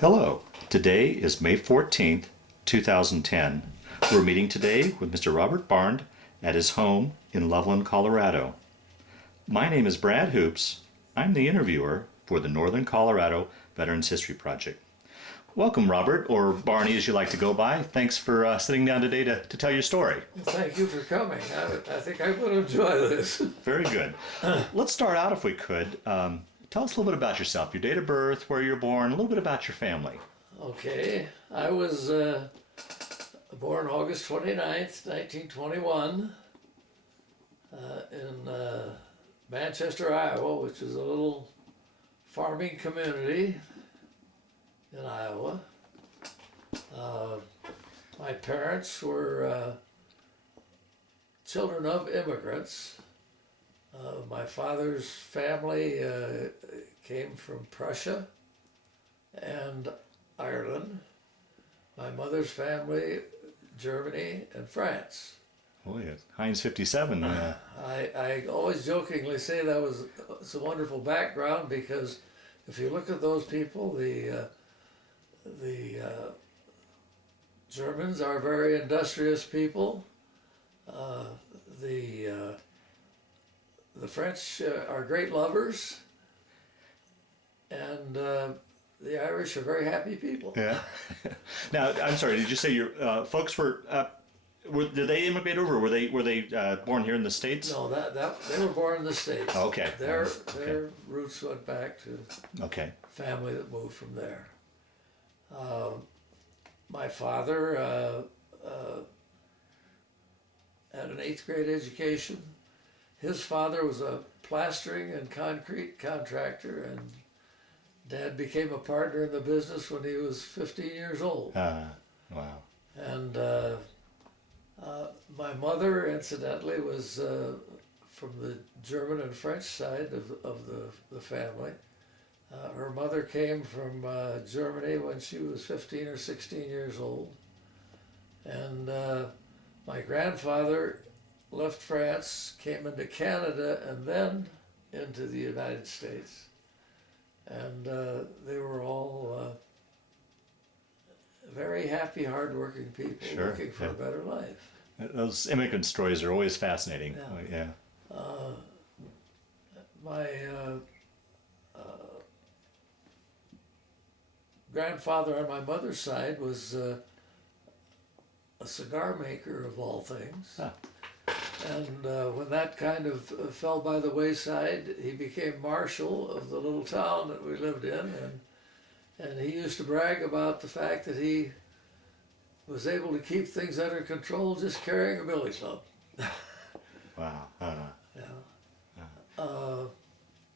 Hello. Today is May 14th, 2010. We're meeting today with Mr. Robert Barney at his home in Loveland, Colorado. My name is Brad Hoops. I'm the interviewer for the Northern Colorado Veterans History Project. Welcome, Robert, or Barney as you like to go by. Thanks for sitting down today to tell your story. Well, thank you for coming. I think I'm going to enjoy this. Very good. Let's start out, if we could. Tell us a little bit about yourself, your date of birth, where you're born, a little bit about your family. Okay, I was born August 29th, 1921, in Manchester, Iowa, which is a little farming community in Iowa. My parents were children of immigrants. My father's family came from Prussia and Ireland. My mother's family, Germany and France. Oh, yes. Heinz 57. I always jokingly say that was it's a wonderful background because if you look at those people, the Germans are very industrious people. The French are great lovers, and the Irish are very happy people. Yeah. Now, I'm sorry. Did you say your folks were? Did they immigrate over? Or were they born here in the States? No, that they were born in the States. Oh, okay. Their roots went back to Okay. family that moved from there. My father had an 8th grade education. His father was a plastering and concrete contractor, and Dad became a partner in the business when he was 15 years old. Wow. And my mother, incidentally, was from the German and French side of the family. Her mother came from Germany when she was 15 or 16 years old. And my grandfather left France, came into Canada, and then into the United States. And they were all very happy, hardworking people looking for a better life. Those immigrant stories are always fascinating. Yeah. My grandfather on my mother's side was a cigar maker of all things. Huh. And when that kind of fell by the wayside, he became marshal of the little town that we lived in, and he used to brag about the fact that he was able to keep things under control just carrying a billy club. Wow.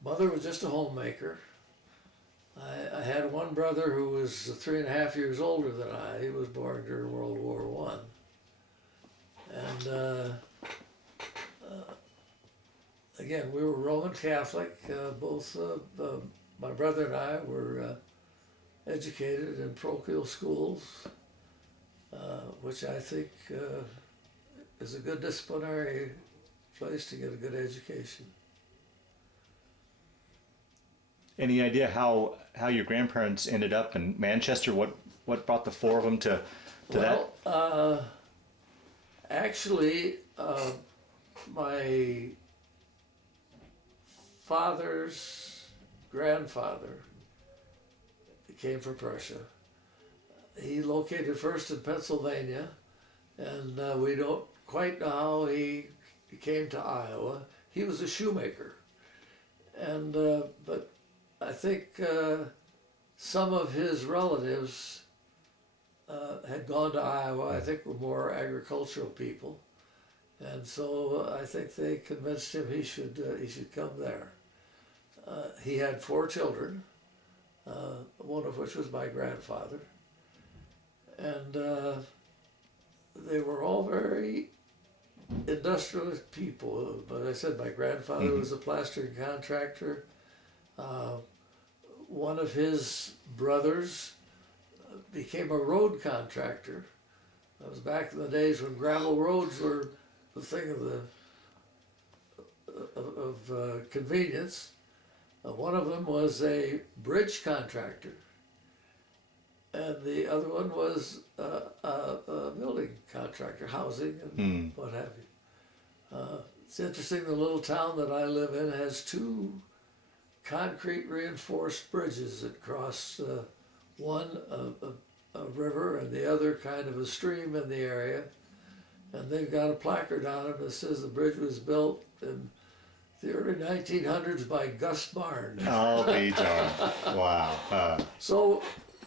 Mother was just a homemaker. I had one brother who was 3.5 years older than I. He was born during World War I. And again, we were Roman Catholic. Both my brother and I were educated in parochial schools, which I think is a good disciplinary place to get a good education. Any idea how your grandparents ended up in Manchester? What brought the four of them to that? Well, actually, my father's grandfather came from Prussia. He located first in Pennsylvania, and we don't quite know how he came to Iowa. He was a shoemaker, and but I think some of his relatives had gone to Iowa. I think were more agricultural people, and so I think they convinced him he should come there. He had 4 children, one of which was my grandfather, and they were all very industrialist people. But I said my grandfather was a plastering contractor. One of his brothers became a road contractor. That was back in the days when gravel roads were the thing of convenience. One of them was a bridge contractor, and the other one was a building contractor, housing and what have you. It's interesting, the little town that I live in has two concrete reinforced bridges that cross one a river and the other kind of a stream in the area. And they've got a placard on it that says the bridge was built in the early 1900s by Gus Barney. I'll be darned. Wow. So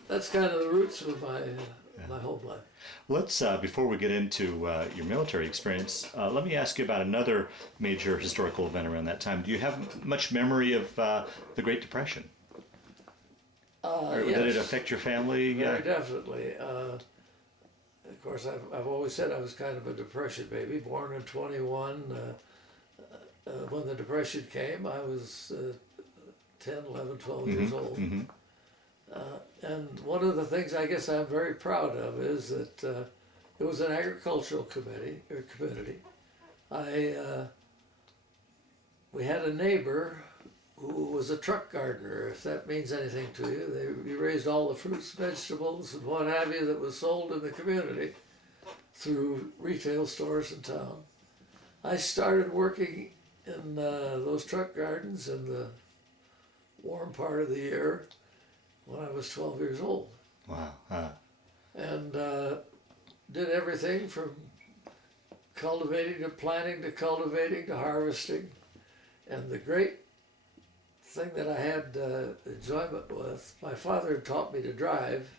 that's kind of the roots of my whole life. Let's, before we get into your military experience, let me ask you about another major historical event around that time. Do you have much memory of the Great Depression? Or Yes. did it affect your family? Very definitely. Of course, I've always said I was kind of a Depression baby, born in 21. When the Depression came, I was 10, 11, 12 years old. And one of the things I guess I'm very proud of is that it was an agricultural community. We had a neighbor who was a truck gardener, if that means anything to you. He raised all the fruits, vegetables, and what have you that was sold in the community through retail stores in town. I started working in those truck gardens in the warm part of the year when I was 12 years old. Wow. And did everything from cultivating to planting to cultivating to harvesting. And the great thing that I had enjoyment with, my father had taught me to drive.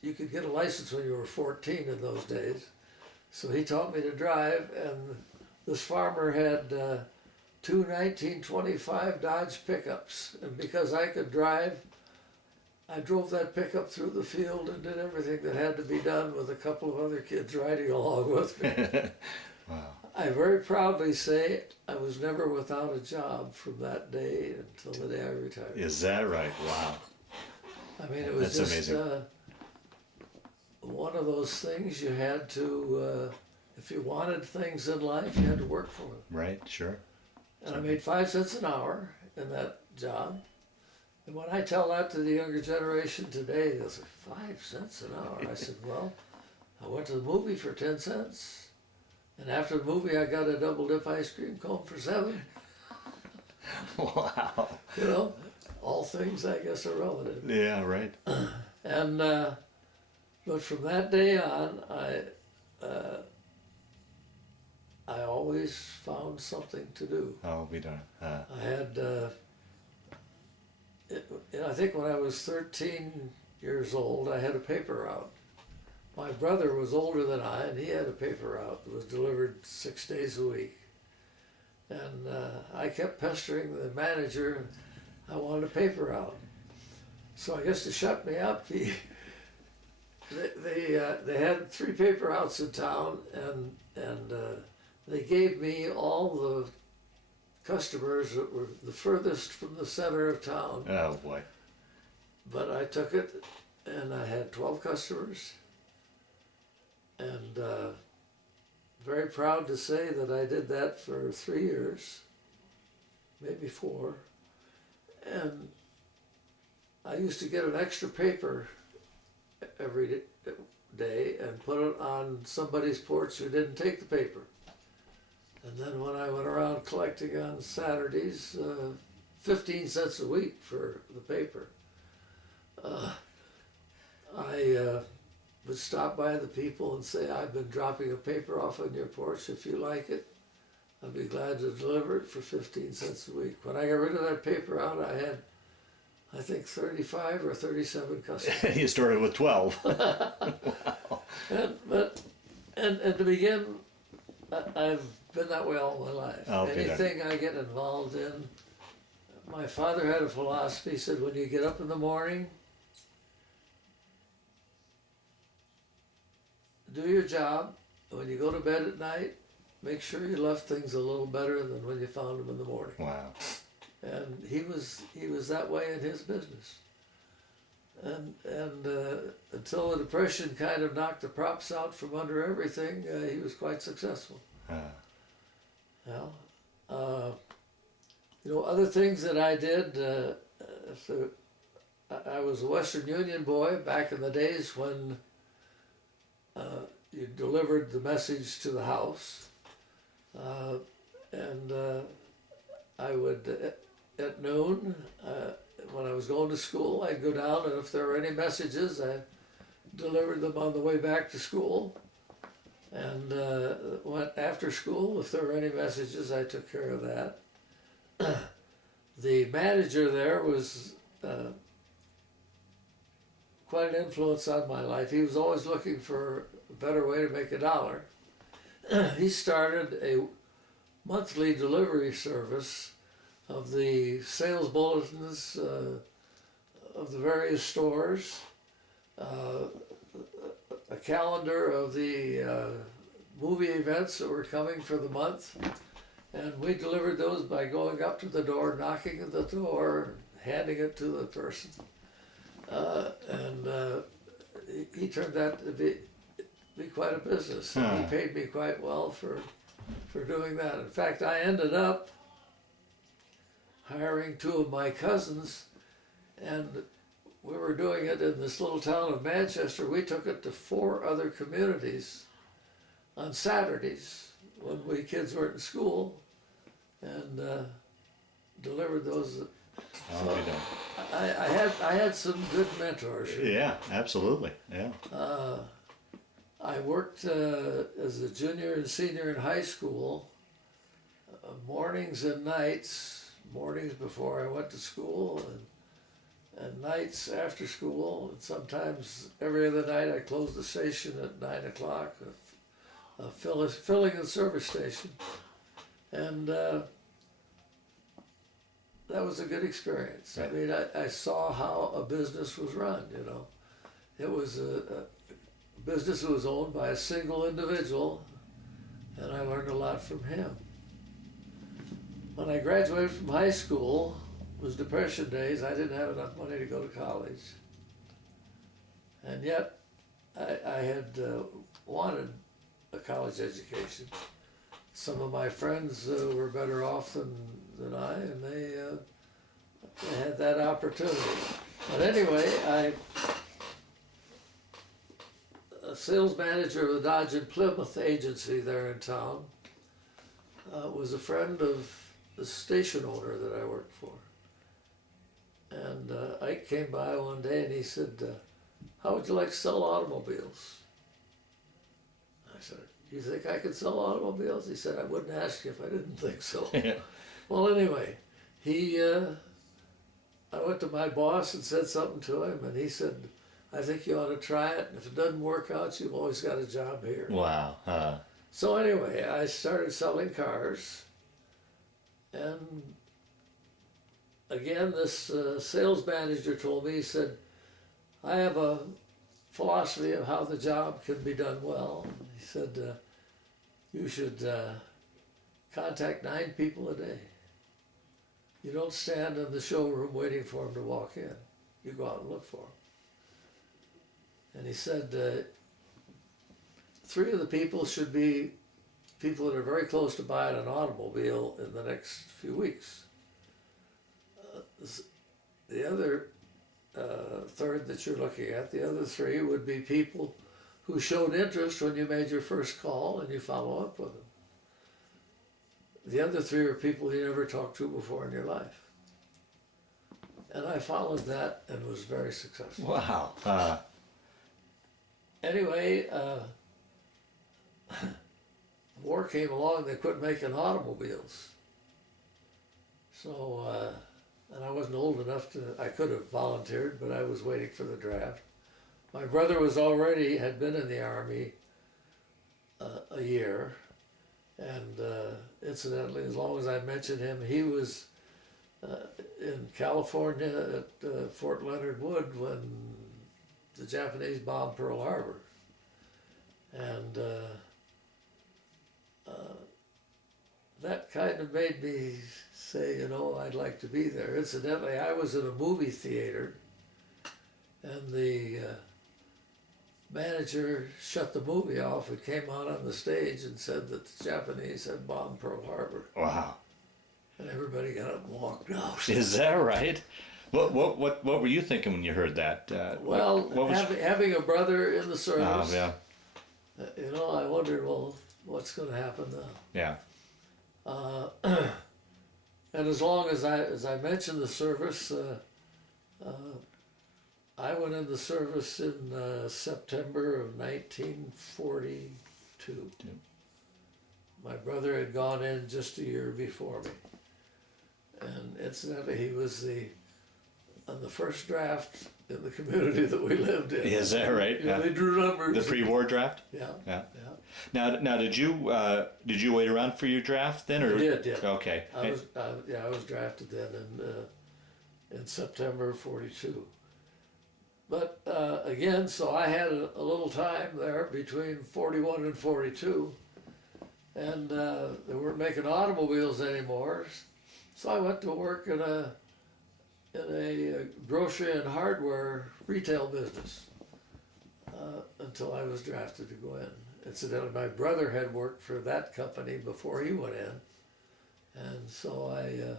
You could get a license when you were 14 in those days. So he taught me to drive, and this farmer had two 1925 Dodge pickups. And because I could drive, I drove that pickup through the field and did everything that had to be done with a couple of other kids riding along with me. Wow. I very proudly say I was never without a job from that day until the day I retired. Is that right? Wow. I mean, it was That's just amazing. One of those things you had to, if you wanted things in life, you had to work for them. Right, sure. And I made 5 cents an hour in that job. And when I tell that to the younger generation today, they'll say, 5 cents an hour? I said, well, I went to the movie for 10 cents. And after the movie, I got a double dip ice cream cone for 7. Wow. You know, all things I guess are relative. Yeah, right. And but from that day on, I always found something to do. I'll be darned. I had, I think when I was 13 years old, I had a paper route. My brother was older than I, and he had a paper route that was delivered 6 days a week. And I kept pestering the manager. I wanted a paper route. So I guess to shut me up, they had 3 paper routes in town, and they gave me all the customers that were the furthest from the center of town. Oh, boy. But I took it, and I had 12 customers. And very proud to say that I did that for 3 years, maybe 4. And I used to get an extra paper every day and put it on somebody's porch who didn't take the paper. And then when I went around collecting on Saturdays, 15 cents a week for the paper, I would stop by the people and say, I've been dropping a paper off on your porch. If you like it, I'd be glad to deliver it for 15 cents a week. When I got rid of that paper out, I had, I think, 35 or 37 customers. You started with 12. And to begin, I've been that way all my life. Okay, Anything I get involved in, my father had a philosophy. He said, when you get up in the morning, do your job. When you go to bed at night, make sure you left things a little better than when you found them in the morning. Wow. And he was that way in his business. And until the Depression kind of knocked the props out from under everything, he was quite successful. Other things that I did, I was a Western Union boy back in the days when you delivered the message to the house. And I would, at noon, when I was going to school, I'd go down, and if there were any messages, I delivered them on the way back to school. And went after school, if there were any messages, I took care of that. The manager there was quite an influence on my life. He was always looking for a better way to make a dollar. He started a monthly delivery service of the sales bulletins of the various stores, a calendar of the movie events that were coming for the month, and we delivered those by going up to the door, knocking at the door, handing it to the person. And he turned that to be quite a business. And he paid me quite well for doing that. In fact, I ended up hiring two of my cousins, and we were doing it in this little town of Manchester. We took it to 4 other communities on Saturdays when we kids weren't in school, and delivered those. Oh, I had some good mentors. yeah, absolutely. Yeah. I worked as a junior and senior in high school, mornings and nights, mornings before I went to school, and nights after school, and sometimes every other night I closed the station at 9 o'clock, filling the service station. And that was a good experience. Right. I mean, I saw how a business was run, you know. It was a business that was owned by a single individual, and I learned a lot from him. When I graduated from high school, it was Depression days. I didn't have enough money to go to college. And yet, I had wanted a college education. Some of my friends were better off than I, and they had that opportunity. But anyway, a sales manager of the Dodge and Plymouth agency there in town was a friend of the station owner that I worked for. And Ike came by one day and he said, how would you like to sell automobiles? I said, you think I could sell automobiles? He said, I wouldn't ask you if I didn't think so. Well, anyway, I went to my boss and said something to him, and he said, I think you ought to try it, and if it doesn't work out, you've always got a job here. Wow. So anyway, I started selling cars, and again, this sales manager told me, he said, I have a philosophy of how the job can be done well. He said, you should contact 9 people a day. You don't stand in the showroom waiting for them to walk in. You go out and look for them. And he said, 3 of the people should be people that are very close to buying an automobile in the next few weeks. The other third that you're looking at, the other 3 would be people who showed interest when you made your first call and you follow up with them. The other 3 are people you never talked to before in your life. And I followed that and was very successful. Wow. Anyway, war came along, they quit making automobiles. So, and I wasn't old enough I could have volunteered, but I was waiting for the draft. My brother had been in the Army a year, and incidentally, as long as I mentioned him, he was in California at Fort Leonard Wood when the Japanese bombed Pearl Harbor. And that kind of made me say, you know, I'd like to be there. Incidentally, I was in a movie theater, and the manager shut the movie off and came out on the stage and said that the Japanese had bombed Pearl Harbor. Wow. And everybody got up and walked out. Is that right? What were you thinking when you heard that? Well, what was? having a brother in the Oh, service, yeah, I wondered, well, what's going to happen now? yeah, And as long as I mentioned the service, I went in the service in September of 1942. Yeah. My brother had gone in just a year before me, and incidentally, he was on the first draft in the community that we lived in. Is that right? Yeah, they drew numbers. The pre-war draft. Yeah, Yeah. yeah. Now, did you wait around for your draft then, or I did. Okay. I was drafted then in September '42. But again, so I had a little time there between 41 and 42, and they weren't making automobiles anymore. So I went to work in a grocery and hardware retail business until I was drafted to go in. Incidentally, my brother had worked for that company before he went in, and so I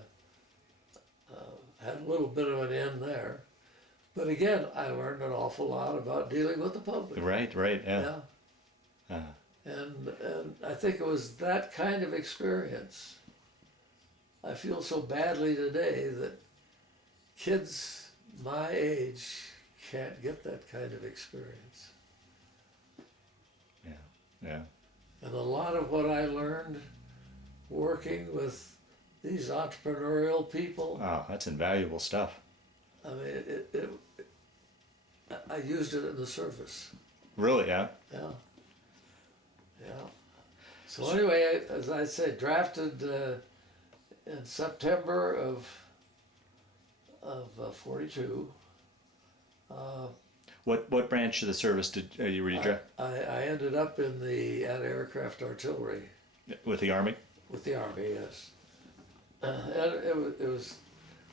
had a little bit of an in there. But again, I learned an awful lot about dealing with the public. Right, yeah. And I think it was that kind of experience. I feel so badly today that kids my age can't get that kind of experience. Yeah. And a lot of what I learned working with these entrepreneurial people, Oh, that's invaluable stuff. I mean, I used it in the service. Really, yeah. Yeah. So anyway, as I say, drafted in September of '42. What branch of the service were you drafted? I ended up in the anti-aircraft artillery. With the Army? With the Army, yes. And it was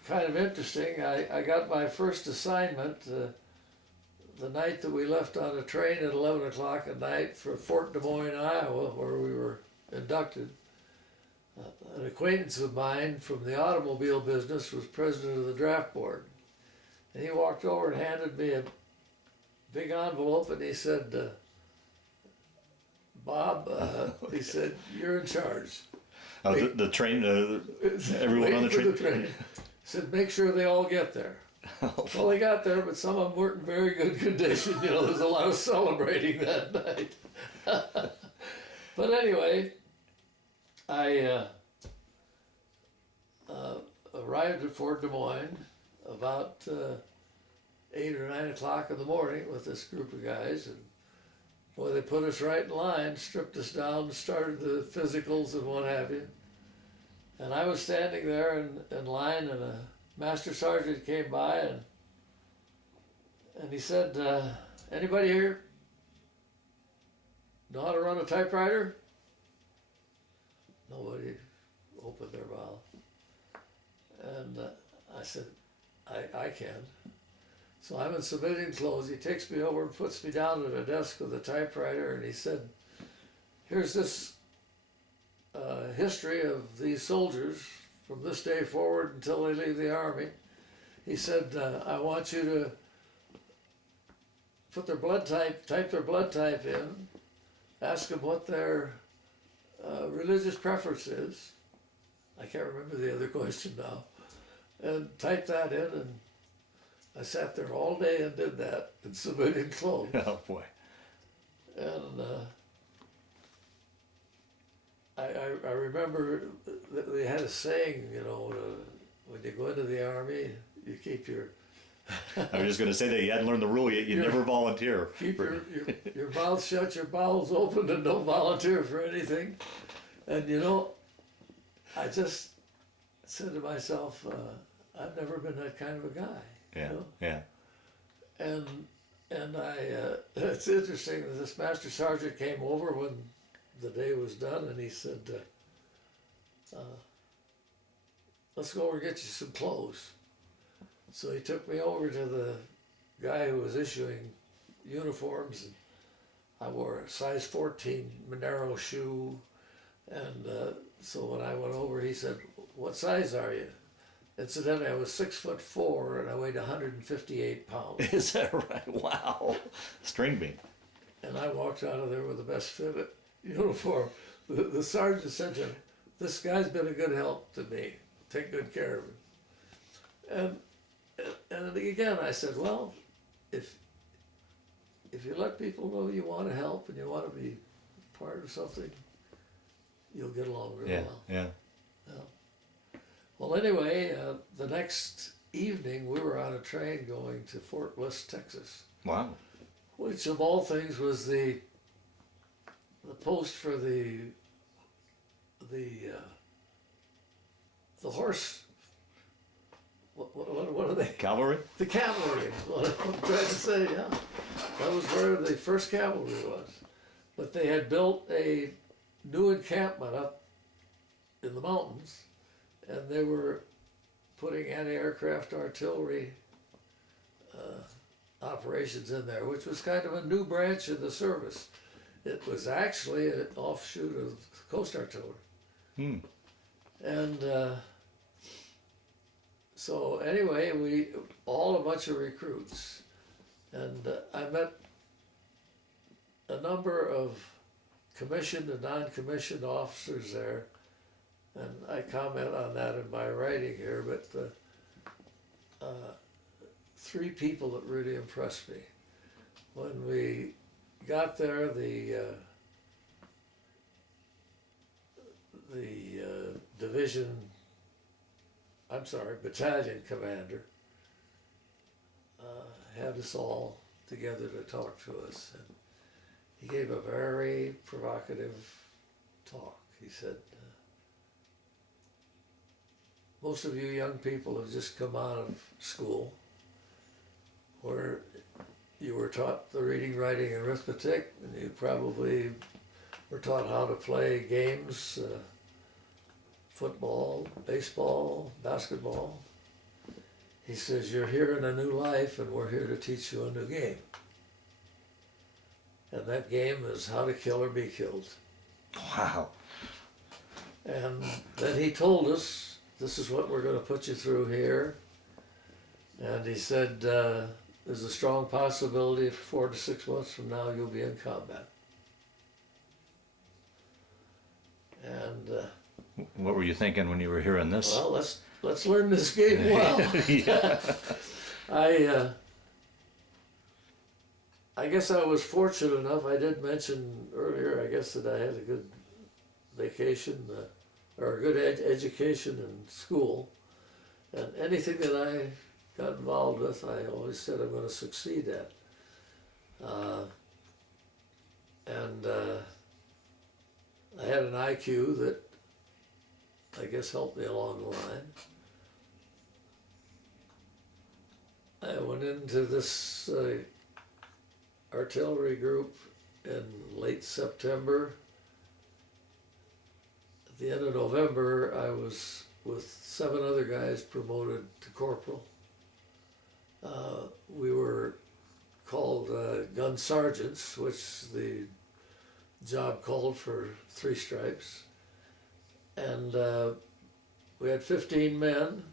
kind of interesting. I got my first assignment the night that we left on a train at 11 o'clock at night for Fort Des Moines, Iowa, where we were inducted. An acquaintance of mine from the automobile business was president of the draft board. And he walked over and handed me a big envelope, and he said, Bob, he said, you're in charge. Oh, the train, everyone on the train? He said, make sure they all get there. Well, they got there, but some of them weren't in very good condition. There's a lot of celebrating that night. But anyway, I arrived at Fort Des Moines about 8 or 9 o'clock in the morning with this group of guys, and boy, they put us right in line, stripped us down, started the physicals and what have you. And I was standing there in line, and a master sergeant came by, and he said, anybody here know how to run a typewriter? Nobody opened their mouth. And I said, I can. So I'm in civilian clothes. He takes me over and puts me down at a desk with a typewriter, and he said, here's this history of these soldiers from this day forward until they leave the Army. He said, I want you to put their blood type their blood type in, ask them what their religious preference is. I can't remember the other question now. And type that in, and I sat there all day and did that in civilian clothes. Oh, boy. And I remember that they had a saying, when you go into the Army, you keep your... I was just going to say that you hadn't learned the rule yet. You never volunteer. Keep your mouth shut, your bowels open, and don't volunteer for anything. And I just said to myself, I've never been that kind of a guy. Yeah. And it's interesting that this master sergeant came over when the day was done, and he said, let's go over and get you some clothes. So he took me over to the guy who was issuing uniforms, and I wore a size 14 Monero shoe. And so when I went over, he said, what size are you? Incidentally, I was 6'4" and I weighed 158 pounds. Is that right? Wow. String bean. And I walked out of there with the best fitted uniform. The sergeant said to him, "This guy's been a good help to me. Take good care of him." And again, I said, well, if you let people know you want to help and you want to be part of something, you'll get along real Yeah, well. yeah. Well, anyway, the next evening we were on a train going to Fort Bliss, Texas, Wow. which of all things was the post for the horse. What are they? Cavalry? The cavalry. What I'm trying to say, yeah. That was where the first cavalry was. But they had built a new encampment up in the mountains, and they were putting anti-aircraft artillery operations in there, which was kind of a new branch of the service. It was actually an offshoot of Coast Artillery. Hmm. And so anyway, we all a bunch of recruits, and I met a number of commissioned and non-commissioned officers there, and I comment on that in my writing here, but three people that really impressed me. When we got there, the battalion commander had us all together to talk to us, and he gave a very provocative talk. He said, most of you young people have just come out of school where you were taught the reading, writing, and arithmetic, and you probably were taught how to play games, football, baseball, basketball. He says, you're here in a new life, and we're here to teach you a new game. And that game is how to kill or be killed. Wow. And then he told us, this is what we're going to put you through here. And he said, there's a strong possibility 4 to 6 months from now you'll be in combat. And What were you thinking when you were hearing this? well, let's learn this game well. Yeah. I guess I was fortunate enough. I did mention earlier, I guess, that I had a good vacation or a good education in school, and anything that I got involved with, I always said I'm going to succeed at. I had an IQ that I guess helped me along the line. I went into this artillery group in late September. At the end of November, I was with 7 other guys promoted to corporal. We were called gun sergeants, which the job called for 3 stripes. And we had 15 men,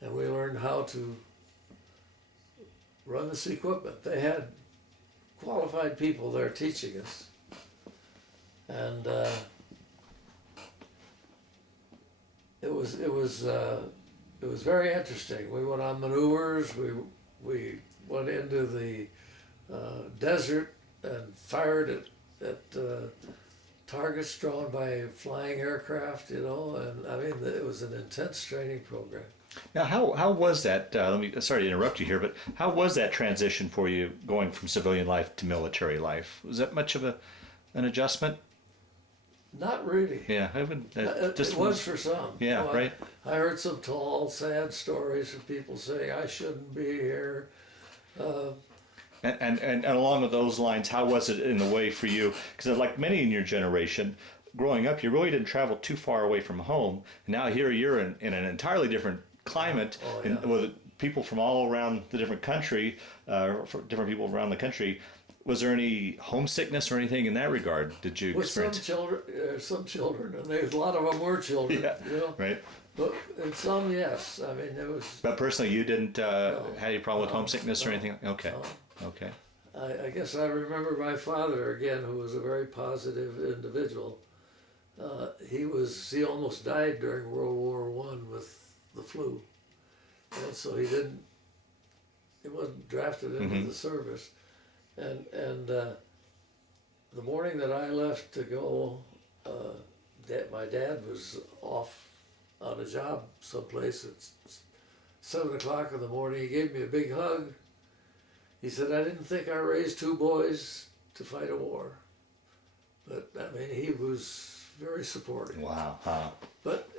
and we learned how to run this equipment. They had qualified people there teaching us. And it was very interesting. We went on maneuvers. We went into the desert and fired at targets drawn by flying aircraft, you know, and I mean, it was an intense training program. Now, how was that? Sorry to interrupt you here, but how was that transition for you going from civilian life to military life? Was that much of an adjustment? Not really. Yeah, I would. It was for some. Yeah, you know, right. I heard some tall, sad stories of people saying, I shouldn't be here. And along with those lines, how was it in the way for you? Because like many in your generation, growing up, you really didn't travel too far away from home. And now here you're in an entirely different climate, with people from all around the different country, different people around the country. Was there any homesickness or anything in that regard? Did you With experience? some children, and there's a lot of them were children. Yeah, you know? right. But in some, yes. I mean, there was. But personally, you didn't have any problem with No, homesickness or no, anything? Okay. no. Okay. I guess I remember my father again, who was a very positive individual. He almost died during World War One with the flu, and so he wasn't drafted into the service. And the morning that I left to go, my dad was off on a job someplace at 7 o'clock in the morning. He gave me a big hug. He said, "I didn't think I raised two boys to fight a war." But I mean, he was very supportive. Wow. Huh. But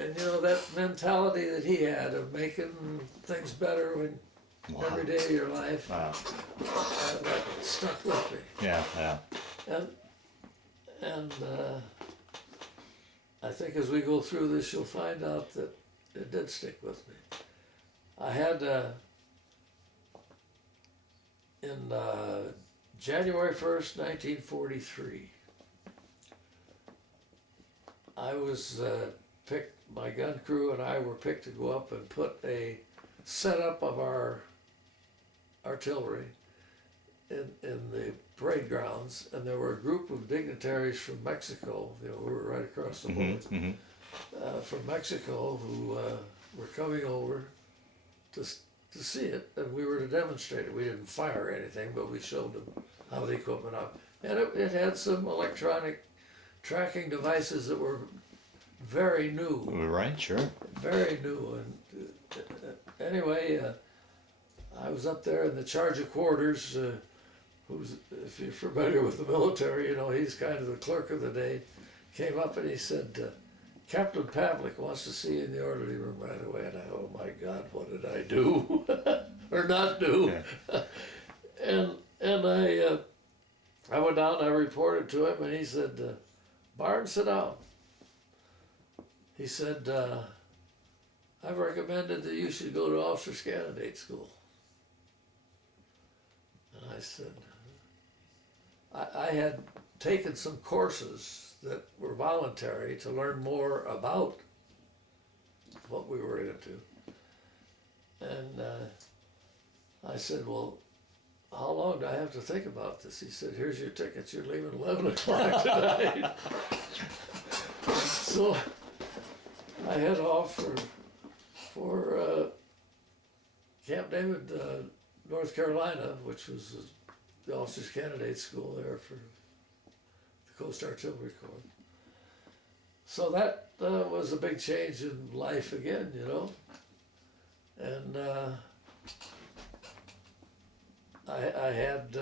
and you know that mentality that he had of making things better when every day of your life, Wow. that stuck with me. Yeah. Yeah. And I think as we go through this, you'll find out that it did stick with me. I had in January 1st, 1943, I was picked, my gun crew and I were picked to go up and put a setup of our artillery in the parade grounds, and there were a group of dignitaries from Mexico, you know, we were right across the border, from Mexico who were coming over to see it, and we were to demonstrate it. We didn't fire anything, but we showed them how the equipment up. And it had some electronic tracking devices that were very new. Right. Sure. Very new. And anyway, I was up there in the charge of quarters, who's, if you're familiar with the military, you know, he's kind of the clerk of the day, came up and he said, "Captain Pavlik wants to see you in the orderly room right away." And I, oh my God, what did I do? Or not do? Yeah. and I went down, I reported to him, and he said, "Barnes, sit down." He said, "I've recommended that you should go to officers candidate school." And I said, I had taken some courses that were voluntary to learn more about what we were into. And I said, "Well, how long do I have to think about this?" He said, "Here's your tickets, you're leaving 11 o'clock tonight." So I head off for Camp David, North Carolina, which was the officers candidate school there for the Coast Artillery Corps. So that was a big change in life again, you know. And I had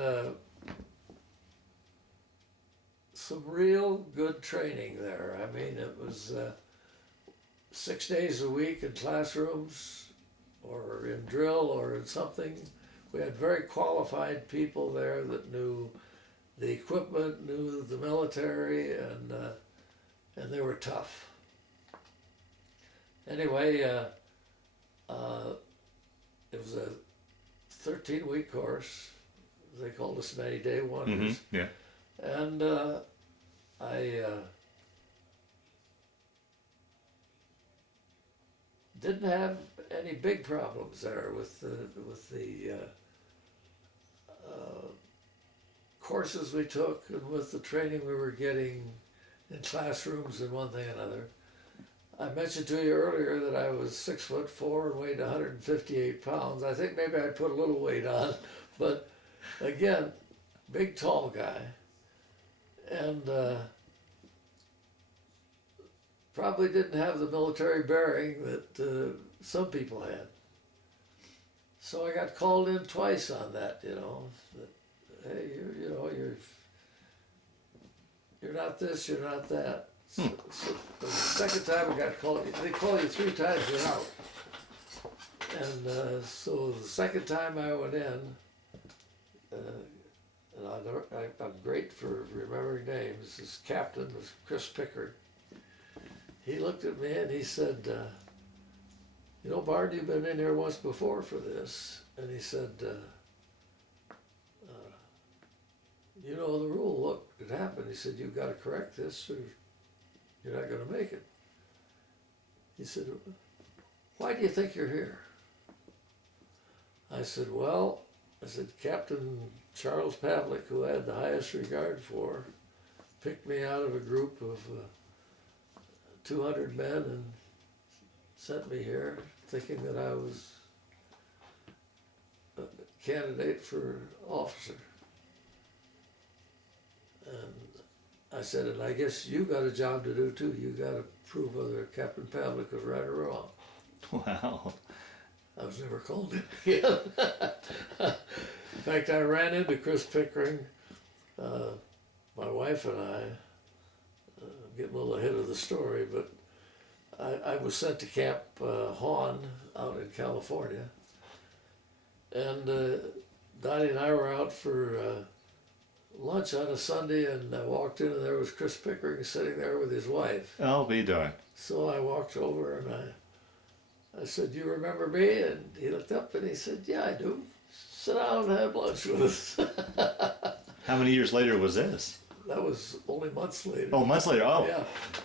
some real good training there. I mean, it was 6 days a week in classrooms or in drill or in something. We had very qualified people there that knew the equipment, knew the military, and they were tough. Anyway, it was a 13-week course. They called us 90-day wonders. Yeah. And I didn't have any big problems there with the courses we took and with the training we were getting in classrooms and one thing and another. I mentioned to you earlier that I was 6'4" and weighed 158 pounds. I think maybe I put a little weight on, but again, big tall guy, and probably didn't have the military bearing that some people had. So I got called in twice on that, you know. That, hey, you're not this, you're not that. So the second time I got called, they call you 3 times, you're out. And so the second time I went in, and I'm great for remembering names. This captain was Chris Pickard. He looked at me and he said, "You know, Barney, you've been in here once before for this." And he said, "You know the rule, look, it happened." He said, "You've got to correct this or you're not going to make it." He said, "Why do you think you're here?" I said, "Well," I said, "Captain Charles Pavlik, who I had the highest regard for, picked me out of a group of 200 men and sent me here thinking that I was a candidate for officer." And I said, "And I guess you got a job to do too. You got to prove whether Captain Pavlik was right or wrong." Wow. I was never called in again. In fact, I ran into Chris Pickering, my wife and I, getting a little ahead of the story, but I was sent to Camp Hawn out in California. And Dottie and I were out for lunch on a Sunday, and I walked in and there was Chris Pickering sitting there with his wife. I'll be darned. So I walked over and I said, "Do you remember me?" And he looked up and he said, "Yeah, I do. Sit down and have lunch with us." How many years later was this? That was only months later. Oh, months later. Oh. Yeah.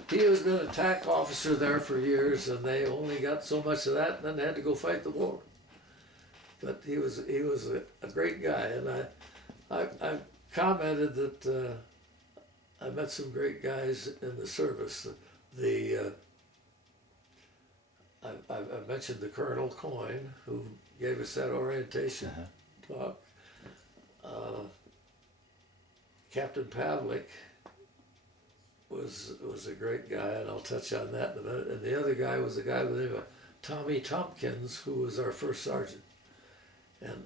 He had been a TAC officer there for years, and they only got so much of that, and then they had to go fight the war. But he was a great guy, and I commented that I met some great guys in the service. I mentioned the Colonel Coyne, who gave us that orientation talk. Captain Pavlik was a great guy, and I'll touch on that in a minute. And the other guy was a guy by the name of Tommy Tompkins, who was our first sergeant. And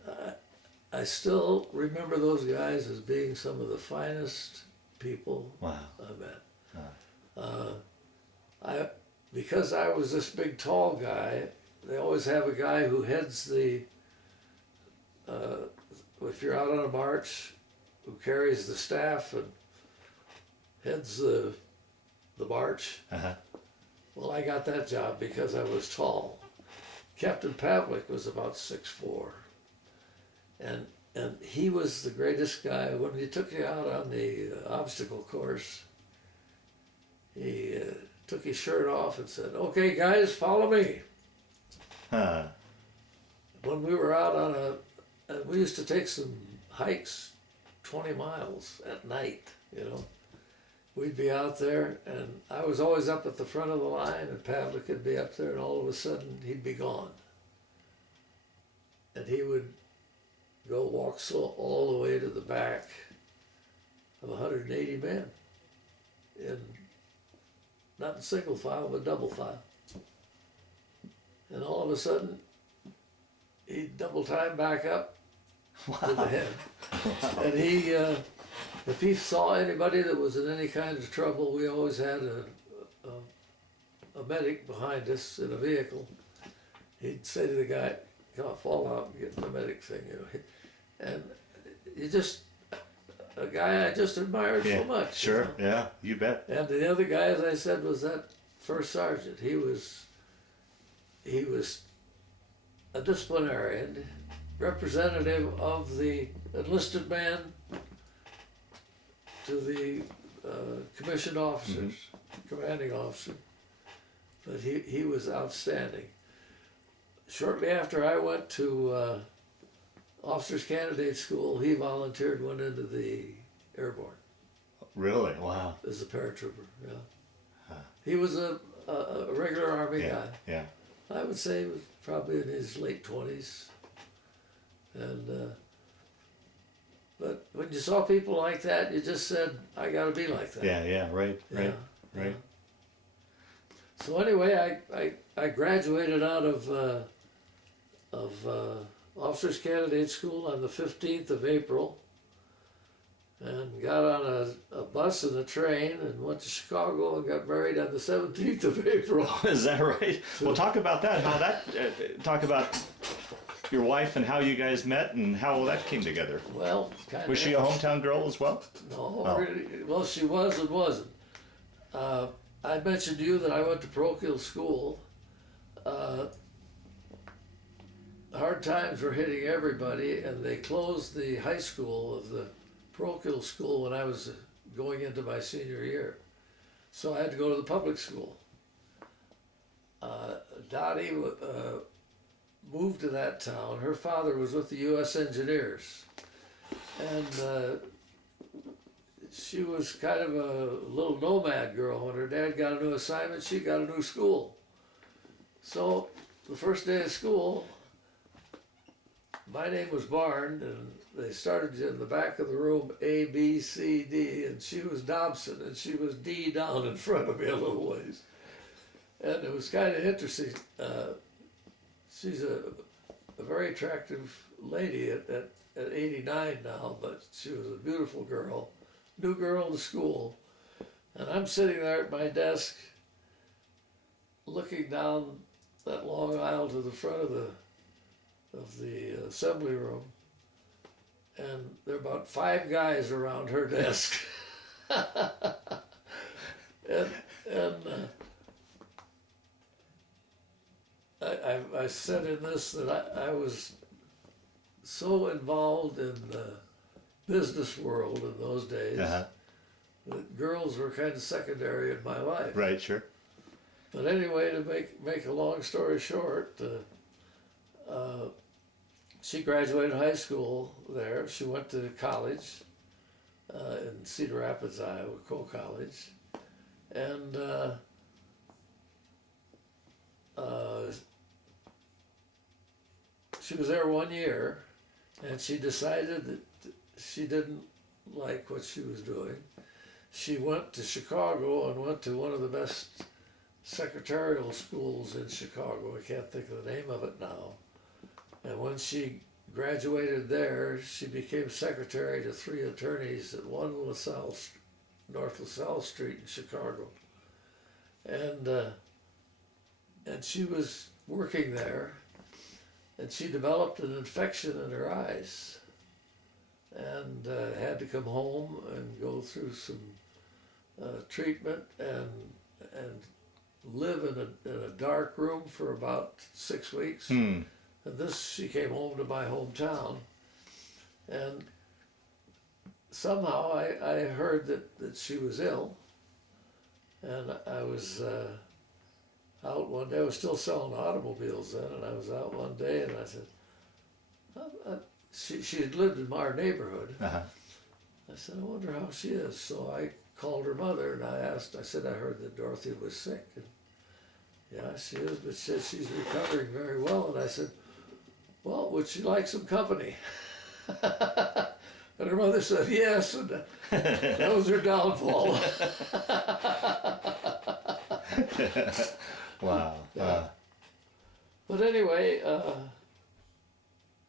I still remember those guys as being some of the finest people Wow. I met. Because I was this big, tall guy, they always have a guy who heads the, if you're out on a march, who carries the staff and heads the march. Well, I got that job because I was tall. Captain Pavlik was about 6'4", and he was the greatest guy. When he took you out on the obstacle course, he took his shirt off and said, "Okay, guys, follow me." When we were out on and we used to take some hikes 20 miles at night, you know. We'd be out there, and I was always up at the front of the line, and Pavlik would be up there, and all of a sudden he'd be gone. And he would go walk all the way to the back of 180 men, not in single file, but double file. And all of a sudden, he'd double time back up to the head. And he, if he saw anybody that was in any kind of trouble, we always had a medic behind us in a vehicle. He'd say to the guy, "Come on, fall out and get in the medic thing," you know. And he just, a guy I just admired so much. Sure, you know? yeah, you bet. And the other guy, as I said, was that first sergeant. He was a disciplinarian, representative of the enlisted man to the commissioned officers, commanding officer. But he was outstanding. Shortly after I went to Officers Candidate School, he volunteered, went into the airborne. Really? Wow. As a paratrooper, yeah. He was a regular Army guy. Yeah. I would say he was probably in his late 20s. And but when you saw people like that, you just said, "I got to be like that." Yeah, right. Yeah. So anyway, I graduated out of Officers Candidate School on the 15th of April, and got on a bus and a train and went to Chicago and got married on the 17th of April. Is that right? Well, talk about that. How that? Talk about your wife and how you guys met and how all that came together. Well, kind of. Was she a hometown girl as well? No, Oh. really. Well, she was and wasn't. I mentioned to you that I went to parochial school. Hard times were hitting everybody, and they closed the high school of the parochial school when I was going into my senior year. So I had to go to the public school. Dottie moved to that town. Her father was with the U.S. Engineers, and she was kind of a little nomad girl. When her dad got a new assignment, she got a new school. So the first day of school, my name was Barn, and they started in the back of the room A, B, C, D, and she was Dobson, and she was D down in front of me a little ways. And it was kind of interesting. She's a very attractive lady at 89 now, but she was a beautiful girl, new girl in school. And I'm sitting there at my desk looking down that long aisle to the front of the assembly room, and there are about 5 guys around her desk. and I said in this that I was so involved in the business world in those days that girls were kind of secondary in my life. Right, sure. But anyway, to make a long story short, she graduated high school there. She went to college in Cedar Rapids, Iowa, Coe College, and she was there 1 year, and she decided that she didn't like what she was doing. She went to Chicago and went to one of the best secretarial schools in Chicago. I can't think of the name of it now. And when she graduated there, she became secretary to 3 attorneys at 1 North LaSalle Street in Chicago. And she was working there, and she developed an infection in her eyes, and had to come home and go through some treatment and live in a dark room for about 6 weeks. And she came home to my hometown, and somehow I heard that she was ill, and I was out one day. I was still selling automobiles then, and I was out one day, and I said, she had lived in our neighborhood. I said, I wonder how she is. So I called her mother, and I said, I heard that Dorothy was sick. And yeah, she is, but she said she's recovering very well. And I said, well, would she like some company? And her mother said, yes, and that was her downfall. Wow. Yeah. But anyway,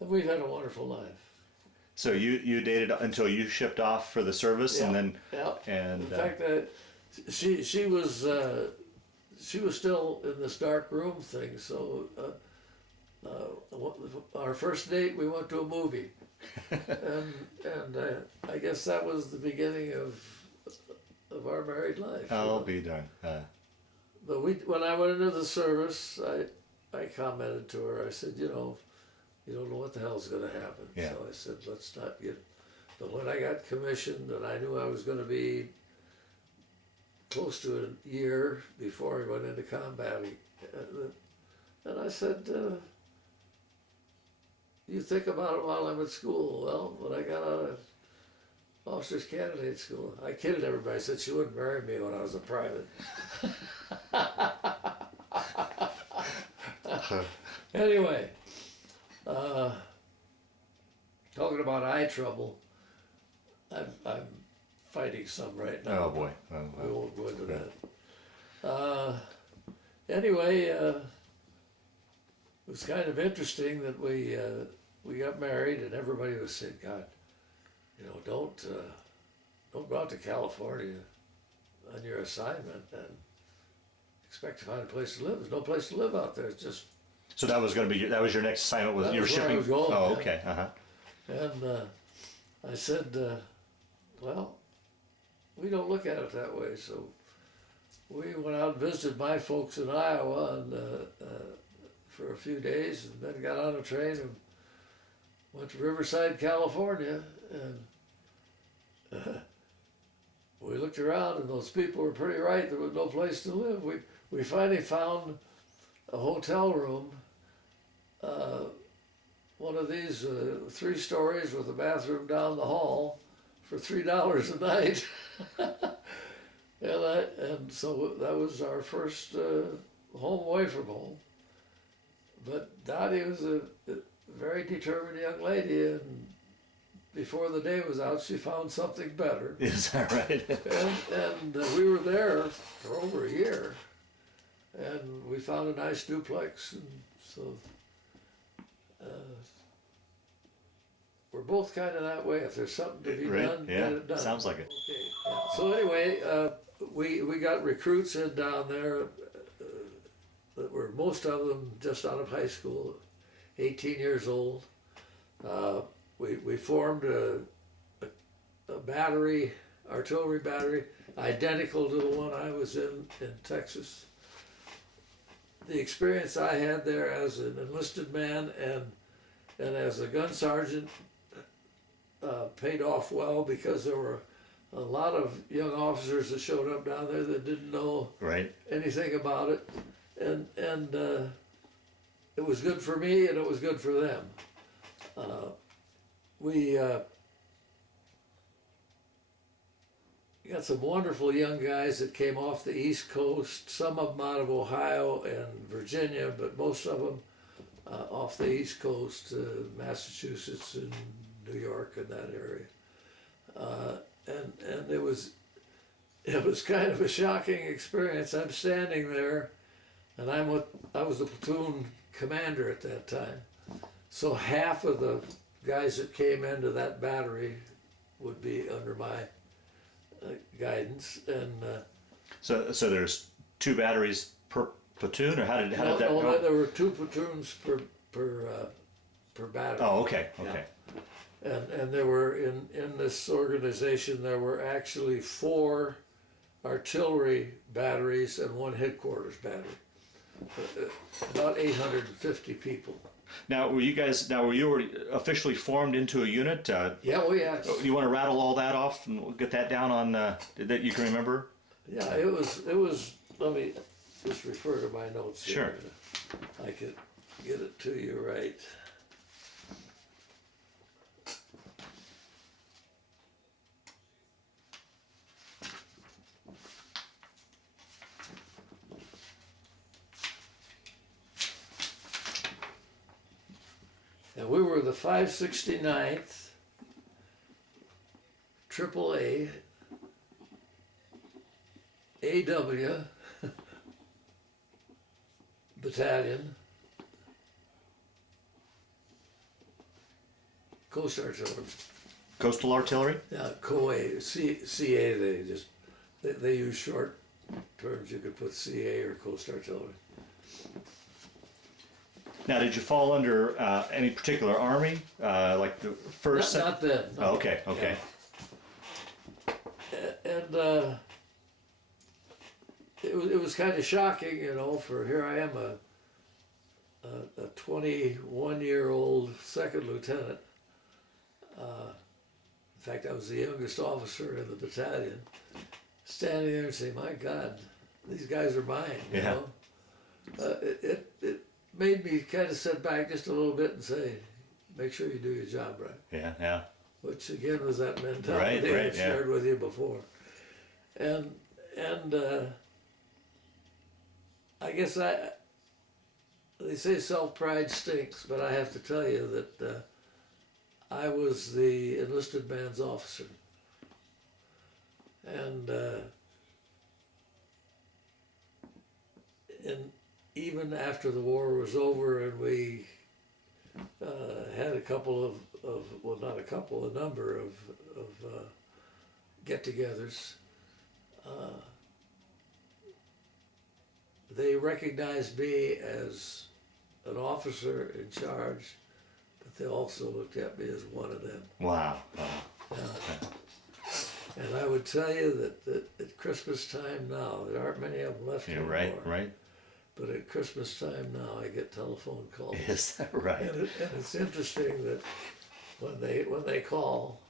we've had a wonderful life. So you dated until you shipped off for the service, and then in fact, she was still in this dark room thing. So our first date, we went to a movie, and I guess that was the beginning of our married life. I'll be darned. But when I went into the service, I commented to her. I said, you don't know what the hell's going to happen. Yeah. So I said, let's not get. But when I got commissioned, and I knew I was going to be close to a year before I went into combat, and I said, you think about it while I'm at school. Well, when I got out of officer's candidate school, I kidded everybody. I said she wouldn't marry me when I was a private. Anyway, talking about eye trouble, I'm fighting some right now. Oh boy. We won't go into that. Anyway, it was kind of interesting that we got married, and everybody was saying, God, don't go out to California on your assignment and expect to find a place to live. There's no place to live out there. It's just. So that was your next assignment with your shipping. Where I was going, oh, okay. And I said, well, we don't look at it that way. So we went out and visited my folks in Iowa and for a few days, and then got on a train and went to Riverside, California, and we looked around, and those people were pretty right. There was no place to live. We finally found a hotel room, one of these 3 stories with a bathroom down the hall for $3 a night. And so that was our first home away from home. But Dottie was a very determined young lady, and before the day was out, she found something better. Is that right? And we were there for over a year, and we found a nice duplex, and so we're both kind of that way. If there's something to be Right, done, yeah, get it done. sounds like it. Okay. Yeah. So anyway, we got recruits in down there that were most of them just out of high school, 18 years old. We formed a battery, artillery battery, identical to the one I was in Texas. The experience I had there as an enlisted man and as a gun sergeant paid off well, because there were a lot of young officers that showed up down there that didn't know anything about it, and it was good for me and it was good for them. We got some wonderful young guys that came off the East Coast, some of them out of Ohio and Virginia, but most of them off the East Coast, Massachusetts and New York and that area. And it was kind of a shocking experience. I'm standing there, and I was the platoon commander at that time. So half of the guys that came into that battery would be under my guidance, and So there's 2 batteries per platoon, or how did that no, go? there were 2 platoons per battery. Oh, okay, okay. Yeah. And there were in this organization there were actually 4 artillery batteries and 1 headquarters battery. About 850 people. Now, were you already officially formed into a unit? Yeah, oh yes. You want to rattle all that off and we'll get that down on that you can remember? Yeah, it was. Let me just refer to my notes here. Sure. I could get it to you right. And we were the 569th AAA AW Battalion, Coast Artillery. Coastal Artillery? Yeah, COA, CA, they use short terms. You could put CA or Coast Artillery. Now, did you fall under any particular army, like the first? Not then. No. Oh, okay, okay. Yeah. And it was kind of shocking, you know. For here I am, a 21-year-old second lieutenant. In fact, I was the youngest officer in the battalion. Standing there and saying, "My God, these guys are mine." You know, it made me kind of sit back just a little bit and say, make sure you do your job right. Yeah, yeah. Which again was that mentality I shared with you before. And I guess they say self-pride stinks, but I have to tell you that I was the enlisted man's officer. And even after the war was over and we had a couple well, not a couple, a number of get-togethers, they recognized me as an officer in charge, but they also looked at me as one of them. Wow. And I would tell you that at Christmas time now, there aren't many of them left anymore. Right. But at Christmas time now, I get telephone calls. Is that right? And it's interesting that when they call,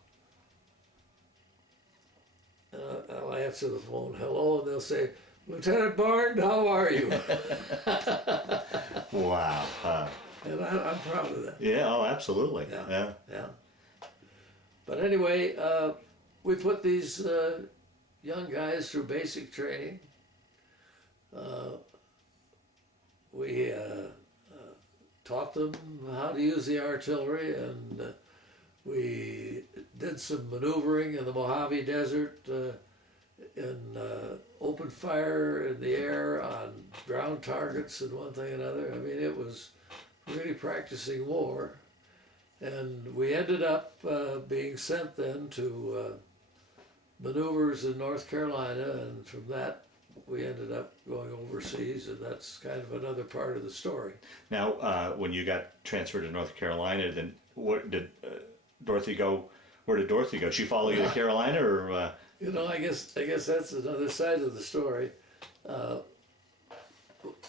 I'll answer the phone, hello, and they'll say, Lieutenant Barney, how are you? Wow. And I'm proud of that. Yeah, oh, absolutely. Yeah. Yeah. But anyway, we put these young guys through basic training. We taught them how to use the artillery, and we did some maneuvering in the Mojave Desert in open fire in the air on ground targets and one thing and another. I mean, it was really practicing war. And we ended up being sent then to maneuvers in North Carolina, and from that we ended up going overseas, and that's kind of another part of the story. Now, when you got transferred to North Carolina, then what did Dorothy go? Where did Dorothy go? She follow you to Carolina, or? You know, I guess that's another side of the story.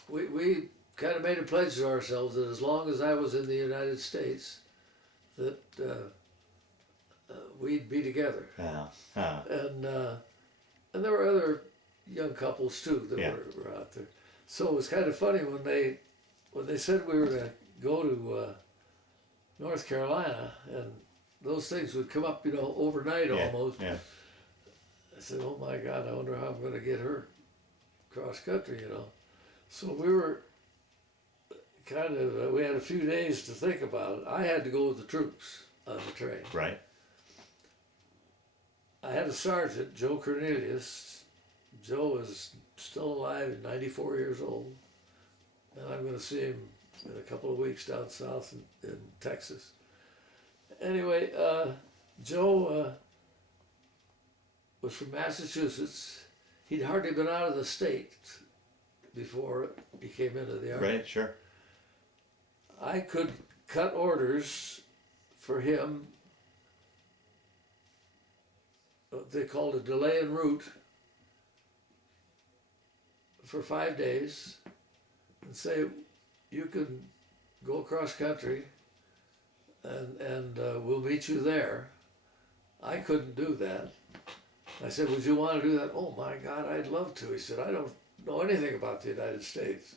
We kind of made a pledge to ourselves that as long as I was in the United States, that we'd be together. Yeah. And there were other young couples too that were out there. So it was kind of funny when they said we were going to go to North Carolina, and those things would come up, you know, overnight almost. Yeah. I said, "Oh my God, I wonder how I'm going to get her cross country," you know. So we were kind of, we had a few days to think about it. I had to go with the troops on the train. Right. I had a sergeant, Joe Cornelius. Joe is still alive at 94 years old. And I'm going to see him in a couple of weeks down south in Texas. Anyway, Joe was from Massachusetts. He'd hardly been out of the state before he came into the Army. Right, sure. I could cut orders for him. They called a delay en route for 5 days, and say, you can go across country and we'll meet you there. I couldn't do that. I said, would you want to do that? Oh my God, I'd love to. He said, I don't know anything about the United States.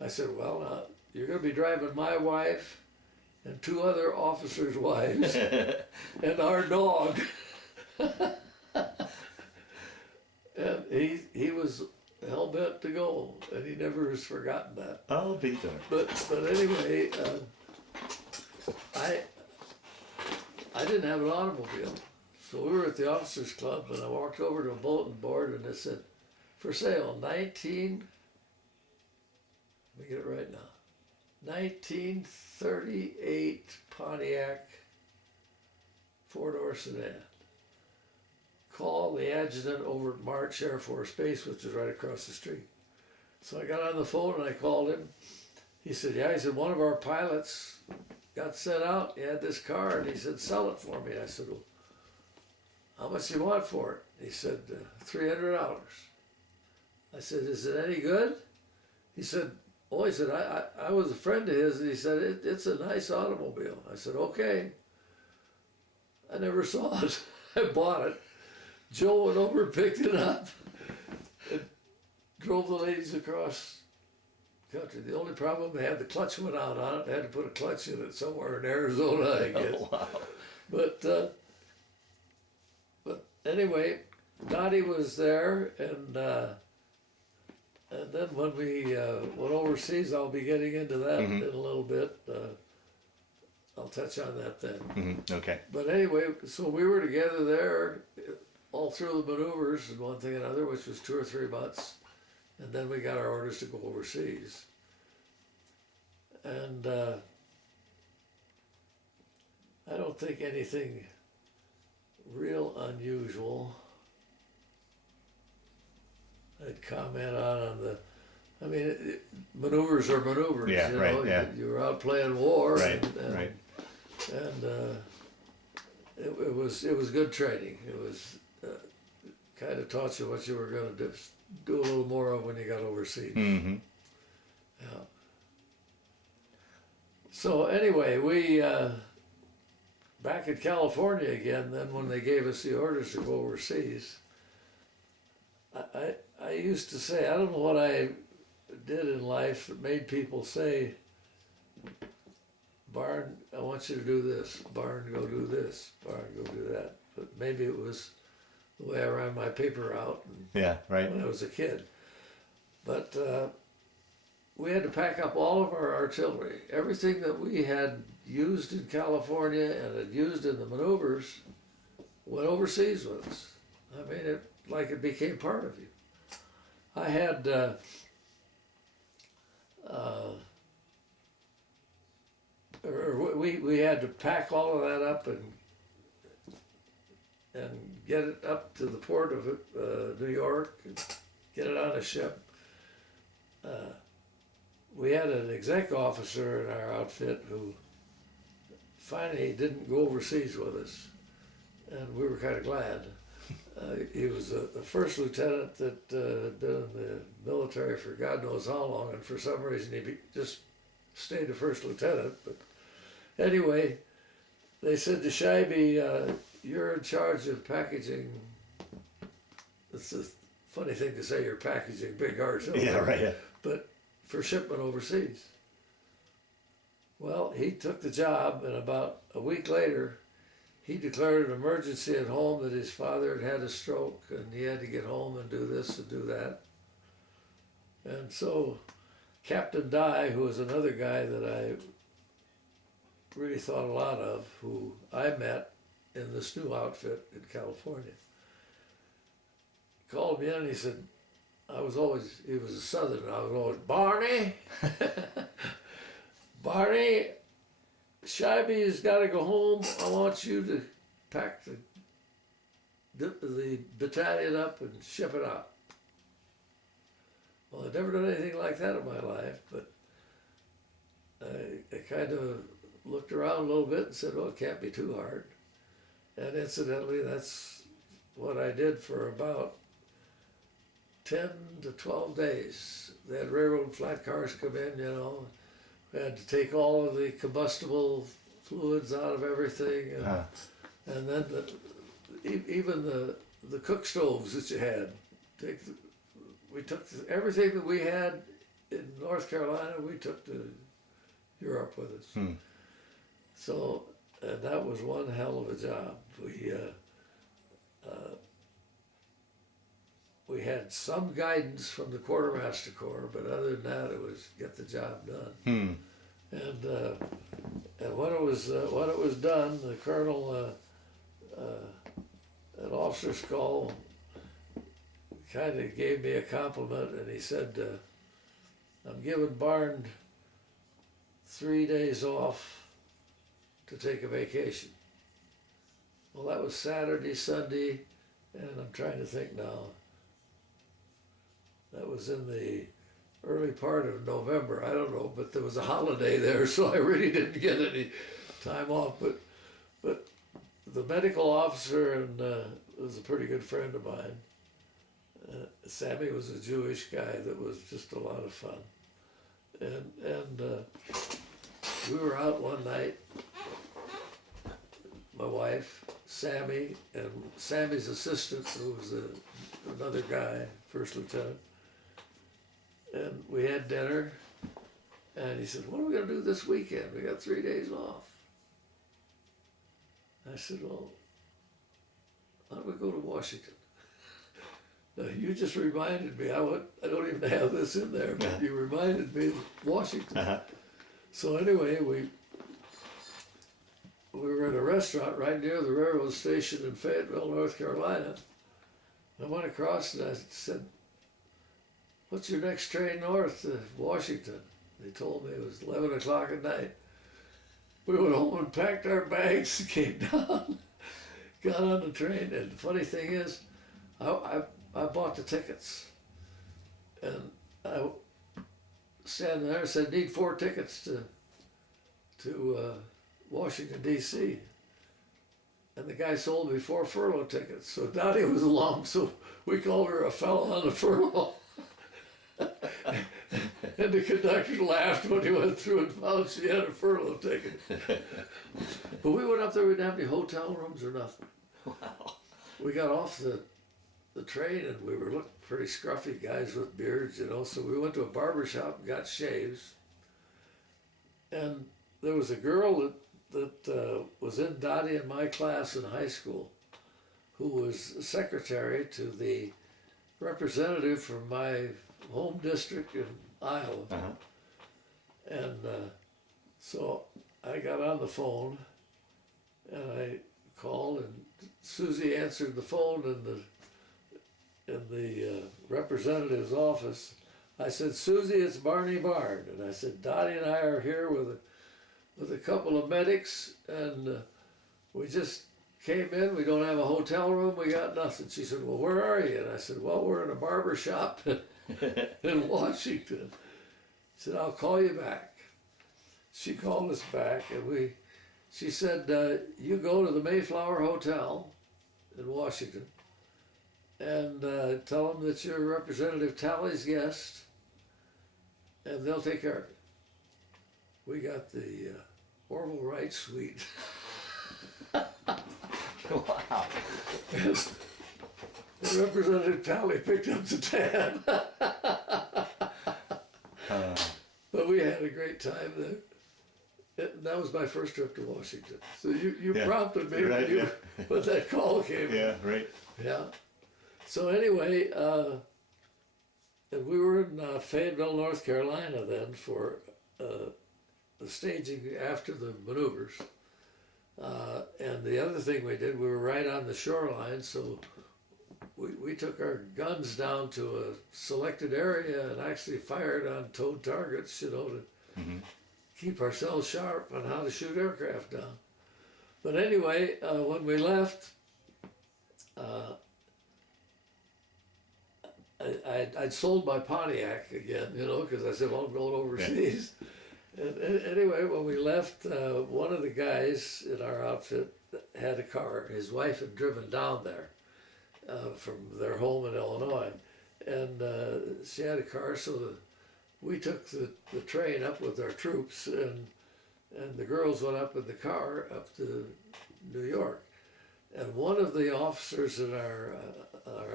I said, well, you're going to be driving my wife and 2 other officers' wives and our dog. And he was hell-bent to go, and he never has forgotten that. I'll be there. But anyway, I didn't have an automobile. So we were at the officers club, and I walked over to a bulletin board, and it said, for sale, let me get it right now, 1938 Pontiac 4-door sedan. Call the adjutant over at March Air Force Base, which is right across the street. So I got on the phone and I called him. He said, yeah, he said, one of our pilots got sent out, he had this car, and he said, sell it for me. I said, well, how much do you want for it? He said, $300. I said, is it any good? He said, oh, he said, I was a friend of his, and he said, it's a nice automobile. I said, okay. I never saw it. I bought it. Joe went over and picked it up and drove the ladies across country. The only problem, they had the clutch went out on it. They had to put a clutch in it somewhere in Arizona, I guess. Oh, wow. But anyway, Dottie was there, and then when we went overseas, I'll be getting into that in a little bit. I'll touch on that then. Mm-hmm. Okay. But anyway, so we were together there all through the maneuvers and one thing and another, which was 2 or 3 months. And then we got our orders to go overseas. And I don't think anything real unusual I'd comment on the, I mean, maneuvers are maneuvers. Yeah, you right, know, yeah. You were out playing war. Right, and, right. And it was good training. It was kind of taught you what you were going to do a little more of when you got overseas. Mm-hmm. Yeah. So anyway, we back in California again. Then when they gave us the orders to go overseas, I I used to say, I don't know what I did in life that made people say, Barn, I want you to do this. Barn, go do this. Barn, go do that. But maybe it was the way I ran my paper route Yeah, right. when I was a kid. But we had to pack up all of our artillery. Everything that we had used in California and had used in the maneuvers went overseas with us. I mean, it became part of you. I had we had to pack all of that up and get it up to the port of New York and get it on a ship. We had an exec officer in our outfit who finally didn't go overseas with us, and we were kind of glad. He was the first lieutenant that had been in the military for God knows how long, and for some reason he just stayed a first lieutenant. But anyway, they said to Scheibe, you're in charge of packaging. It's a funny thing to say, you're packaging big artillery. Yeah, right. Yeah. But for shipment overseas. Well, he took the job, and about a week later, he declared an emergency at home that his father had had a stroke and he had to get home and do this and do that. And so Captain Dye, who was another guy that I really thought a lot of, who I met in this new outfit in California, called me in and he said, he was a Southerner, I was always, Barney, Barney, Scheibe's got to go home. I want you to pack the battalion up and ship it out. Well, I'd never done anything like that in my life, but I kind of looked around a little bit and said, well, it can't be too hard. And incidentally, that's what I did for about 10 to 12 days. They had railroad flat cars come in, you know. We had to take all of the combustible fluids out of everything, and then even the cook stoves that you had. We took everything that we had in North Carolina. We took to Europe with us. So, and that was one hell of a job. We had some guidance from the Quartermaster Corps, but other than that, it was get the job done. And when it was done, the colonel at officer's call kind of gave me a compliment, and he said, "I'm giving Barn 3 days off to take a vacation." Well, that was Saturday, Sunday, and I'm trying to think now. That was in the early part of November. I don't know, but there was a holiday there, so I really didn't get any time off. But the medical officer and was a pretty good friend of mine. Sammy was a Jewish guy that was just a lot of fun. And we were out one night, my wife, Sammy, and Sammy's assistant, who was another guy, first lieutenant. And we had dinner, and he said, "What are we going to do this weekend? We got 3 days off." I said, "Well, why don't we go to Washington?" Now, you just reminded me, I don't even have this in there, but you reminded me of Washington. So anyway, we were in a restaurant right near the railroad station in Fayetteville, North Carolina. I went across and I said, "What's your next train north to Washington?" They told me it was 11 o'clock at night. We went home and packed our bags and came down, got on the train. And the funny thing is, I bought the tickets. And I standing there and said, "Need 4 tickets to Washington, D.C." And the guy sold me 4 furlough tickets. So Dottie was along, so we called her a fellow on the furlough. And the conductor laughed when he went through and found she had a furlough ticket. But we went up there, we didn't have any hotel rooms or nothing. Wow. We got off the the train, and we were looking pretty scruffy guys with beards, you know. So we went to a barber shop and got shaves. And there was a girl that was in Dottie in my class in high school, who was secretary to the representative from my home district in Iowa. Uh-huh. And so I got on the phone, and I called, and Susie answered the phone in the representative's office. I said, "Susie, it's Barney Barn." And I said, "Dottie and I are here with a couple of medics, and we just came in. We don't have a hotel room. We got nothing." She said, "Well, where are you?" And I said, "Well, we're in a barber shop in Washington." She said, "I'll call you back." She called us back, and she said, "You go to the Mayflower Hotel in Washington and tell them that you're Representative Talley's guest, and they'll take care of it." We got the Orville Wright suite. Wow. And Representative Talley picked up the tab. But we had a great time there. That was my first trip to Washington. So you prompted me right, when that call came. Yeah, right. Yeah. So anyway, and we were in Fayetteville, North Carolina then for the staging after the maneuvers. And the other thing we did, we were right on the shoreline, so we took our guns down to a selected area and actually fired on towed targets, you know, to keep ourselves sharp on how to shoot aircraft down. But anyway, when we left, I'd sold my Pontiac again, you know, because I said, well, I'm going overseas. Yeah. And anyway, when we left, one of the guys in our outfit had a car. His wife had driven down there from their home in Illinois. And she had a car, so we took the train up with our troops, and the girls went up in the car up to New York. And one of the officers in our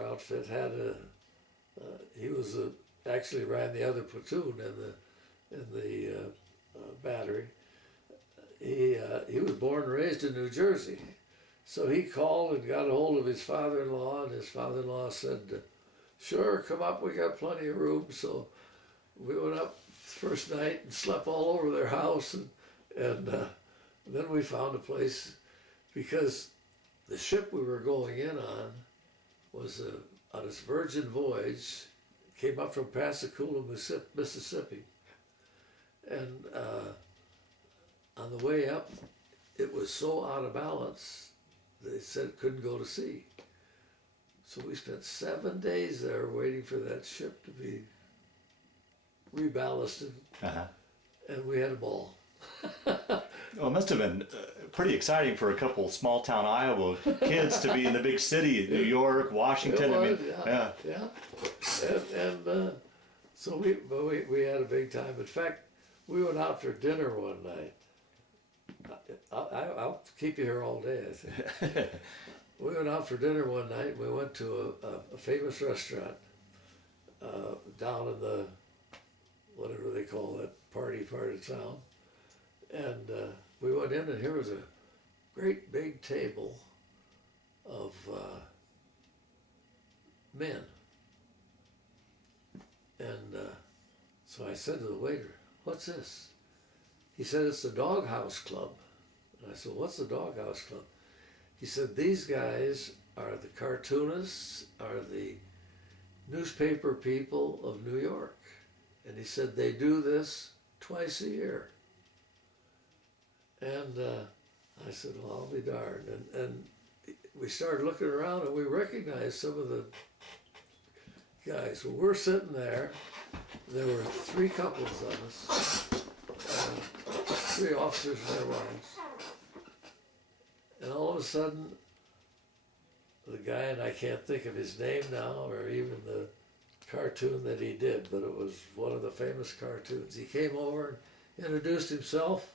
outfit had he was actually ran the other platoon in the battery. He was born and raised in New Jersey, so he called and got a hold of his father-in-law, and his father-in-law said, "Sure, come up. We got plenty of room." So we went up the first night and slept all over their house, and then we found a place, because the ship we were going in on was on its virgin voyage, came up from Pascagoula, Mississippi, and on the way up, it was so out of balance, they said it couldn't go to sea. So we spent 7 days there waiting for that ship to be reballasted, and we had a ball. Well, it must have been pretty exciting for a couple small town Iowa kids to be in the big city, New York, Washington. It was, yeah. And so we had a big time. In fact, we went out for dinner one night. I'll keep you here all day, I think. We went out for dinner one night. We went to a famous restaurant down in the, whatever they call that party part of town. And we went in, and here was a great big table of men. And so I said to the waiter, "What's this?" He said, "It's the Doghouse Club." And I said, "What's the Doghouse Club?" He said, "These guys are the cartoonists, are the newspaper people of New York." And he said, "They do this twice a year." And I said, "Well, I'll be darned." And we started looking around, and we recognized some of the guys. Well, we're sitting there. There were 3 couples of us, 3 officers and their wives. And all of a sudden, the guy, and I can't think of his name now, or even the cartoon that he did, but it was one of the famous cartoons. He came over and introduced himself,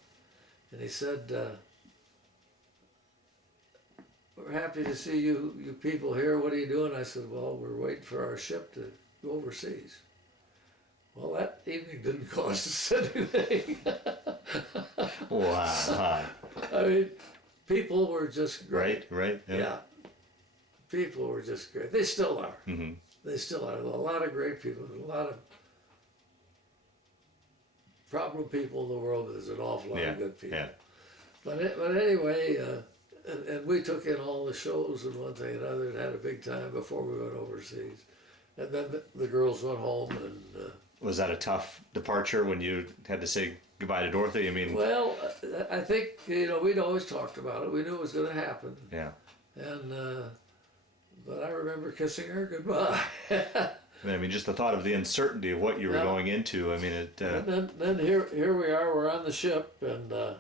and he said, we're happy to see you people here. What are you doing?" I said, "Well, we're waiting for our ship to go overseas." Well, that evening didn't cost us anything. Wow. I mean, people were just great. Right. Yeah. People were just great. They still are. Mm-hmm. They still are. A lot of great people. A lot of problem people in the world, but there's an awful lot of good people. Yeah. But anyway, and we took in all the shows and one thing and another and had a big time before we went overseas. And then the girls went home and... Was that a tough departure when you had to say goodbye to Dorothy? I mean... Well, I think, we'd always talked about it. We knew it was going to happen. Yeah. And, but I remember kissing her goodbye. I mean, just the thought of the uncertainty of what you were going into. I mean, it. And then here we are. We're on the ship, and there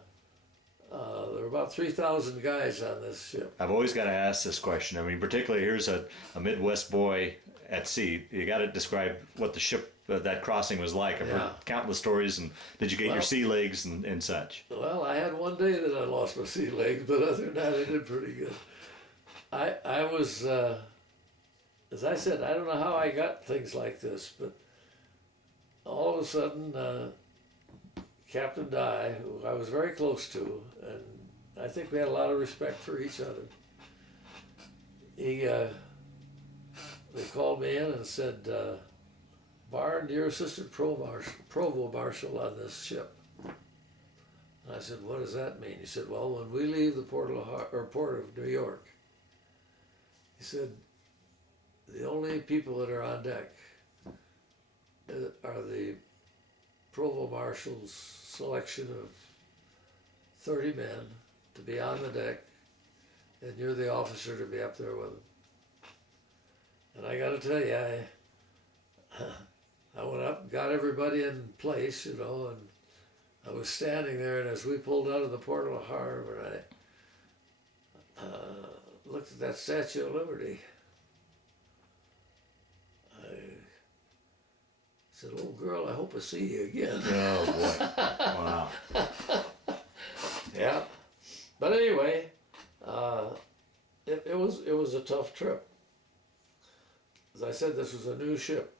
were about 3,000 guys on this ship. I've always got to ask this question. I mean, particularly here's a Midwest boy at sea. You got to describe what the ship that crossing was like. I've heard countless stories. And did you get your sea legs and such? Well, I had one day that I lost my sea legs, but other than that, I did pretty good. I was. As I said, I don't know how I got things like this, but all of a sudden, Captain Dye, who I was very close to, and I think we had a lot of respect for each other, they called me in and said, "Barn, you're assistant provost marshal on this ship." And I said, "What does that mean?" He said, "Well, when we leave the port of New York," he said, "the only people that are on deck are the provost marshal's selection of 30 men to be on the deck, and you're the officer to be up there with them." And I got to tell you, I went up and got everybody in place, and I was standing there, and as we pulled out of the port of the harbor, I looked at that Statue of Liberty. I said, "Old girl, I hope I see you again." Oh boy! Wow. Yeah, but anyway, it was a tough trip. As I said, this was a new ship.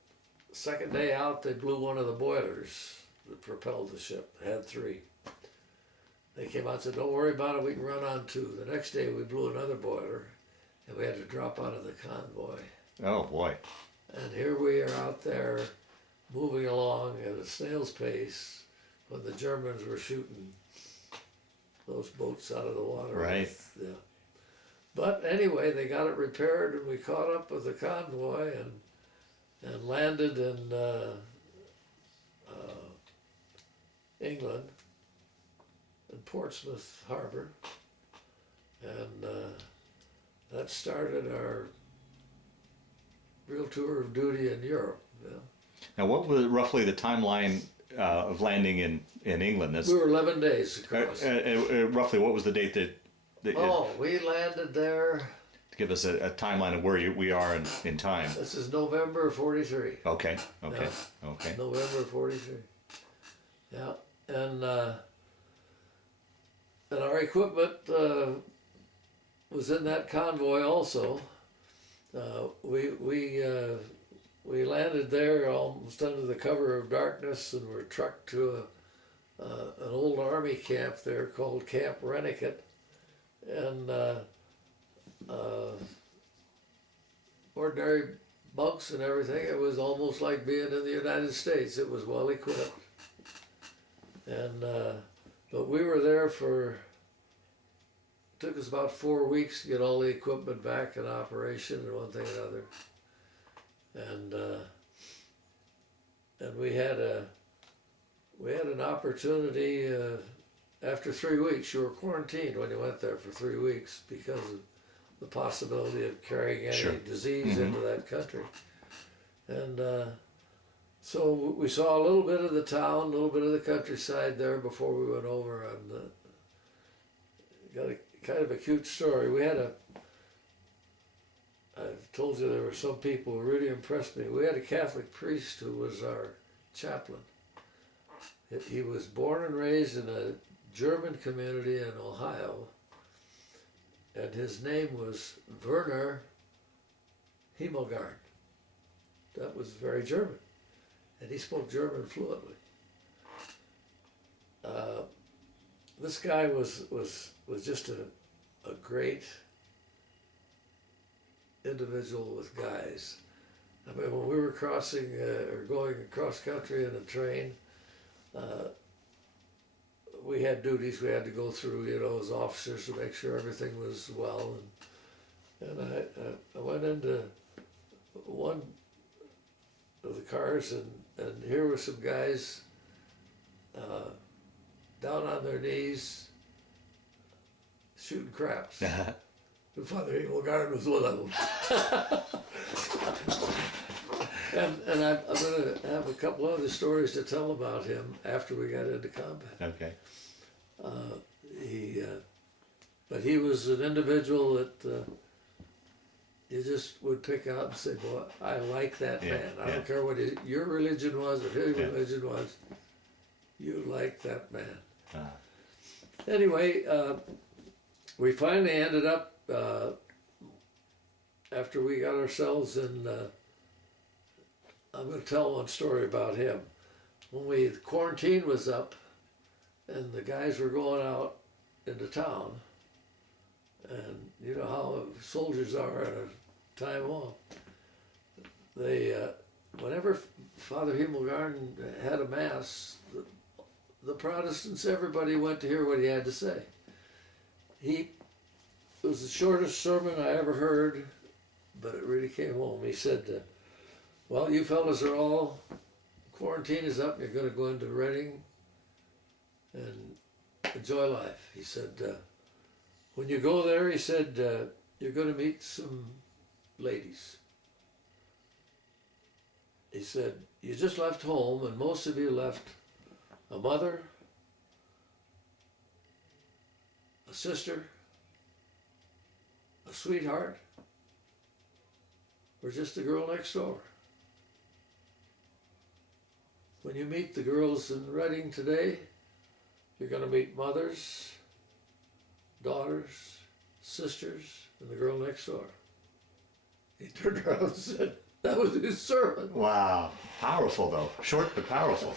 The second day out, they blew one of the boilers that propelled the ship. They had 3. They came out and said, "Don't worry about it, we can run on 2. The next day, we blew another boiler, and we had to drop out of the convoy. Oh boy! And here we are out there, moving along at a snail's pace, when the Germans were shooting those boats out of the water. Right. Yeah. But anyway, they got it repaired, and we caught up with the convoy and landed in England, in Portsmouth Harbor, and that started our real tour of duty in Europe. Yeah. Now, what was roughly the timeline of landing in England? We were 11 days across. Roughly, what was the date that we landed there. to give us a timeline of where we are in time? This is November 43. Okay. Yeah. Okay. November 43. Yeah, and our equipment was in that convoy also. We landed there almost under the cover of darkness, and were trucked to an old army camp there called Camp Rennicket, and ordinary bunks and everything. It was almost like being in the United States. It was well equipped, and but we were there for. It took us about 4 weeks to get all the equipment back in operation and one thing and another, and we had an opportunity. After 3 weeks, you were quarantined when you went there for 3 weeks because of the possibility of carrying any disease into that country. And so we saw a little bit of the town, a little bit of the countryside there before we went over. And got a kind of a cute story. We had I told you there were some people who really impressed me. We had a Catholic priest who was our chaplain. He was born and raised in a German community in Ohio, and his name was Werner Himmelgarn. That was very German, and he spoke German fluently. This guy was just a great individual with guys. I mean, when we were crossing or going across country in a train, we had duties we had to go through, you know, as officers to make sure everything was well. And I went into one of the cars, and here were some guys down on their knees shooting craps. And Father Himmelgarn was one of them. and I'm going to have a couple other stories to tell about him after we got into combat. Okay. But he was an individual that you just would pick out and say, "Boy, I like that man. I don't care what your religion was or his religion was. You like that man." Anyway, we finally ended up after we got ourselves in. I'm going to tell one story about him. When the quarantine was up, and the guys were going out into town, and you know how soldiers are at a time off. They, whenever Father Himmelgarn had a mass, the Protestants, everybody went to hear what he had to say. It was the shortest sermon I ever heard, but it really came home. He said, "Well, you fellas are all, quarantine is up, you're going to go into Reading and enjoy life." He said, "When you go there," he said, "you're going to meet some ladies." He said, "You just left home, and most of you left a mother, a sister, a sweetheart, or just the girl next door. When you meet the girls in Reading today, you're going to meet mothers, daughters, sisters, and the girl next door." He turned around and said, that was his sermon. Wow. Powerful, though. Short but powerful.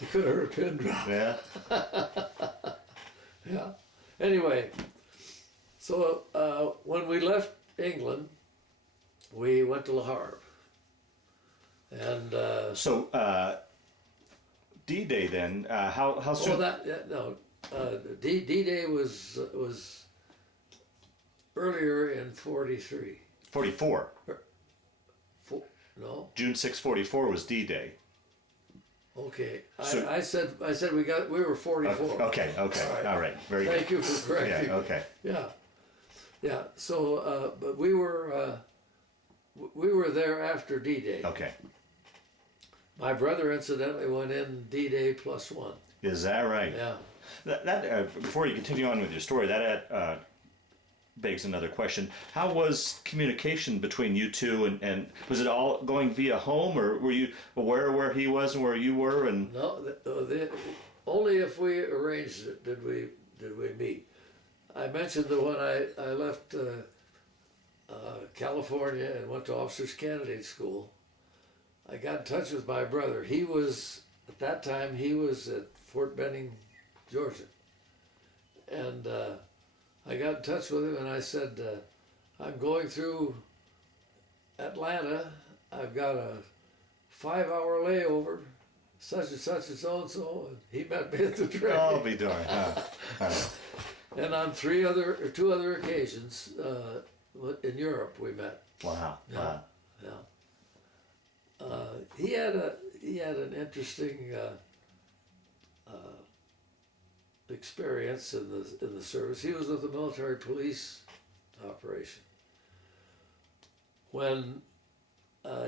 You could have heard a pin drop. Yeah. Yeah. Anyway, so when we left England, we went to Le Havre. And So, D-Day then, how soon? D-Day was earlier in 43. 44. No. June 6, 44 was D-Day. Okay. So- I said we were 44. Okay. All right. Very Thank good. you for correcting. Yeah, okay. Yeah. So, but we were there after D-Day. Okay. My brother incidentally went in D-Day +1. Is that right? Yeah. That before you continue on with your story, that begs another question. How was communication between you two, and was it all going via home, or were you aware where he was and where you were? And No, only if we arranged it did we meet. I mentioned that when I left California and went to Officers Candidate School, I got in touch with my brother. He was, at that time, he was at Fort Benning, Georgia. And I got in touch with him and I said, I'm going through Atlanta. I've got a 5-hour layover, such and such and so and so. And he met me at the train. I'll be darned. And on 2 other occasions in Europe we met. Wow. Yeah. Wow. Yeah. He had an interesting experience in the service. He was with the military police operation. When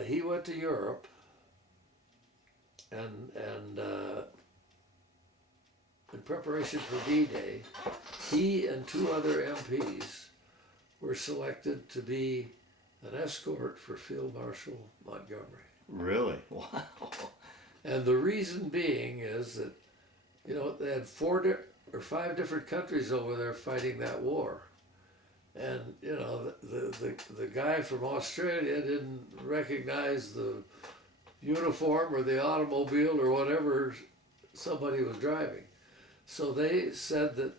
he went to Europe, and in preparation for D-Day, he and 2 other MPs were selected to be an escort for Field Marshal Montgomery. Really? Wow. And the reason being is that, you know, they had 4 or 5 different countries over there fighting that war. And you know, the guy from Australia didn't recognize the uniform or the automobile or whatever somebody was driving. So they said that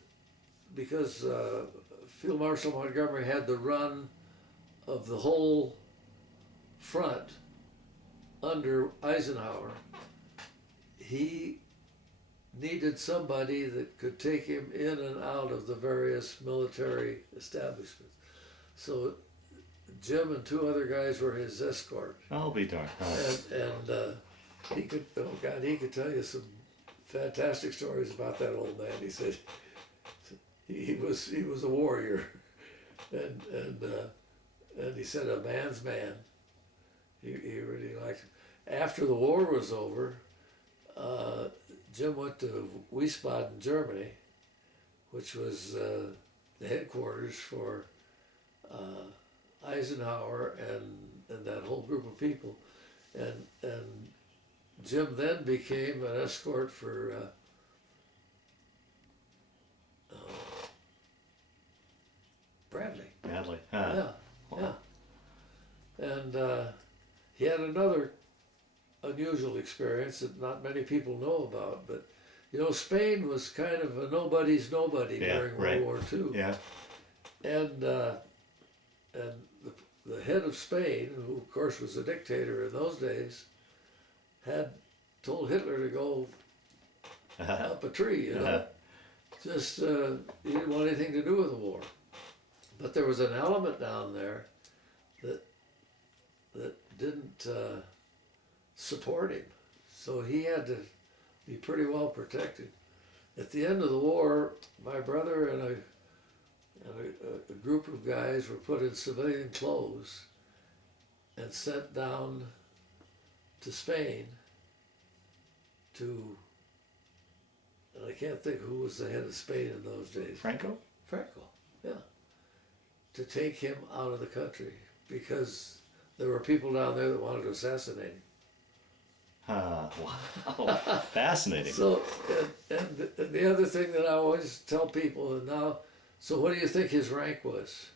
because Field Marshal Montgomery had the run of the whole front under Eisenhower, he needed somebody that could take him in and out of the various military establishments. So Jim and two other guys were his escort. I'll be darned. Oh. And he could, oh God, he could tell you some fantastic stories about that old man. He said he was a warrior, and he said a man's man. He really liked him. After the war was over, Jim went to Wiesbaden, Germany, which was the headquarters for Eisenhower and that whole group of people, and Jim then became an escort for Bradley. Badly. Yeah, Wow. yeah. And he had another unusual experience that not many people know about, but you know, Spain was kind of a nobody's nobody during World War II. Yeah. And the head of Spain, who of course was a dictator in those days, had told Hitler to go up a tree, you know. Just, he didn't want anything to do with the war. But there was an element down there that didn't support him. So he had to be pretty well protected. At the end of the war, my brother and a group of guys were put in civilian clothes and sent down to Spain to, and I can't think who was the head of Spain in those days. Franco? Franco, yeah. To take him out of the country because there were people down there that wanted to assassinate him. Wow. Fascinating. So, and the other thing that I always tell people, and now, so what do you think his rank was?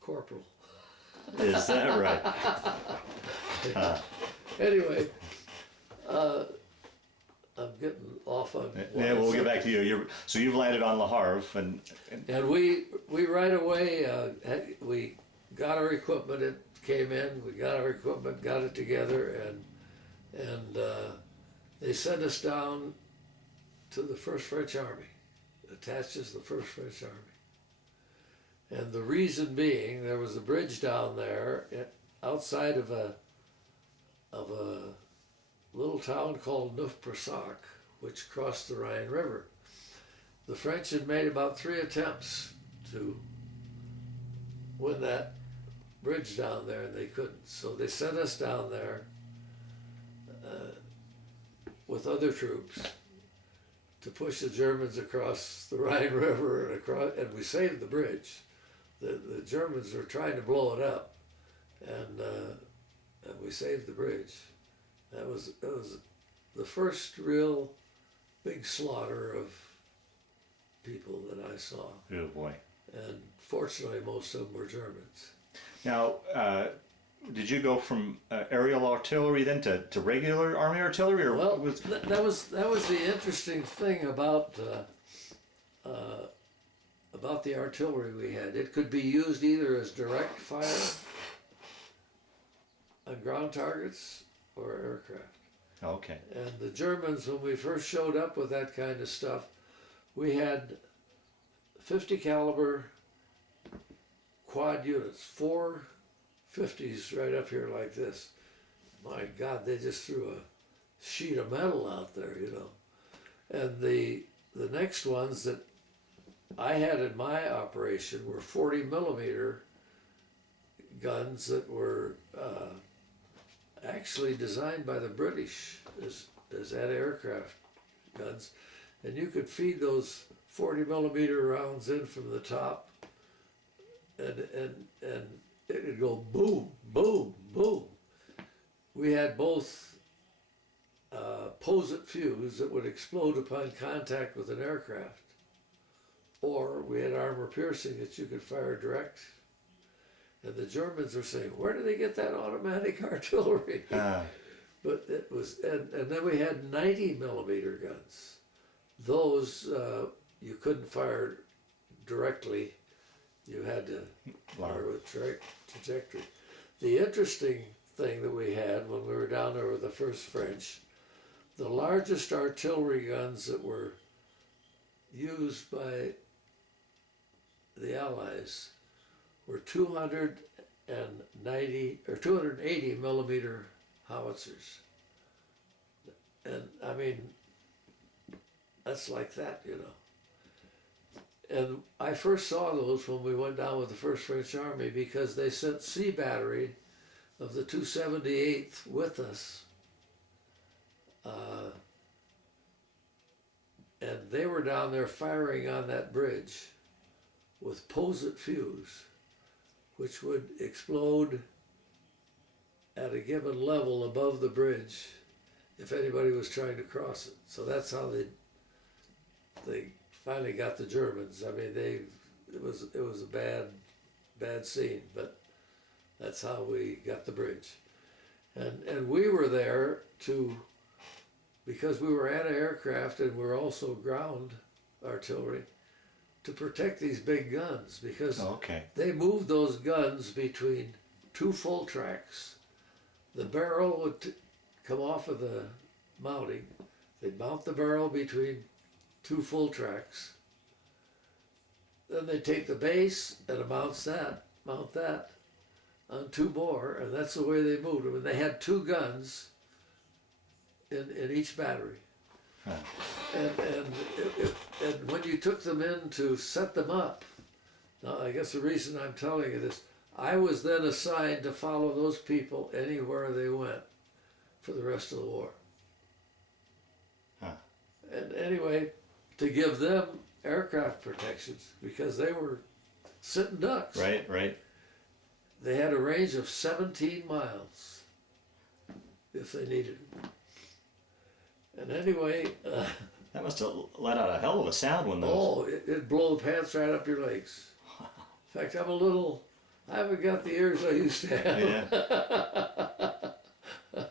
Corporal. Is that right? Anyway, I'm getting off on. Yeah, we'll get back to you. So you've landed on Le Havre, and we right away we got our equipment. It came in. We got our equipment, got it together, and they sent us down to the First French Army, attached as the First French Army. And the reason being, there was a bridge down there outside of a little town called Neuf-Brissac, which crossed the Rhine River. The French had made about 3 attempts to win that bridge down there, and they couldn't. So they sent us down there with other troops to push the Germans across the Rhine River and we saved the bridge. The Germans were trying to blow it up, and we saved the bridge. That was the first real big slaughter of people that I saw. oh boy. And fortunately, most of them were Germans. Now, did you go from aerial artillery then to regular army artillery, or well, that was the interesting thing about the artillery we had. It could be used either as direct fire on ground targets or aircraft. Okay. And the Germans, when we first showed up with that kind of stuff, we had 50 caliber quad units, 4 50s right up here like this. My God, they just threw a sheet of metal out there, you know. And the next ones that I had in my operation were 40 millimeter guns that were actually designed by the British as anti-aircraft guns. And you could feed those 40 millimeter rounds in from the top, and it would go boom, boom, boom. We had both posite fuse that would explode upon contact with an aircraft, or we had armor piercing that you could fire direct. And the Germans were saying, where do they get that automatic artillery? But it was, and then we had 90 millimeter guns. Those you couldn't fire directly. You had to fire with trajectory. The interesting thing that we had when we were down there with the first French, the largest artillery guns that were used by the Allies were 290 or 280 millimeter howitzers. And I mean, that's like that, you know. And I first saw those when we went down with the First French Army, because they sent C Battery of the 278th with us. And they were down there firing on that bridge with posite fuse, which would explode at a given level above the bridge if anybody was trying to cross it. So that's how they finally got the Germans. I mean, it was a bad scene, but that's how we got the bridge. And we were there because we were anti-aircraft and we're also ground artillery, to protect these big guns, because they moved those guns between two full tracks. The barrel would come off of the mounting. They'd mount the barrel between two full tracks. Then they'd take the base and mount that on two more, and that's the way they moved them. And they had two guns in each battery. And when you took them in to set them up, now I guess the reason I'm telling you this, I was then assigned to follow those people anywhere they went for the rest of the war. And anyway, to give them aircraft protections, because they were sitting ducks. Right. They had a range of 17 miles if they needed it. And anyway... that must have let out a hell of a sound when those... Oh, it'd blow the pants right up your legs. In fact, I haven't got the ears I used to have. Yeah.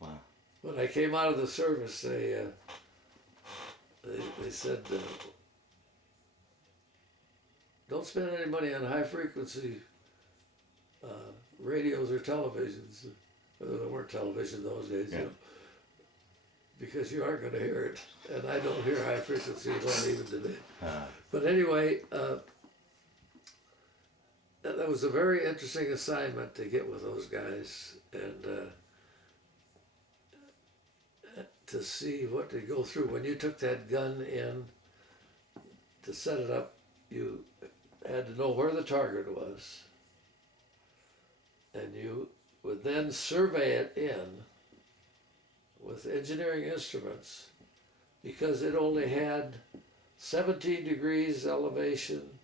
Wow. When I came out of the service, they said, don't spend any money on high frequency radios or televisions. Well, there weren't television those days, you know, because you aren't going to hear it. And I don't hear high frequency one even today. But anyway, that was a very interesting assignment to get with those guys, and to see what they go through. When you took that gun in to set it up, you had to know where the target was, and you would then survey it in with engineering instruments, because it only had 17 degrees elevation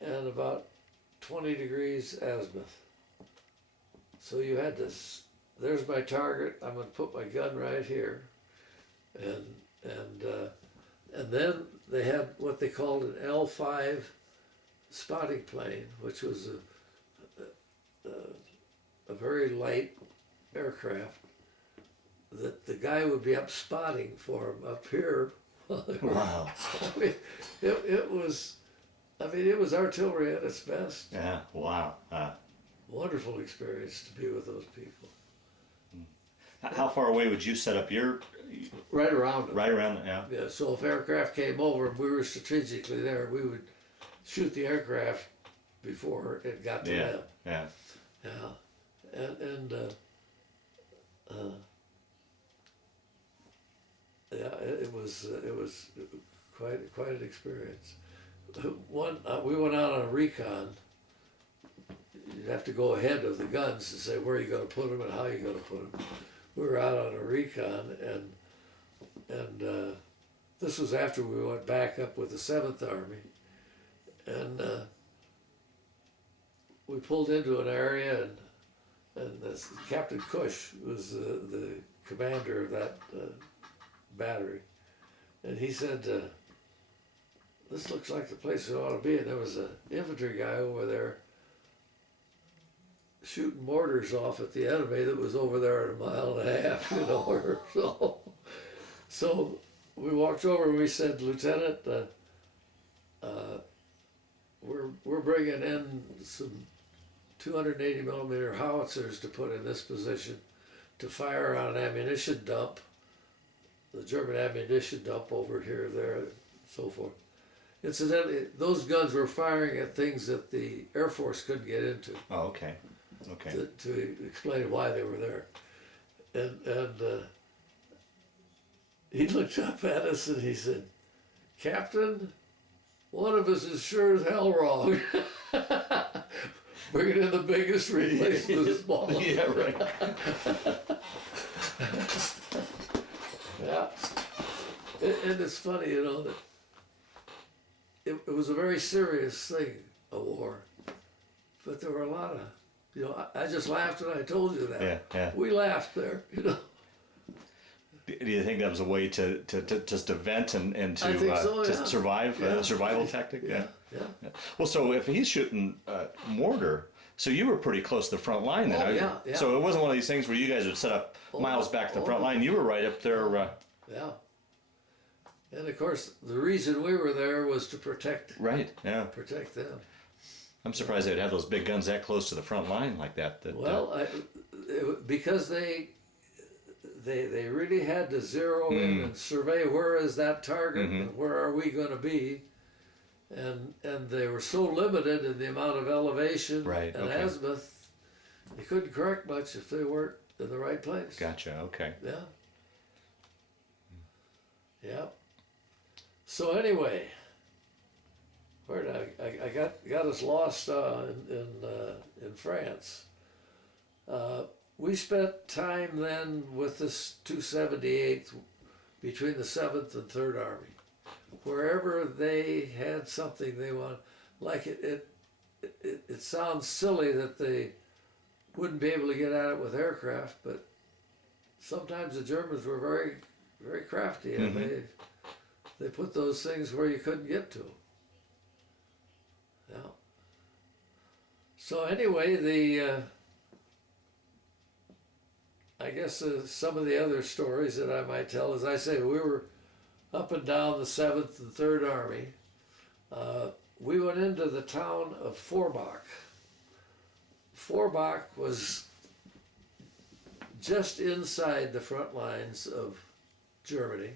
and about 20 degrees azimuth. So you had to, there's my target, I'm going to put my gun right here. And then they had what they called an L5 spotting plane, which was a very light aircraft that the guy would be up spotting for him up here. Wow. I mean, it was artillery at its best. Yeah, wow. Wonderful experience to be with those people. How far away would you set up your... Right around them. Right around, yeah. Yeah, so if aircraft came over and we were strategically there, we would shoot the aircraft before it got to them. Yeah. Yeah. It was quite an experience. We went out on a recon. You'd have to go ahead of the guns to say where you're going to put them and how you're going to put them. We were out on a recon, and this was after we went back up with the 7th Army, and we pulled into an area, and this Captain Cush was the commander of that battery, and he said, this looks like the place we ought to be. And there was an infantry guy over there shooting mortars off at the enemy that was over there at 1.5 miles, you know, or so. So we walked over and we said, Lieutenant, we're bringing in some 280 millimeter howitzers to put in this position to fire on an ammunition dump, the German ammunition dump over here, there, and so forth. Incidentally, those guns were firing at things that the Air Force couldn't get into. Oh, okay. Okay. To explain why they were there. And he looked up at us and he said, Captain, one of us is sure as hell wrong. Bringing in the biggest replacement the small. Yeah, right. Yeah. And it's funny, you know, that it was a very serious thing, a war. But there were a lot of, you know, I just laughed when I told you that. Yeah, yeah. We laughed there, you know. Do you think that was a way to just to vent and to, I think so, to yeah. survive, Yeah. a survival tactic? Yeah. Well, so if he's shooting mortar, so you were pretty close to the front line then. Oh, yeah. So it wasn't one of these things where you guys would set up miles back to the front line. You were right up there. Yeah. And of course, the reason we were there was to protect Right, yeah. them. I'm surprised they'd have those big guns that close to the front line like that. Well, because they really had to zero in and survey where is that target and where are we going to be, and they were so limited in the amount of elevation and azimuth, you couldn't correct much if they weren't in the right place. Gotcha. Okay. Yeah. Yeah. So anyway, where did I got us lost in France. We spent time then with this 278th between the 7th and 3rd Army. Wherever they had something they wanted, like it sounds silly that they wouldn't be able to get at it with aircraft, but sometimes the Germans were very, very crafty, and they put those things where you couldn't get to them. Yeah. So anyway, I guess some of the other stories that I might tell, as I say, we were up and down the 7th and 3rd Army. We went into the town of Forbach. Forbach was just inside the front lines of Germany.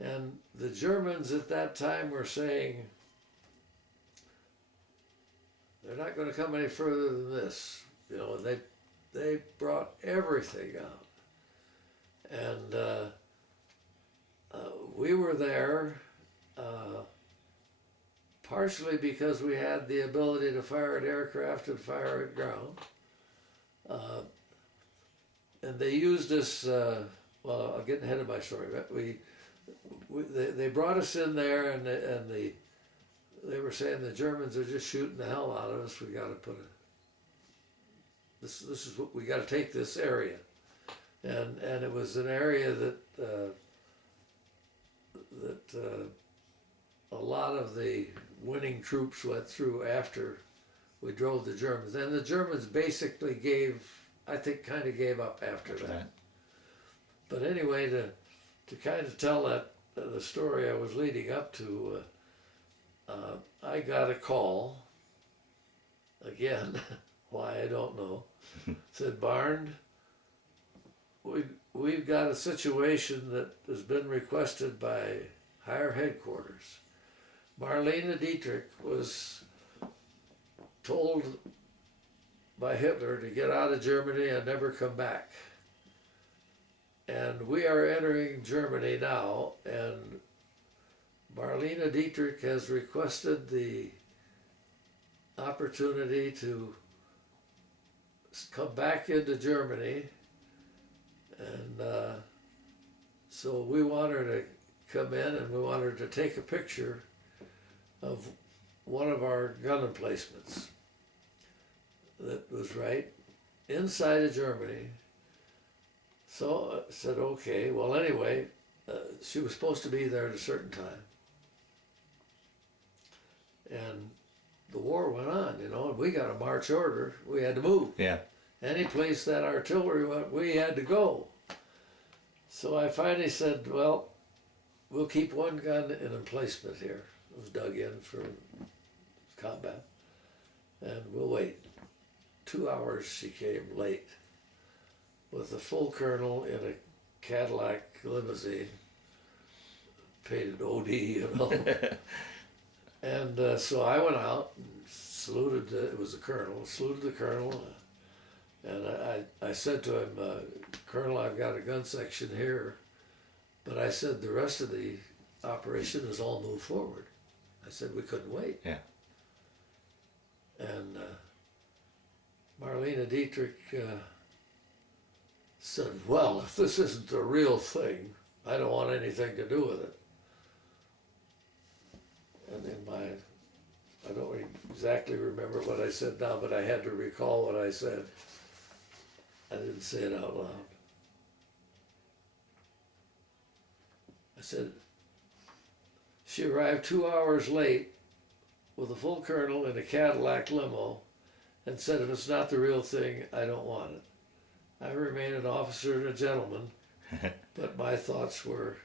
And the Germans at that time were saying, they're not going to come any further than this. You know, they brought everything out. And we were there partially because we had the ability to fire at aircraft and fire at ground. And they used us, well, I'm getting ahead of my story, but they brought us in there, and they were saying the Germans are just shooting the hell out of us. We got to put this is what we got to take this area, and it was an area that a lot of the winning troops went through after we drove the Germans, and the Germans basically I think kind of gave up after that. But anyway, to kind of tell that the story I was leading up to, I got a call, again, why I don't know, said, Barn, we've got a situation that has been requested by higher headquarters. Marlene Dietrich was told by Hitler to get out of Germany and never come back. And we are entering Germany now, and Marlene Dietrich has requested the opportunity to come back into Germany, and so we want her to come in, and we want her to take a picture of one of our gun emplacements that was right inside of Germany. So I said, okay, well anyway, she was supposed to be there at a certain time. And the war went on, you know, and we got a march order. We had to move. Yeah. Any place that artillery went, we had to go. So I finally said, well, we'll keep one gun in emplacement here. It was dug in for combat. And we'll wait. 2 hours she came late with a full colonel in a Cadillac limousine, painted OD, you know. And so I went out and saluted, it was the colonel, saluted the colonel. And I said to him, Colonel, I've got a gun section here, but I said the rest of the operation is all moved forward. I said we couldn't wait. Yeah. And Marlena Dietrich said, well, if this isn't the real thing, I don't want anything to do with it. And in my, I don't exactly remember what I said now, but I had to recall what I said. I didn't say it out loud. I said, she arrived 2 hours late with a full colonel in a Cadillac limo and said, if it's not the real thing, I don't want it. I remain an officer and a gentleman, but my thoughts were,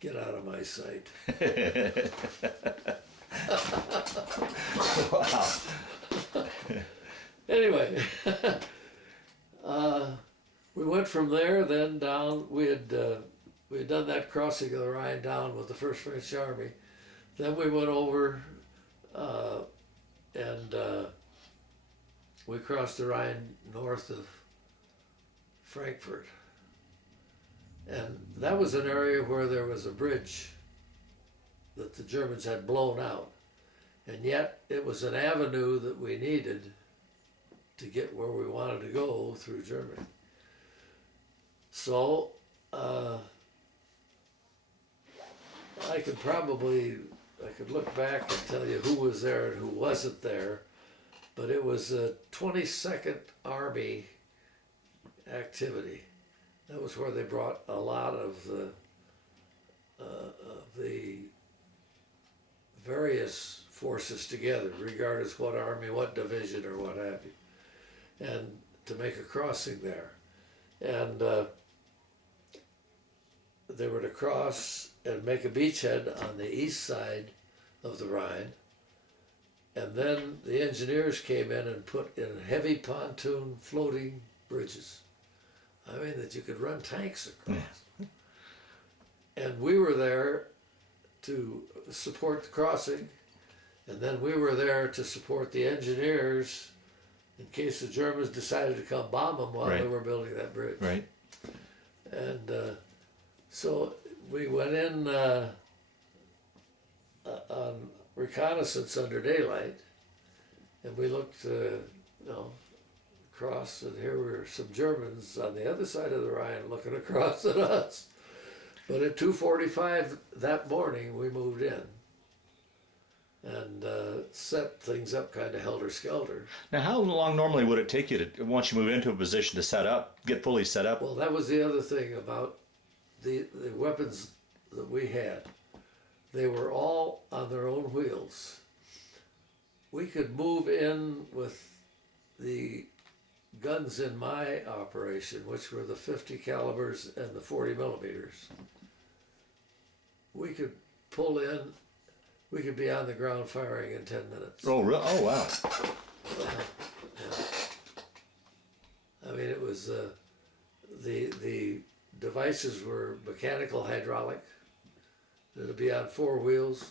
get out of my sight. Wow. Anyway, we went from there, then down. We had done that crossing of the Rhine down with the First French Army. Then we went over and we crossed the Rhine north of Frankfurt. And that was an area where there was a bridge that the Germans had blown out. And yet it was an avenue that we needed to get where we wanted to go through Germany. So I could look back and tell you who was there and who wasn't there, but it was a 22nd Army activity. That was where they brought a lot of the various forces together, regardless what army, what division, or what have you, and to make a crossing there. And they were to cross and make a beachhead on the east side of the Rhine. And then the engineers came in and put in heavy pontoon floating bridges. I mean, that you could run tanks across. And we were there to support the crossing, and then we were there to support the engineers in case the Germans decided to come bomb them while they were building that bridge. Right. And so we went in on reconnaissance under daylight, and we looked, across, and here were some Germans on the other side of the Rhine looking across at us. But at 2:45 that morning, we moved in and set things up kind of helter-skelter. Now, how long normally would it take you to, once you move into a position, to set up, get fully set up? Well, that was the other thing about the weapons that we had. They were all on their own wheels. We could move in with the guns in my operation, which were the 50 calibers and the 40 millimeters. We could pull in, we could be on the ground firing in 10 minutes. Oh, really? Oh, wow. I mean, it was, the devices were mechanical hydraulic. It'd be on 4 wheels.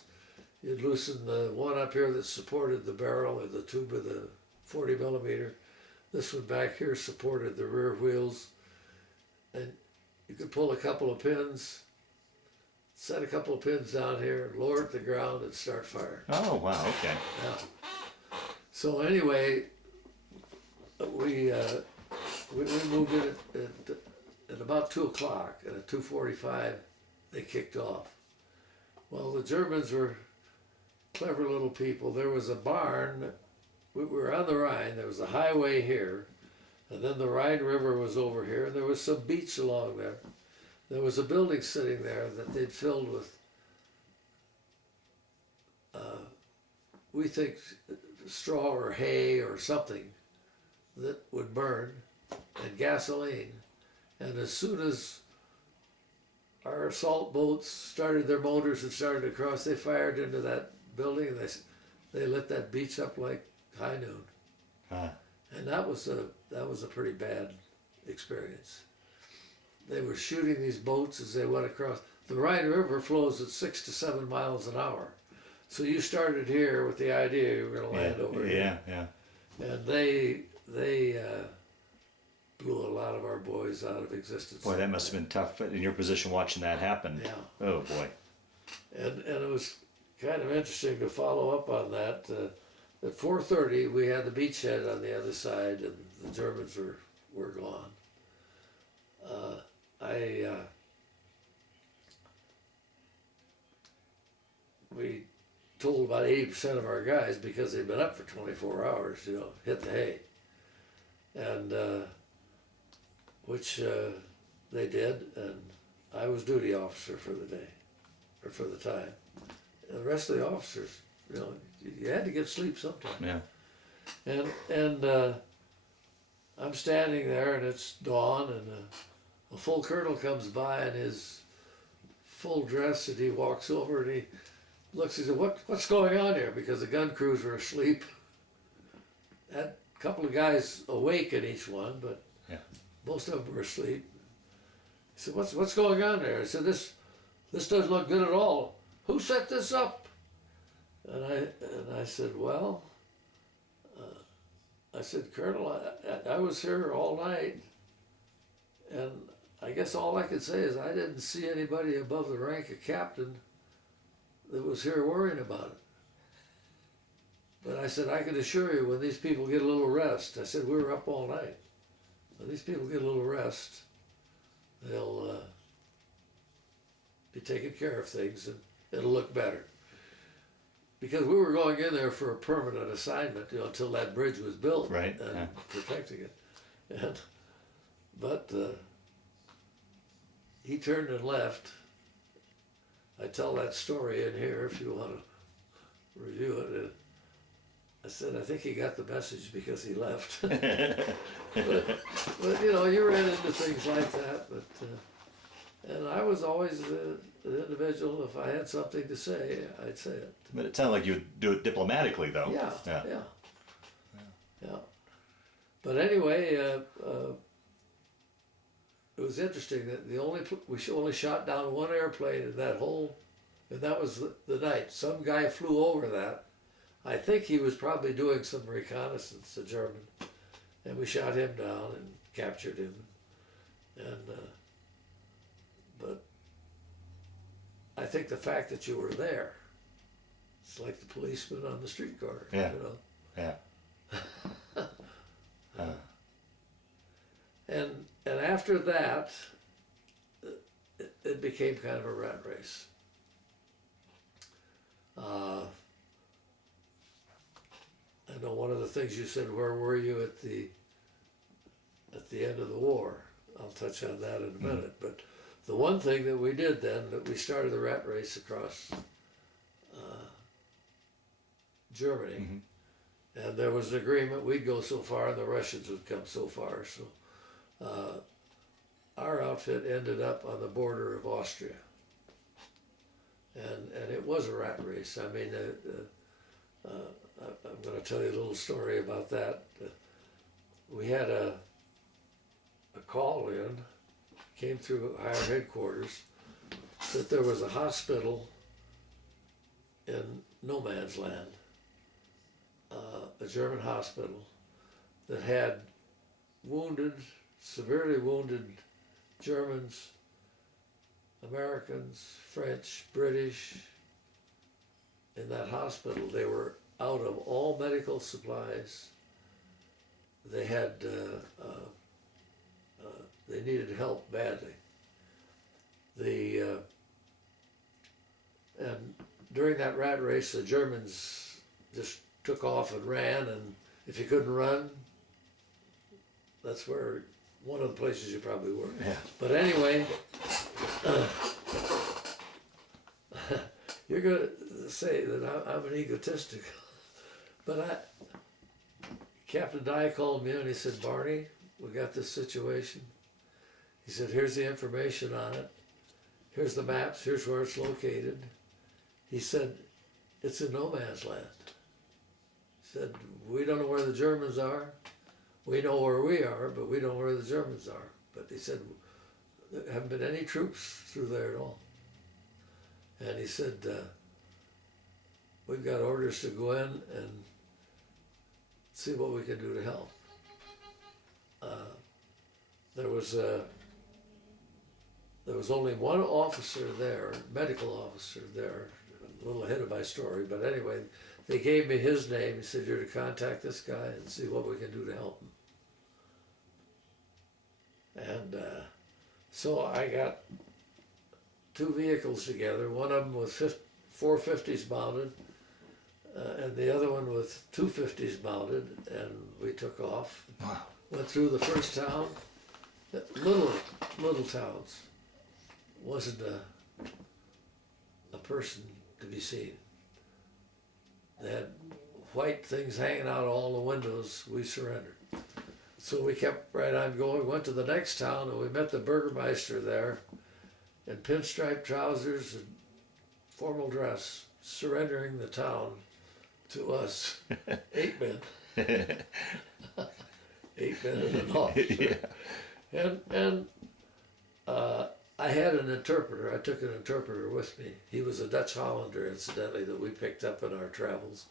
You'd loosen the one up here that supported the barrel or the tube of the 40 millimeter. This one back here supported the rear wheels. And you could pull a couple of pins, set a couple of pins down here, lower it to the ground, and start firing. Oh, wow, okay. Yeah. So anyway, we moved in at about 2 o'clock, and at 2:45 they kicked off. Well, the Germans were clever little people. There was a barn. We were on the Rhine. There was a highway here, and then the Rhine River was over here, and there was some beach along there. There was a building sitting there that they'd filled with we think straw or hay or something that would burn, and gasoline. And as soon as our assault boats started their motors and started to cross, they fired into that building, and they lit that beach up like high noon. And that was a pretty bad experience. They were shooting these boats as they went across. The Rhine River flows at 6 to 7 miles an hour. So you started here with the idea you were going to land over here. Yeah. And they blew a lot of our boys out of existence. Boy, that must have been tough in your position watching that happen. Yeah. Oh boy. And it was kind of interesting to follow up on that. At 4:30, we had the beachhead on the other side, and the Germans were gone. We told about 80% of our guys, because they'd been up for 24 hours, hit the hay. And which they did, and I was duty officer for the day, or for the time. And the rest of the officers, you had to get sleep sometime. Yeah. And I'm standing there, and it's dawn, and a full colonel comes by in his full dress, and he walks over and he looks. He said, "What's going on here?" Because the gun crews were asleep. Had a couple of guys awake in each one, but most of them were asleep. He said, "What's going on there?" I said, "This doesn't look good at all. Who set this up?" And I said, "Well," I said, "Colonel, I was here all night, and I guess all I could say is I didn't see anybody above the rank of captain that was here worrying about it. But I said, I can assure you, when these people get a little rest," I said, "we were up all night. When these people get a little rest, they'll be taking care of things, and it'll look better." Because we were going in there for a permanent assignment, until that bridge was built, Right. And protecting it. But he turned and left. I tell that story in here if you want to review it. I said, I think he got the message because he left. but you ran into things like that. And I was always an individual. If I had something to say, I'd say it. But it sounded like you would do it diplomatically, though. Yeah. But anyway, it was interesting that we only shot down one airplane in that whole, and that was the night. Some guy flew over that. I think he was probably doing some reconnaissance, a German, and we shot him down and captured him. And but I think the fact that you were there, it's like the policeman on the street corner. Yeah. Yeah. And after that, it became kind of a rat race. I know one of the things you said, where were you at the end of the war? I'll touch on that in a minute. But the one thing that we did then, that we started the rat race across Germany. And there was an agreement, we'd go so far and the Russians would come so far. So our outfit ended up on the border of Austria. And it was a rat race. I mean, I'm going to tell you a little story about that. We had a call in, came through higher headquarters, that there was a hospital in no man's land, a German hospital that had severely wounded Germans, Americans, French, British in that hospital. They were out of all medical supplies. They had, they needed help badly. And during that rat race, the Germans just took off and ran, and if you couldn't run, that's where, one of the places you probably were. Yeah. But anyway, you're going to say that I'm an egotistic But Captain Dye called me and he said, Barney, we got this situation. He said, here's the information on it. Here's the maps, here's where it's located. He said, it's in no man's land. He said, we don't know where the Germans are. We know where we are, but we don't know where the Germans are. But he said, there haven't been any troops through there at all. And he said, we've got orders to go in and see what we can do to help. There was only one officer there, medical officer there, a little ahead of my story, but anyway, they gave me his name. He said, you're to contact this guy and see what we can do to help him. And so I got two vehicles together, one of them with 450s mounted, and the other one with 250s mounted, and we took off. Wow. Went through the first town, little towns. Wasn't a person to be seen. They had white things hanging out all the windows. We surrendered. So we kept right on going, went to the next town, and we met the Burgermeister there in pinstripe trousers and formal dress, surrendering the town to us, 8 men. 8 men and an officer. Yeah. And I had an interpreter. I took an interpreter with me. He was a Dutch Hollander, incidentally, that we picked up in our travels,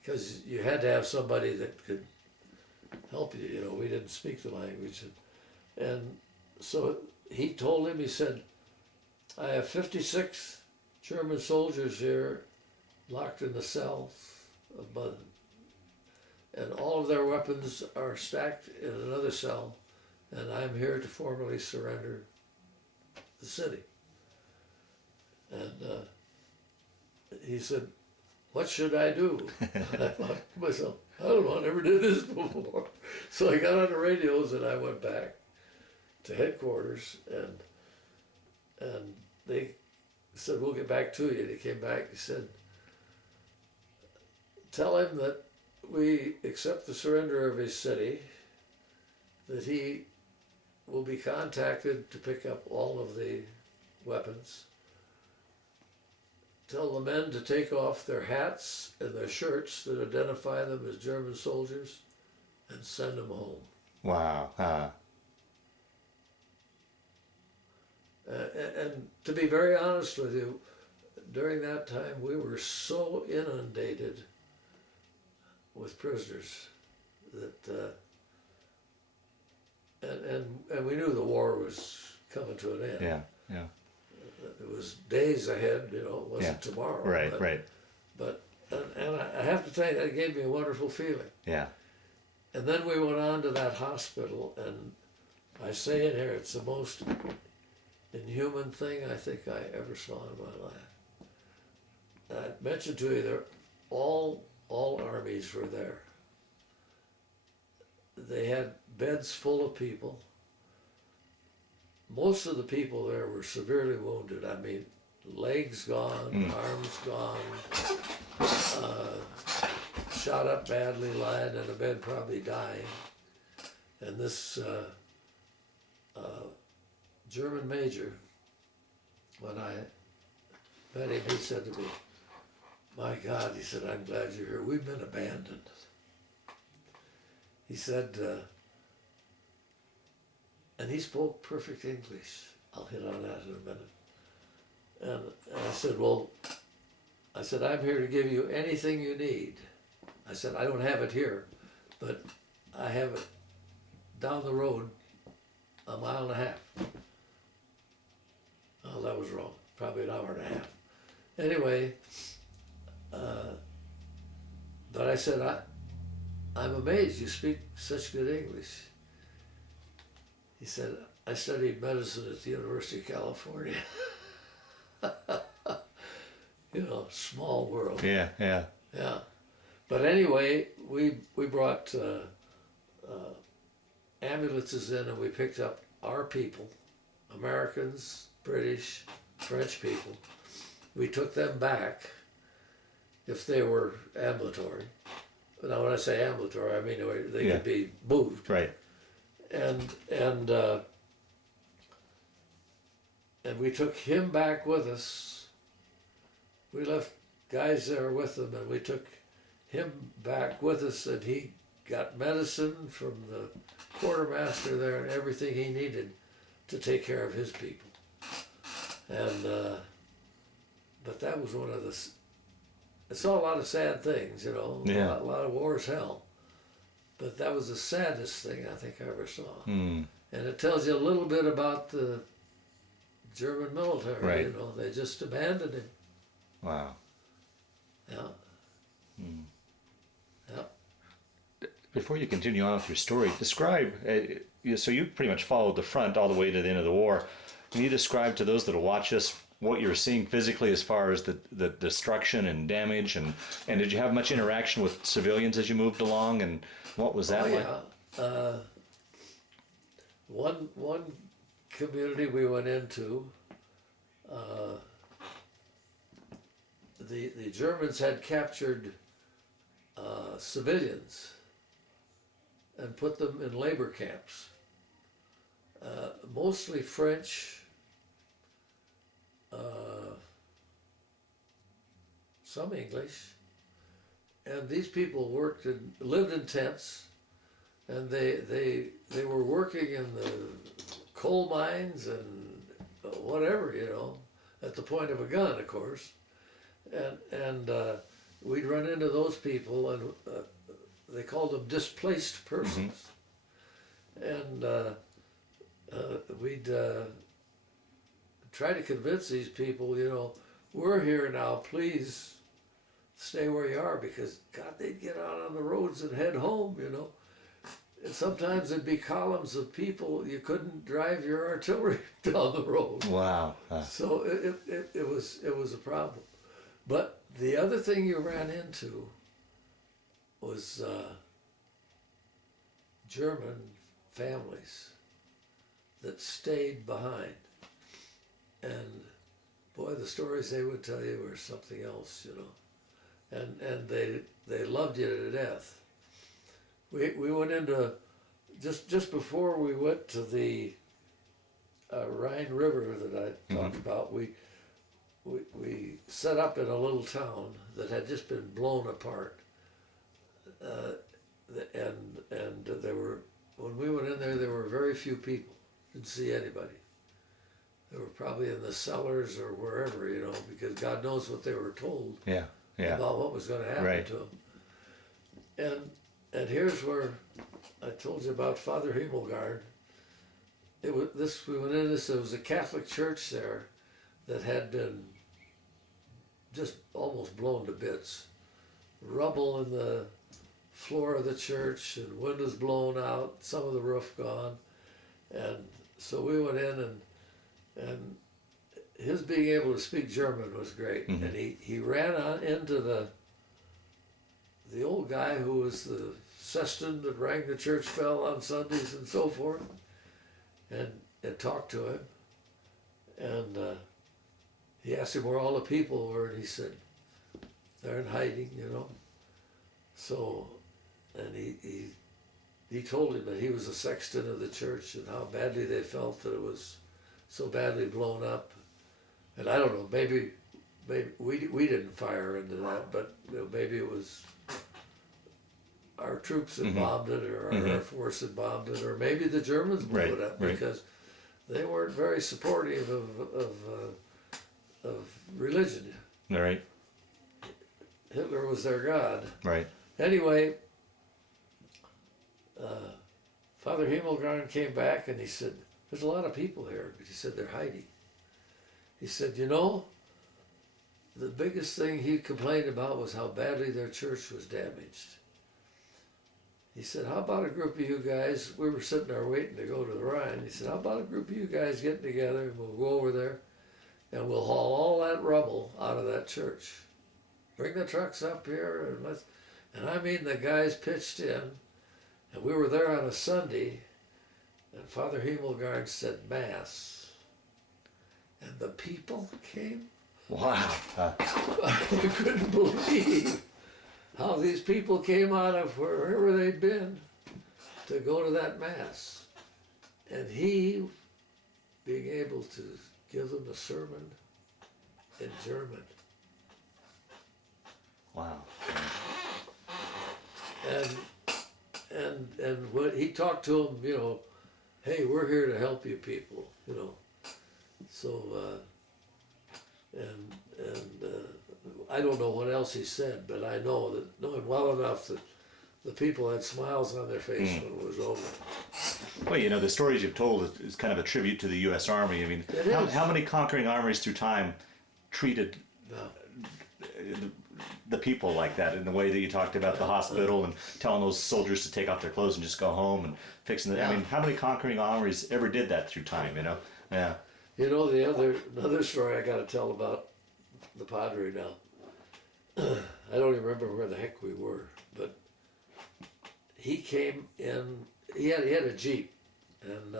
because you had to have somebody that could help you. You know, we didn't speak the language. And so he told him, he said, I have 56 German soldiers here locked in the cells of mud. And all of their weapons are stacked in another cell, and I'm here to formally surrender the city. And he said, what should I do? I thought to myself, I don't know, I never did this before. So I got on the radios and I went back to headquarters, and they said, we'll get back to you. And he came back, he said, tell him that we accept the surrender of his city, that he will be contacted to pick up all of the weapons. Tell the men to take off their hats and their shirts that identify them as German soldiers and send them home. Wow. And to be very honest with you, during that time we were so inundated with prisoners that and we knew the war was coming to an end. Yeah. It was days ahead, you know, it wasn't tomorrow. Right. But and I have to tell you, that gave me a wonderful feeling. Yeah. And then we went on to that hospital, and I say in here, it's the most inhuman thing I think I ever saw in my life. And I mentioned to you that all armies were there. They had beds full of people. Most of the people there were severely wounded. I mean, legs gone, arms gone, shot up badly, lying in a bed, probably dying. And this German major, when I met him, he said to me, my God, he said, I'm glad you're here. We've been abandoned. He said, and he spoke perfect English. I'll hit on that in a minute. And I said, well, I'm here to give you anything you need. I said, I don't have it here, but I have it down the road, a mile and a half. Oh, that was wrong. Probably an hour and a half. Anyway, but I said, I'm amazed you speak such good English. He said, I studied medicine at the University of California. You know, small world. Yeah. But anyway, we brought ambulances in, and we picked up our people, Americans, British, French people. We took them back if they were ambulatory, Now, when I say ambulatory, I mean they Yeah. could be moved. Right. And we took him back with us. We left guys there with him, and we took him back with us, and he got medicine from the quartermaster there and everything he needed to take care of his people. And but that was one of the. I saw a lot of sad things, you know. Yeah. A lot of war is hell. But that was the saddest thing I think I ever saw. Mm. And it tells you a little bit about the German military. Right. You know, they just abandoned him. Wow. Yeah. Mm. Yeah. Before you continue on with your story, describe. So you pretty much followed the front all the way to the end of the war. Can you describe to those that will watch us what you were seeing physically as far as the destruction and damage, and did you have much interaction with civilians as you moved along, and what was that like? Yeah. One community we went into, the Germans had captured civilians and put them in labor camps, mostly French, some English, and these people lived in tents, and they were working in the coal mines and whatever, you know, at the point of a gun, of course, and we'd run into those people, and they called them displaced persons, and we'd try to convince these people, you know, we're here now, please stay where you are, because God, they'd get out on the roads and head home, you know. And sometimes there'd be columns of people, you couldn't drive your artillery down the road. Wow. So it was a problem. But the other thing you ran into was German families that stayed behind. And boy, the stories they would tell you were something else, you know. And they loved you to death. We went into, just before we went to the Rhine River that I talked about, we set up in a little town that had just been blown apart. And there were, when we went in there were very few people. Didn't see anybody. They were probably in the cellars or wherever, you know, because God knows what they were told. Yeah. About what was going to happen to them. And here's where I told you about Father Himmelgard. We went in this. There was a Catholic church there that had been just almost blown to bits. Rubble in the floor of the church, and windows blown out. Some of the roof gone. And so we went in, and his being able to speak German was great. Mm-hmm. And he ran on into the old guy who was the sexton that rang the church bell on Sundays and so forth, and talked to him. And he asked him where all the people were, and he said, they're in hiding, you know. So, and he told him that he was a sexton of the church and how badly they felt that it was so badly blown up. And I don't know, maybe we didn't fire into that, but you know, maybe it was our troops had bombed it, or our Air Force had bombed it, or maybe the Germans blew it up, because they weren't very supportive of religion. All right. Hitler was their god. Right. Anyway, Father Himmelgarn came back and he said, there's a lot of people here, but he said they're hiding. He said, you know, the biggest thing he complained about was how badly their church was damaged. He said, how about a group of you guys, we were sitting there waiting to go to the Rhine. He said, how about a group of you guys getting together and we'll go over there and we'll haul all that rubble out of that church. Bring the trucks up here and I mean, the guys pitched in, and we were there on a Sunday, and Father Himmelgarn said Mass. And the people came. Wow. I couldn't believe how these people came out of wherever they'd been to go to that mass. And he being able to give them a sermon in German. Wow. And what he talked to them, you know, hey, we're here to help you people, you know. So, I don't know what else he said, but I know that knowing well enough that the people had smiles on their face when it was over. Well, you know, the stories you've told is kind of a tribute to the U.S. Army. I mean, how many conquering armies through time treated the people like that in the way that you talked about the hospital and telling those soldiers to take off their clothes and just go home and fixing it? I mean, how many conquering armies ever did that through time, you know? Yeah. You know, another story I got to tell about the Padre now. I don't even remember where the heck we were, but he came in. He had a Jeep, and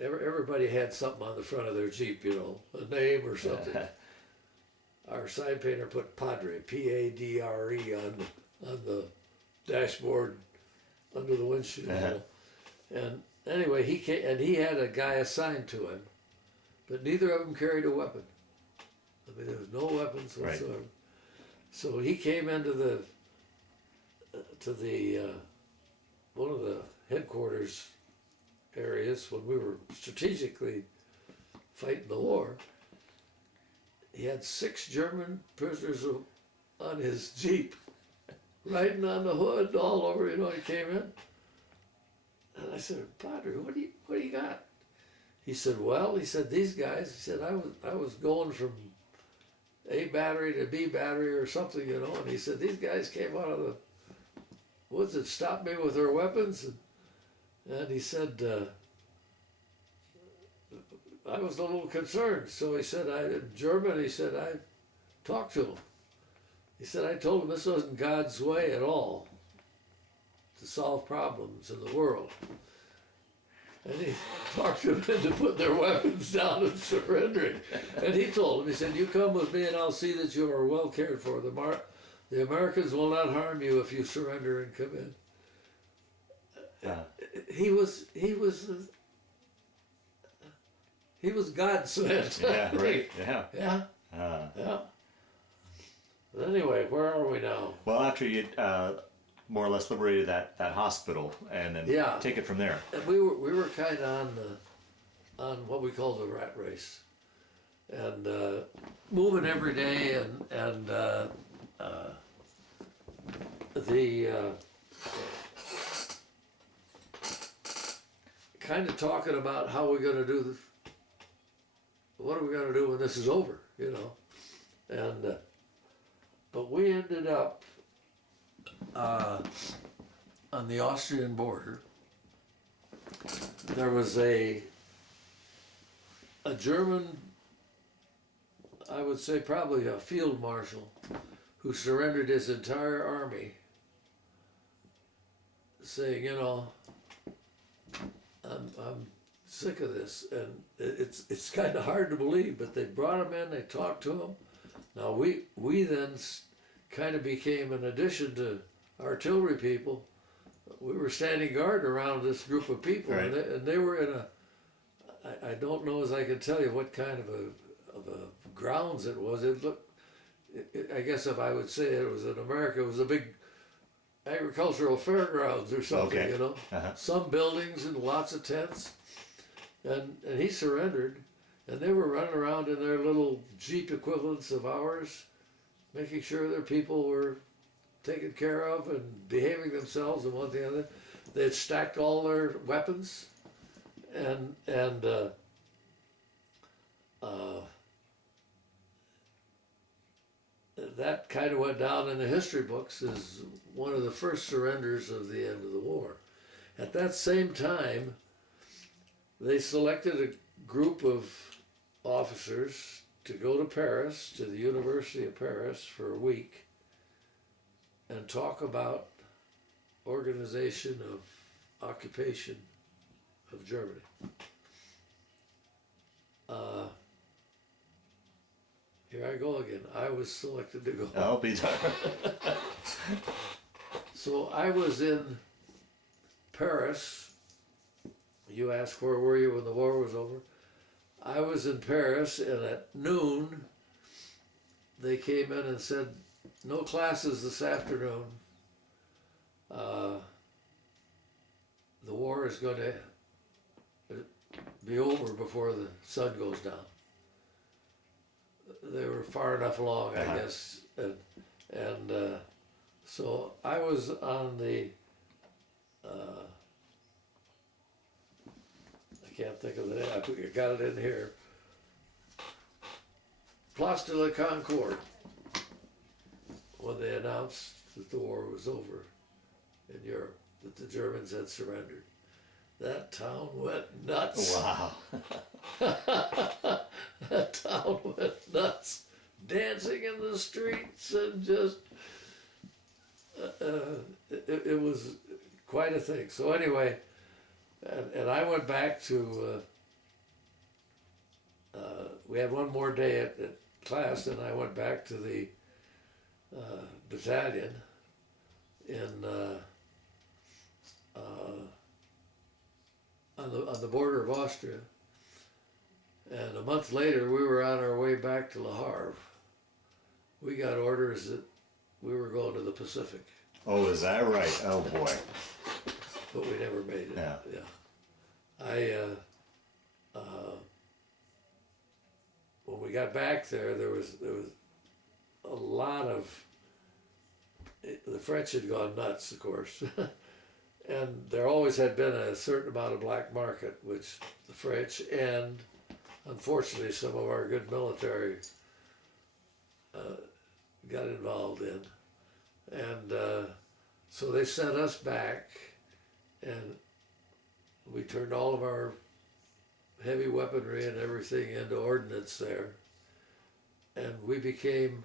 everybody had something on the front of their Jeep, you know, a name or something. Our sign painter put Padre, P-A-D-R-E, on the dashboard under the windshield. You know? And anyway, he came, and he had a guy assigned to him, but neither of them carried a weapon. I mean, there was no weapons whatsoever. Right. So he came into the one of the headquarters areas when we were strategically fighting the war. He had 6 German prisoners on his Jeep, riding on the hood all over. You know, he came in, and I said, "Padre, what do you got?" He said, "Well," he said, "these guys," he said, I was going from A battery to B battery or something, you know," and he said, "These guys came out of the woods and stopped me with their weapons," and he said, I was a little concerned. So he said, in German, he said, I talked to him. He said, I told him this wasn't God's way at all to solve problems in the world. And he talked them into putting their weapons down and surrendering. And he told him, he said, "You come with me and I'll see that you are well cared for. The Americans will not harm you if you surrender and come in." He was God sent. Yeah, right. Yeah. Yeah. Yeah. But anyway, where are we now? Well, after you more or less liberated that hospital, and then take it from there. And we were kind of on what we call the rat race, and moving every day, and kind of talking about how we're going to do this. What are we going to do when this is over, you know? And but we ended up on the Austrian border. There was a German, I would say probably a field marshal, who surrendered his entire army, saying, you know, I'm sick of this. And it's kind of hard to believe, but they brought him in, they talked to him. Now we then kind of became, in addition to artillery people, we were standing guard around this group of people, right. and they were in I don't know as I can tell you what kind of a grounds it was. It looked, I guess if I would say it was in America, it was a big agricultural fairgrounds or something, okay. You know, some buildings and lots of tents, and he surrendered, and they were running around in their little Jeep equivalents of ours, making sure their people were taken care of and behaving themselves and one thing or the other. They had stacked all their weapons, and that kind of went down in the history books as one of the first surrenders of the end of the war. At that same time, they selected a group of officers to go to Paris, to the University of Paris for a week, and talk about organization of occupation of Germany. here I go again. I was selected to go. I'll be done. So I was in Paris. You asked where were you when the war was over? I was in Paris, and at noon they came in and said, no classes this afternoon. The war is going to be over before the sun goes down. They were far enough along, I guess, and so I was on the I can't think of the name. I got it in here. Place de la Concorde, when they announced that the war was over in Europe, that the Germans had surrendered. That town went nuts. Wow. That town went nuts, dancing in the streets and just, it was quite a thing. So anyway, and I went back to, we had one more day at class, and I went back to the battalion in on the border of Austria, and a month later we were on our way back to Le Havre. We got orders that we were going to the Pacific. Oh, is that right? Oh boy. But we never made it. Yeah. When we got back there was a lot of, the French had gone nuts, of course. And there always had been a certain amount of black market, which the French and unfortunately some of our good military got involved in. And so they sent us back, and we turned all of our heavy weaponry and everything into ordnance there. And we became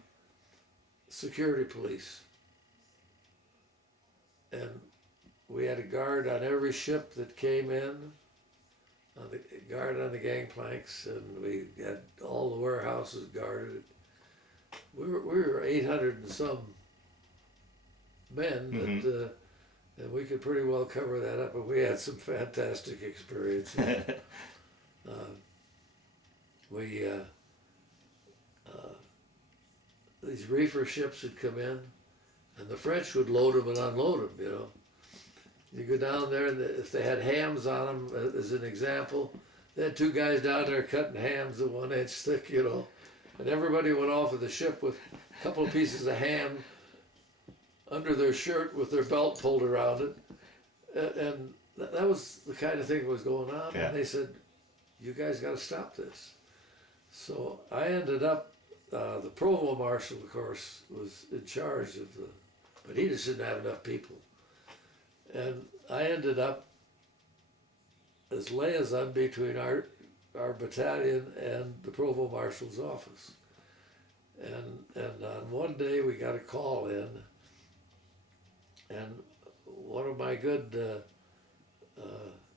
security police. And we had a guard on every ship that came in, a guard on the gangplanks, and we had all the warehouses guarded. We were 800 and some men, but and we could pretty well cover that up, and we had some fantastic experiences. These reefer ships would come in, and the French would load them and unload them, you know. You go down there, and if they had hams on them, as an example, they had two guys down there cutting hams at 1 inch thick, you know, and everybody went off of the ship with a couple of pieces of ham under their shirt with their belt pulled around it, and that was the kind of thing that was going on. Yeah. And they said, you guys got to stop this. So I ended up, the provost marshal, of course, was in charge of but he just didn't have enough people. And I ended up as liaison between our battalion and the provost marshal's office. And on one day we got a call in, and one of my good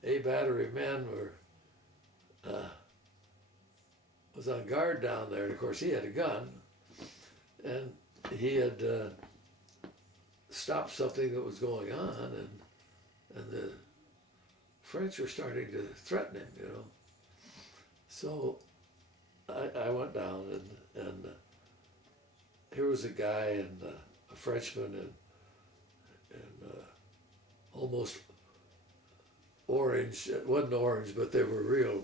A battery men was on guard down there, and of course he had a gun, and he had stopped something that was going on, and the French were starting to threaten him, you know. So I went down, and here was a guy, and a Frenchman, and almost orange. It wasn't orange, but they were real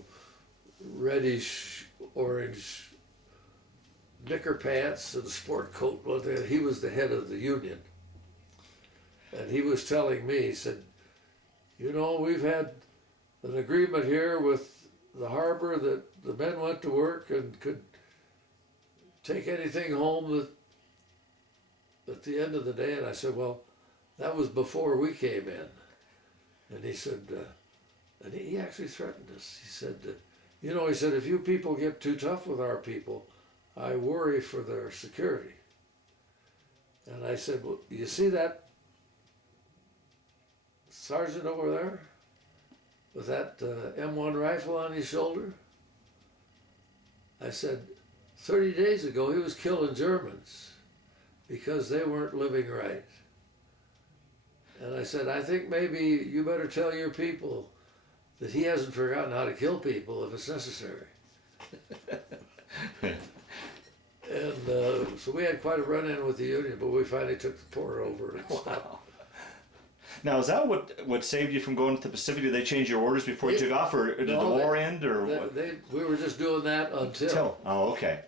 reddish orange knicker pants and a sport coat. Well, he was the head of the union, and he was telling me, he said, you know, we've had an agreement here with the harbor that the men went to work and could take anything home that at the end of the day. And I said, well, that was before we came in. And he said, and he actually threatened us. He said, you know, he said, if you people get too tough with our people, I worry for their security. And I said, well, you see that sergeant over there with that M1 rifle on his shoulder? I said, 30 days ago he was killing Germans because they weren't living right. And I said, I think maybe you better tell your people that he hasn't forgotten how to kill people if it's necessary. And so we had quite a run-in with the Union, but we finally took the port over. And Wow. Now, is that what saved you from going to the Pacific? Did they change your orders before you took off, or did the war end, or what? We were just doing that until. Oh, okay.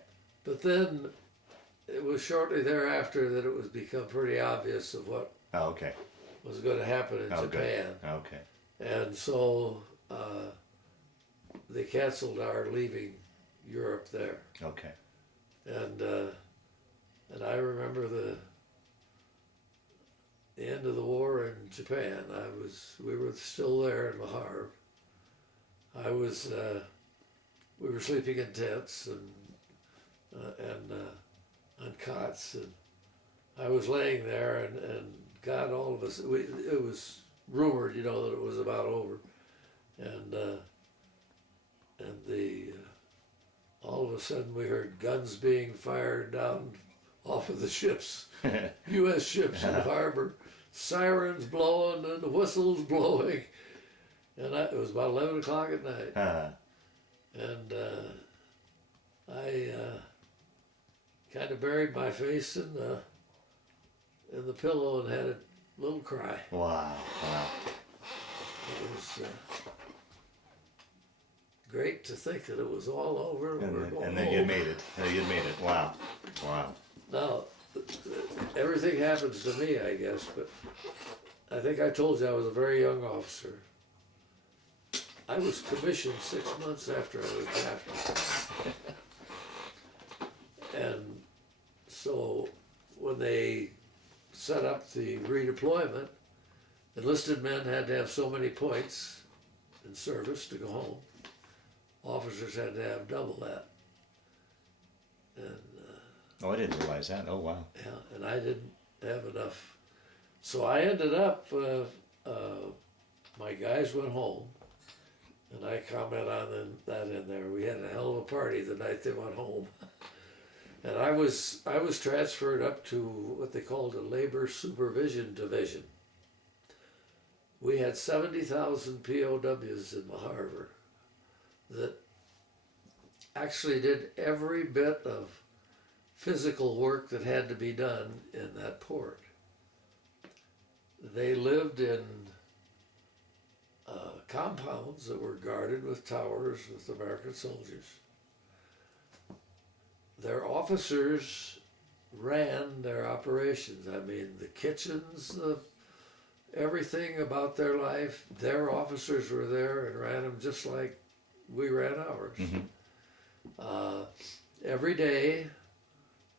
But then it was shortly thereafter that it was become pretty obvious of what Okay. was going to happen in Japan. Okay. And so they canceled our leaving Europe there. Okay. And I remember the end of the war in Japan. We were still there in Le Havre. We were sleeping in tents and on cots, and I was laying there, and God, all of us, it was rumored, that it was about over, and all of a sudden we heard guns being fired down off of the ships, U.S. ships in the harbor, sirens blowing and the whistles blowing, and it was about 11 o'clock at night, and I kind of buried my face in the pillow and had a little cry. Wow. It was great to think that it was all over. And then you made it. Wow. Now, everything happens to me, I guess, but I think I told you I was a very young officer. I was commissioned 6 months after I was drafted. And so when they set up the redeployment, enlisted men had to have so many points in service to go home. Officers had to have double that. And I didn't realize that. Oh, wow. yeah, and I didn't have enough. So I ended up, my guys went home, and I comment on that in there. We had a hell of a party the night they went home. And I was transferred up to what they called a labor supervision division. We had 70,000 POWs in Le Havre that actually did every bit of physical work that had to be done in that port. They lived in compounds that were guarded with towers with American soldiers. Their officers ran their operations. I mean, the kitchens, everything about their life, their officers were there and ran them just like we ran ours. Mm-hmm. Every day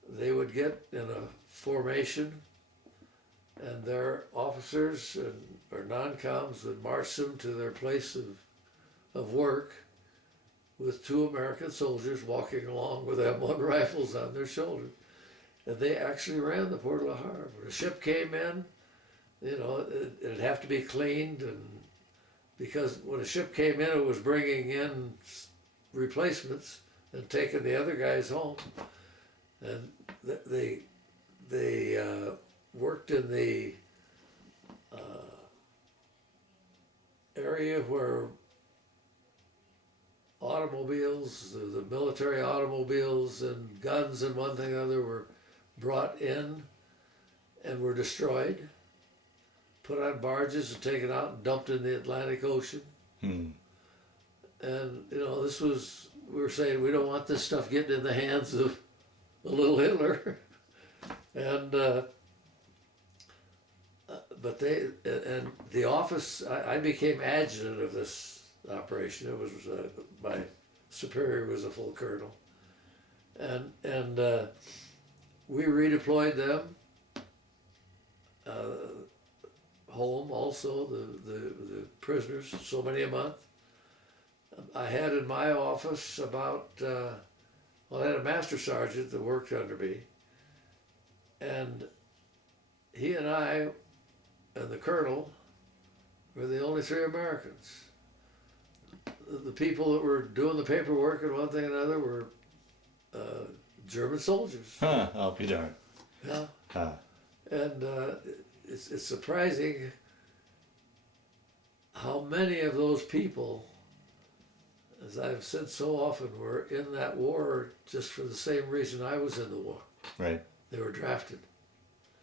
they would get in a formation, and their officers or non-coms would march them to their place of work with 2 American soldiers walking along with M1 rifles on their shoulders. And they actually ran the Port of Le Havre. When a ship came in, it'd have to be cleaned, and because when a ship came in, it was bringing in replacements and taking the other guys home. And they worked in the area where automobiles, the military automobiles and guns and one thing or other were brought in and were destroyed, put on barges and taken out and dumped in the Atlantic Ocean. And we were saying we don't want this stuff getting in the hands of a little Hitler. And but the office, I became adjutant of this operation. It was my superior was a full colonel, and we redeployed them home. Also, the prisoners, so many a month. I had in my office about I had a master sergeant that worked under me, and he and I and the colonel were the only 3 Americans. The people that were doing the paperwork and one thing and another were German soldiers. Huh, I'll be darned. Yeah. Huh. And it's surprising how many of those people, as I've said so often, were in that war just for the same reason I was in the war. Right. They were drafted.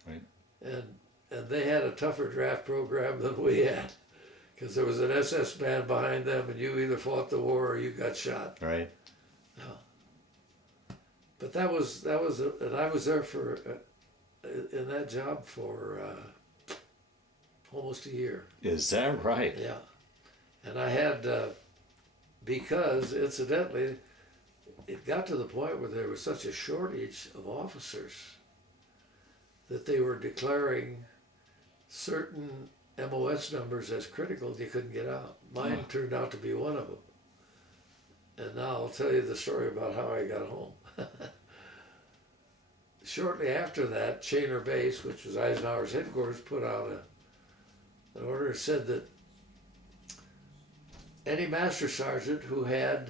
Right. And they had a tougher draft program than we had, because there was an SS man behind them, and you either fought the war or you got shot. Right. Yeah. But that was and I was there for in that job for almost a year. Is that right? Yeah, and I had because incidentally, it got to the point where there was such a shortage of officers that they were declaring certain MOS numbers as critical. You couldn't get out. Mine turned out to be one of them. And now I'll tell you the story about how I got home. Shortly after that, Chainer Base, which was Eisenhower's headquarters, put out an order that said that any master sergeant who had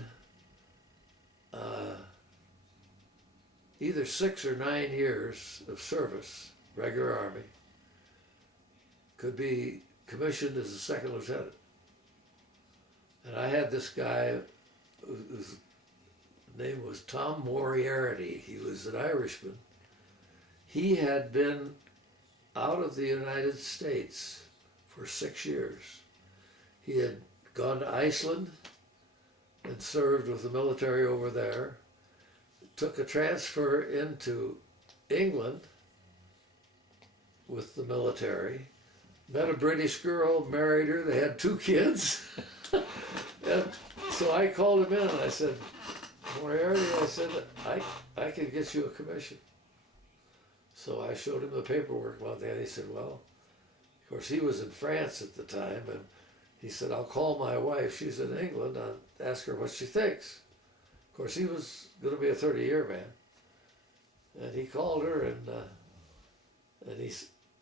either 6 or 9 years of service, regular Army, could be commissioned as a second lieutenant. And I had this guy whose name was Tom Moriarty. He was an Irishman. He had been out of the United States for 6 years. He had gone to Iceland and served with the military over there, took a transfer into England with the military, met a British girl, married her, they had 2 kids. And so I called him in and I said, Moriarty, I said, I can get you a commission. So I showed him the paperwork one day and he said, well, of course he was in France at the time, and he said, I'll call my wife, she's in England, I'll ask her what she thinks. Of course he was going to be a 30-year man. And he called her and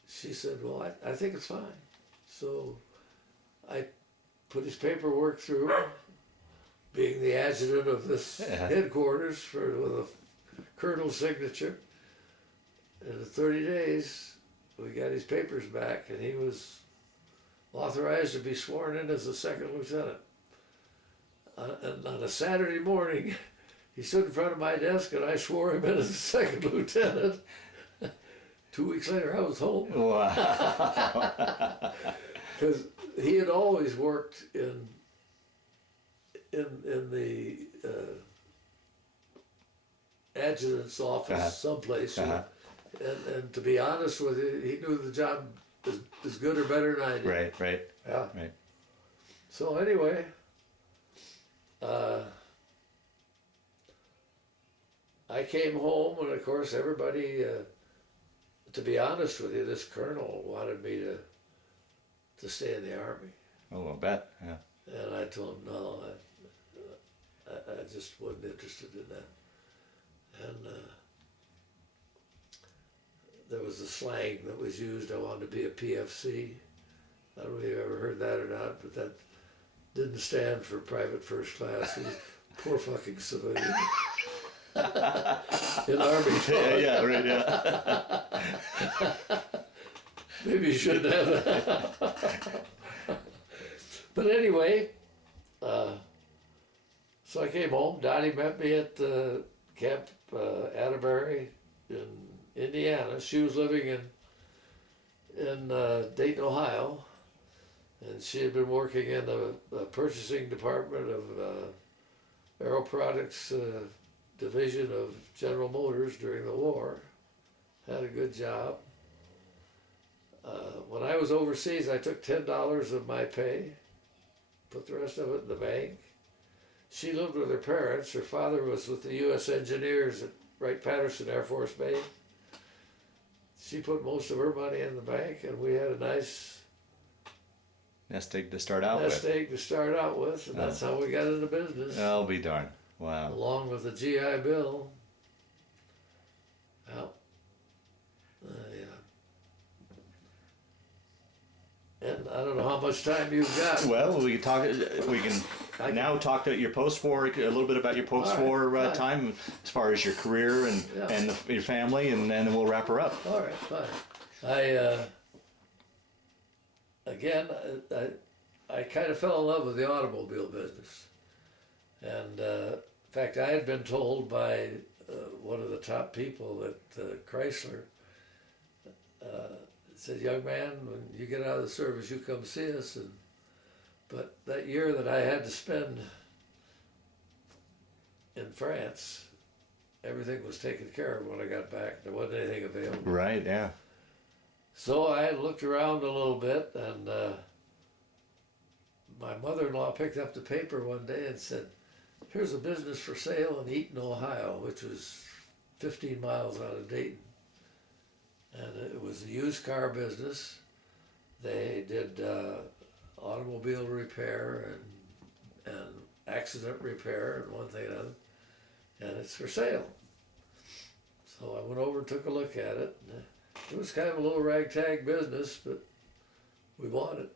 she said, well, I think it's fine. So I put his paperwork through, being the adjutant of this headquarters with a colonel's signature. And in 30 days, we got his papers back, and he was authorized to be sworn in as a second lieutenant. And on a Saturday morning, he stood in front of my desk, and I swore him in as a second lieutenant. 2 weeks later, I was home. Wow. Because he had always worked in the adjutant's office someplace. And to be honest with you, he knew the job as good or better than I did. Right. Yeah. Right. So anyway, I came home, and of course everybody, to be honest with you, this colonel wanted me to stay in the Army. Oh, I'll bet. Yeah. And I told him, no, I just wasn't interested in that. And there was a slang that was used, I wanted to be a PFC. I don't know if you've ever heard that or not, but that didn't stand for Private First Class. He was poor fucking civilian. In Army talk. Yeah, right, yeah. Maybe you shouldn't have that. But anyway, so I came home. Dottie met me at Camp Atterbury in Indiana. She was living in Dayton, Ohio, and she had been working in the purchasing department of Aero Products division of General Motors during the war. Had a good job. When I was overseas, I took $10 of my pay, put the rest of it in the bank. She lived with her parents. Her father was with the U.S. Engineers at Wright-Patterson Air Force Base. She put most of her money in the bank, and we had a nice nest egg to start out with. Nest egg to start out with, and that's how we got into business. I'll be darned. Wow. Along with the GI Bill. Yeah. And I don't know how much time you've got. Well, we can talk. We can now talk to your post-war, a little bit about your post-war All right. time as far as your career and your family, and then we'll wrap her up. All right, fine. I kind of fell in love with the automobile business. And in fact, I had been told by one of the top people at Chrysler, said, young man, when you get out of the service, you come see us. But that year that I had to spend in France, everything was taken care of when I got back. There wasn't anything available. Right, yeah. So I looked around a little bit, and my mother-in-law picked up the paper one day and said, here's a business for sale in Eaton, Ohio, which was 15 miles out of Dayton. And it was a used car business. They did automobile repair and accident repair and one thing and another. And it's for sale. So I went over and took a look at it. It was kind of a little ragtag business, but we bought it.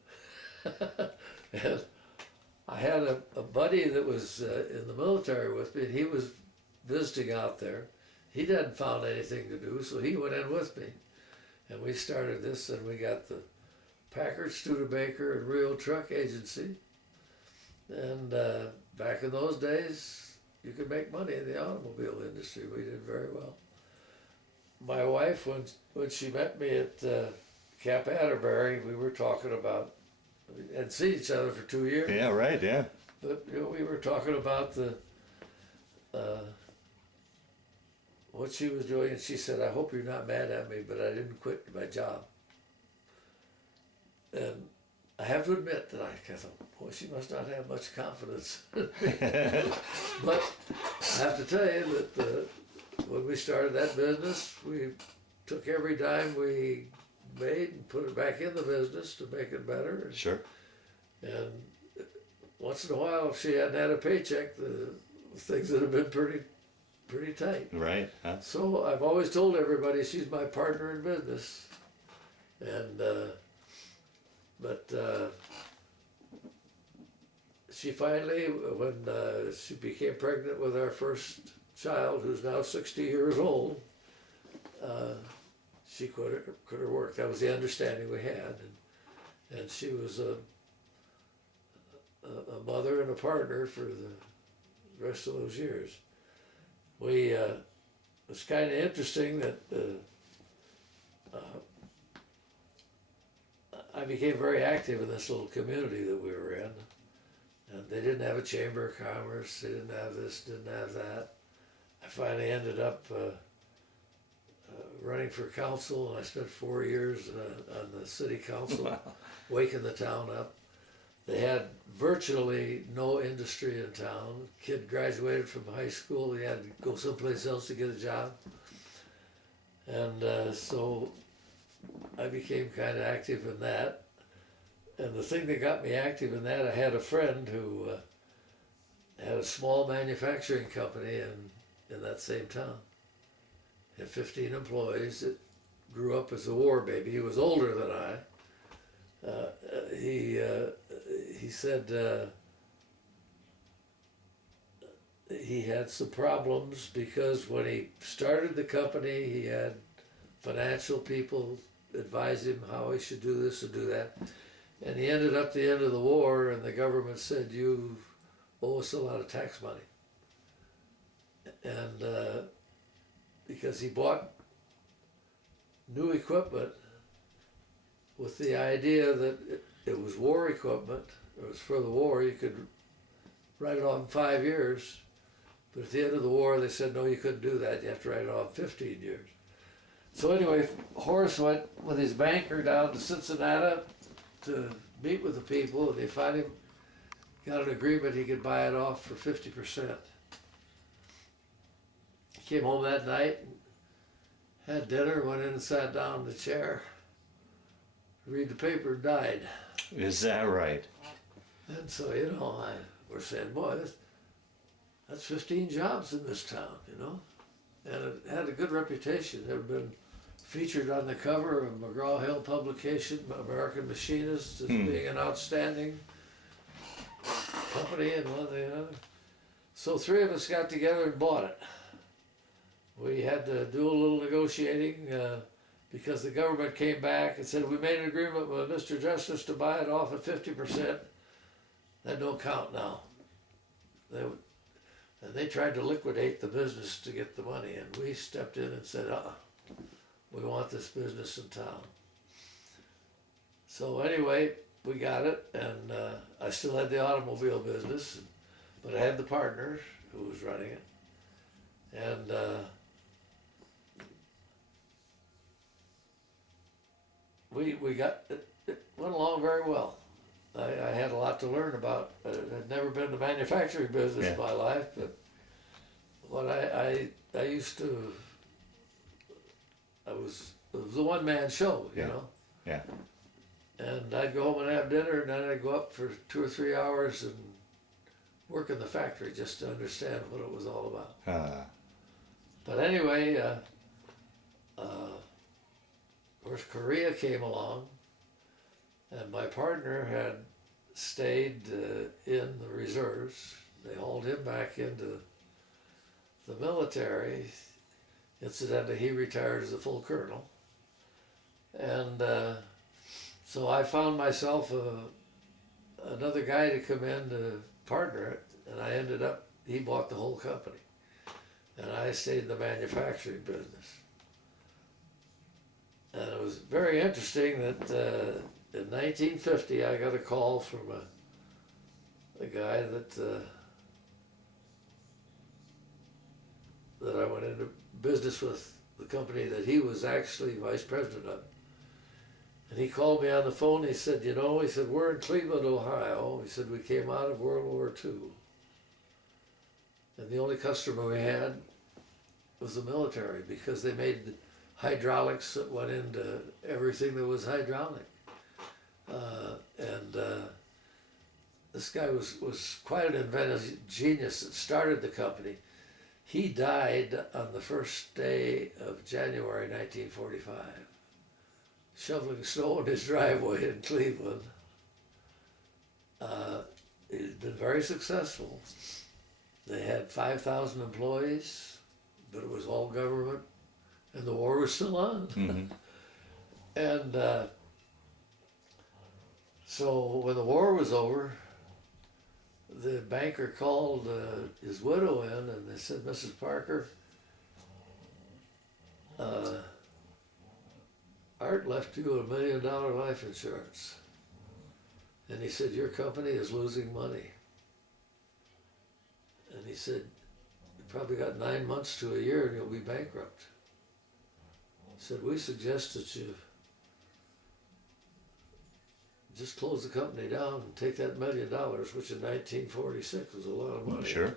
And I had a buddy that was in the military with me, and he was visiting out there. He hadn't found anything to do, so he went in with me. And we started this, and we got the Packard, Studebaker, and Rio Truck Agency. And back in those days, you could make money in the automobile industry. We did very well. My wife, when she met me at Camp Atterbury, we were talking about, we hadn't seen each other for 2 years. Yeah, right, yeah. But we were talking about what she was doing, and she said, I hope you're not mad at me, but I didn't quit my job. And I have to admit that I thought, boy, she must not have much confidence in me. But I have to tell you that when we started that business, we took every dime we made and put it back in the business to make it better. Sure. And once in a while, if she hadn't had a paycheck, the things would have been pretty tight. Right. Huh? So I've always told everybody she's my partner in business. And she finally, when she became pregnant with our first child, who's now 60 years old, she quit her work. That was the understanding we had. And she was a mother and a partner for the rest of those years. It's kind of interesting that I became very active in this little community that we were in. And they didn't have a chamber of commerce, they didn't have this, didn't have that. I finally ended up running for council, and I spent 4 years on the city council, Wow. waking the town up. They had virtually no industry in town. Kid graduated from high school, he had to go someplace else to get a job. And so I became kind of active in that. And the thing that got me active in that, I had a friend who had a small manufacturing company in that same town. He had 15 employees. It grew up as a war baby. He was older than I. He said he had some problems because when he started the company, he had financial people advise him how he should do this and do that. And he ended up at the end of the war, and the government said, you owe us a lot of tax money. And because he bought new equipment with the idea that it was war equipment, it was for the war, you could write it off in 5 years. But at the end of the war, they said, no, you couldn't do that. You have to write it off 15 years. So anyway, Horace went with his banker down to Cincinnati to meet with the people, and they finally got an agreement he could buy it off for 50%. He came home that night, and had dinner, went in and sat down in the chair, read the paper, and died. Is that right? And so, we're saying, boy, that's 15 jobs in this town, And it had a good reputation. It had been featured on the cover of McGraw-Hill publication, American Machinist, as being an outstanding company and one thing and another. So three of us got together and bought it. We had to do a little negotiating because the government came back and said, we made an agreement with Mr. Justice to buy it off at 50%. That don't count now. And they tried to liquidate the business to get the money, and we stepped in and said, we want this business in town. So anyway, we got it, and I still had the automobile business, but I had the partner who was running it. And we got, it went along very well. I had a lot to learn about. I'd never been in the manufacturing business in my life, but what I used to, it was a one-man show, you know. Yeah. And I'd go home and have dinner, and then I'd go up for 2 or 3 hours and work in the factory just to understand what it was all about. But anyway, of course, Korea came along, and my partner had stayed in the reserves. They hauled him back into the military. Incidentally, he retired as a full colonel. And so I found myself another guy to come in to partner it, and I ended up, he bought the whole company. And I stayed in the manufacturing business. And it was very interesting that in 1950, I got a call from a guy that I went into business with, the company that he was actually vice president of. And he called me on the phone. He said, you know, he said, we're in Cleveland, Ohio. He said, we came out of World War II. And the only customer we had was the military, because they made hydraulics that went into everything that was hydraulic. This guy was quite an inventive genius that started the company. He died on the first day of January 1945, shoveling snow in his driveway in Cleveland. He'd been very successful. They had 5,000 employees, but it was all government, and the war was still on. Mm-hmm. And so when the war was over, the banker called his widow in, and they said, Mrs. Parker, Art left you $1 million life insurance. And he said, your company is losing money. And he said, you probably got 9 months to a year and you'll be bankrupt. He said, we suggest that you just close the company down and take that $1 million, which in 1946 was a lot of money. Sure.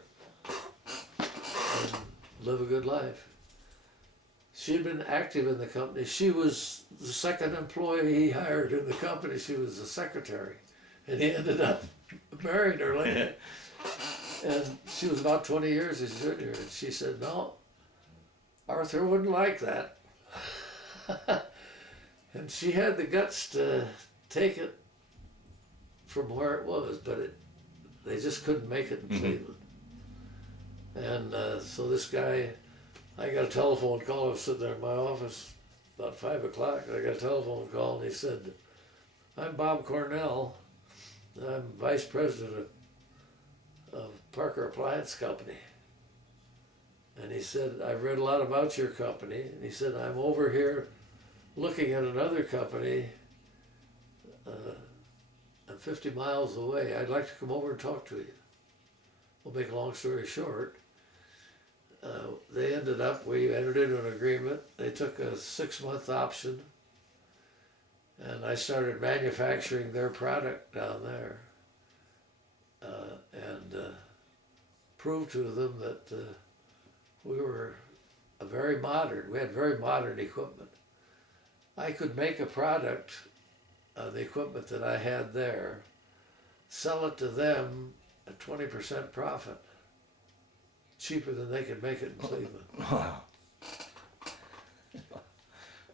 And live a good life. She'd been active in the company. She was the second employee he hired in the company. She was the secretary. And he ended up marrying her later. And she was about 20 years his junior. And she said, no, Arthur wouldn't like that. And she had the guts to take it from where it was, but they just couldn't make it in Cleveland. And so this guy, I got a telephone call. I was sitting there in my office about 5 o'clock. I got a telephone call, and he said, I'm Bob Cornell. I'm vice president of Parker Appliance Company. And he said, I've read a lot about your company. And he said, I'm over here looking at another company 50 miles away. I'd like to come over and talk to you. We'll make a long story short. They ended up, we entered into an agreement. They took a 6-month option, and I started manufacturing their product down there, and proved to them that we were we had very modern equipment. I could make a product on the equipment that I had there, sell it to them at 20% profit, cheaper than they could make it in Cleveland. Wow.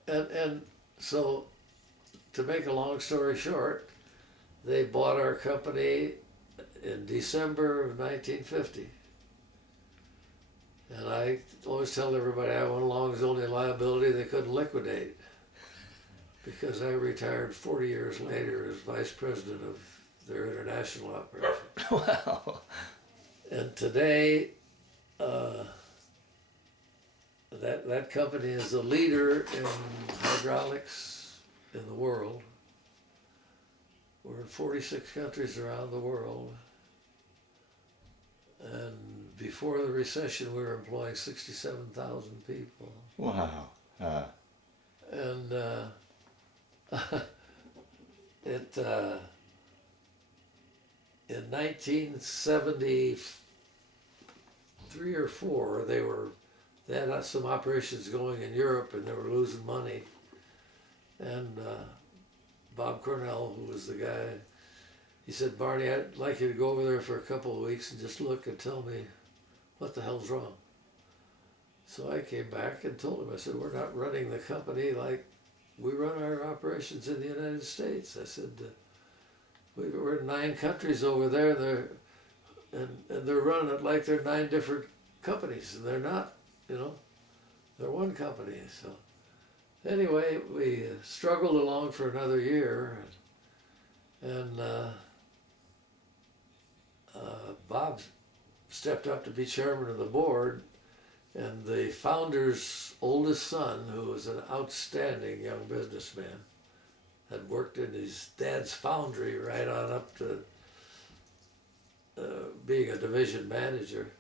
And so, to make a long story short, they bought our company in December of 1950. And I always tell everybody I went along as only a liability they couldn't liquidate, because I retired 40 years later as vice president of their international operation. Wow. And today, that company is the leader in hydraulics in the world. We're in 46 countries around the world. And before the recession, we were employing 67,000 people. Wow. And in 1973 or 4, they had some operations going in Europe, and they were losing money. And Bob Cornell, who was the guy, he said, "Barney, I'd like you to go over there for a couple of weeks and just look and tell me what the hell's wrong." So I came back and told him, I said, "We're not running the company like we run our operations in the United States." I said, "We're in 9 countries over there, and they're running it like they're 9 different companies, and they're not, they're one company." So anyway, we struggled along for another year, and Bob stepped up to be chairman of the board, and the founder's oldest son, who was an outstanding young businessman, had worked in his dad's foundry right on up to being a division manager,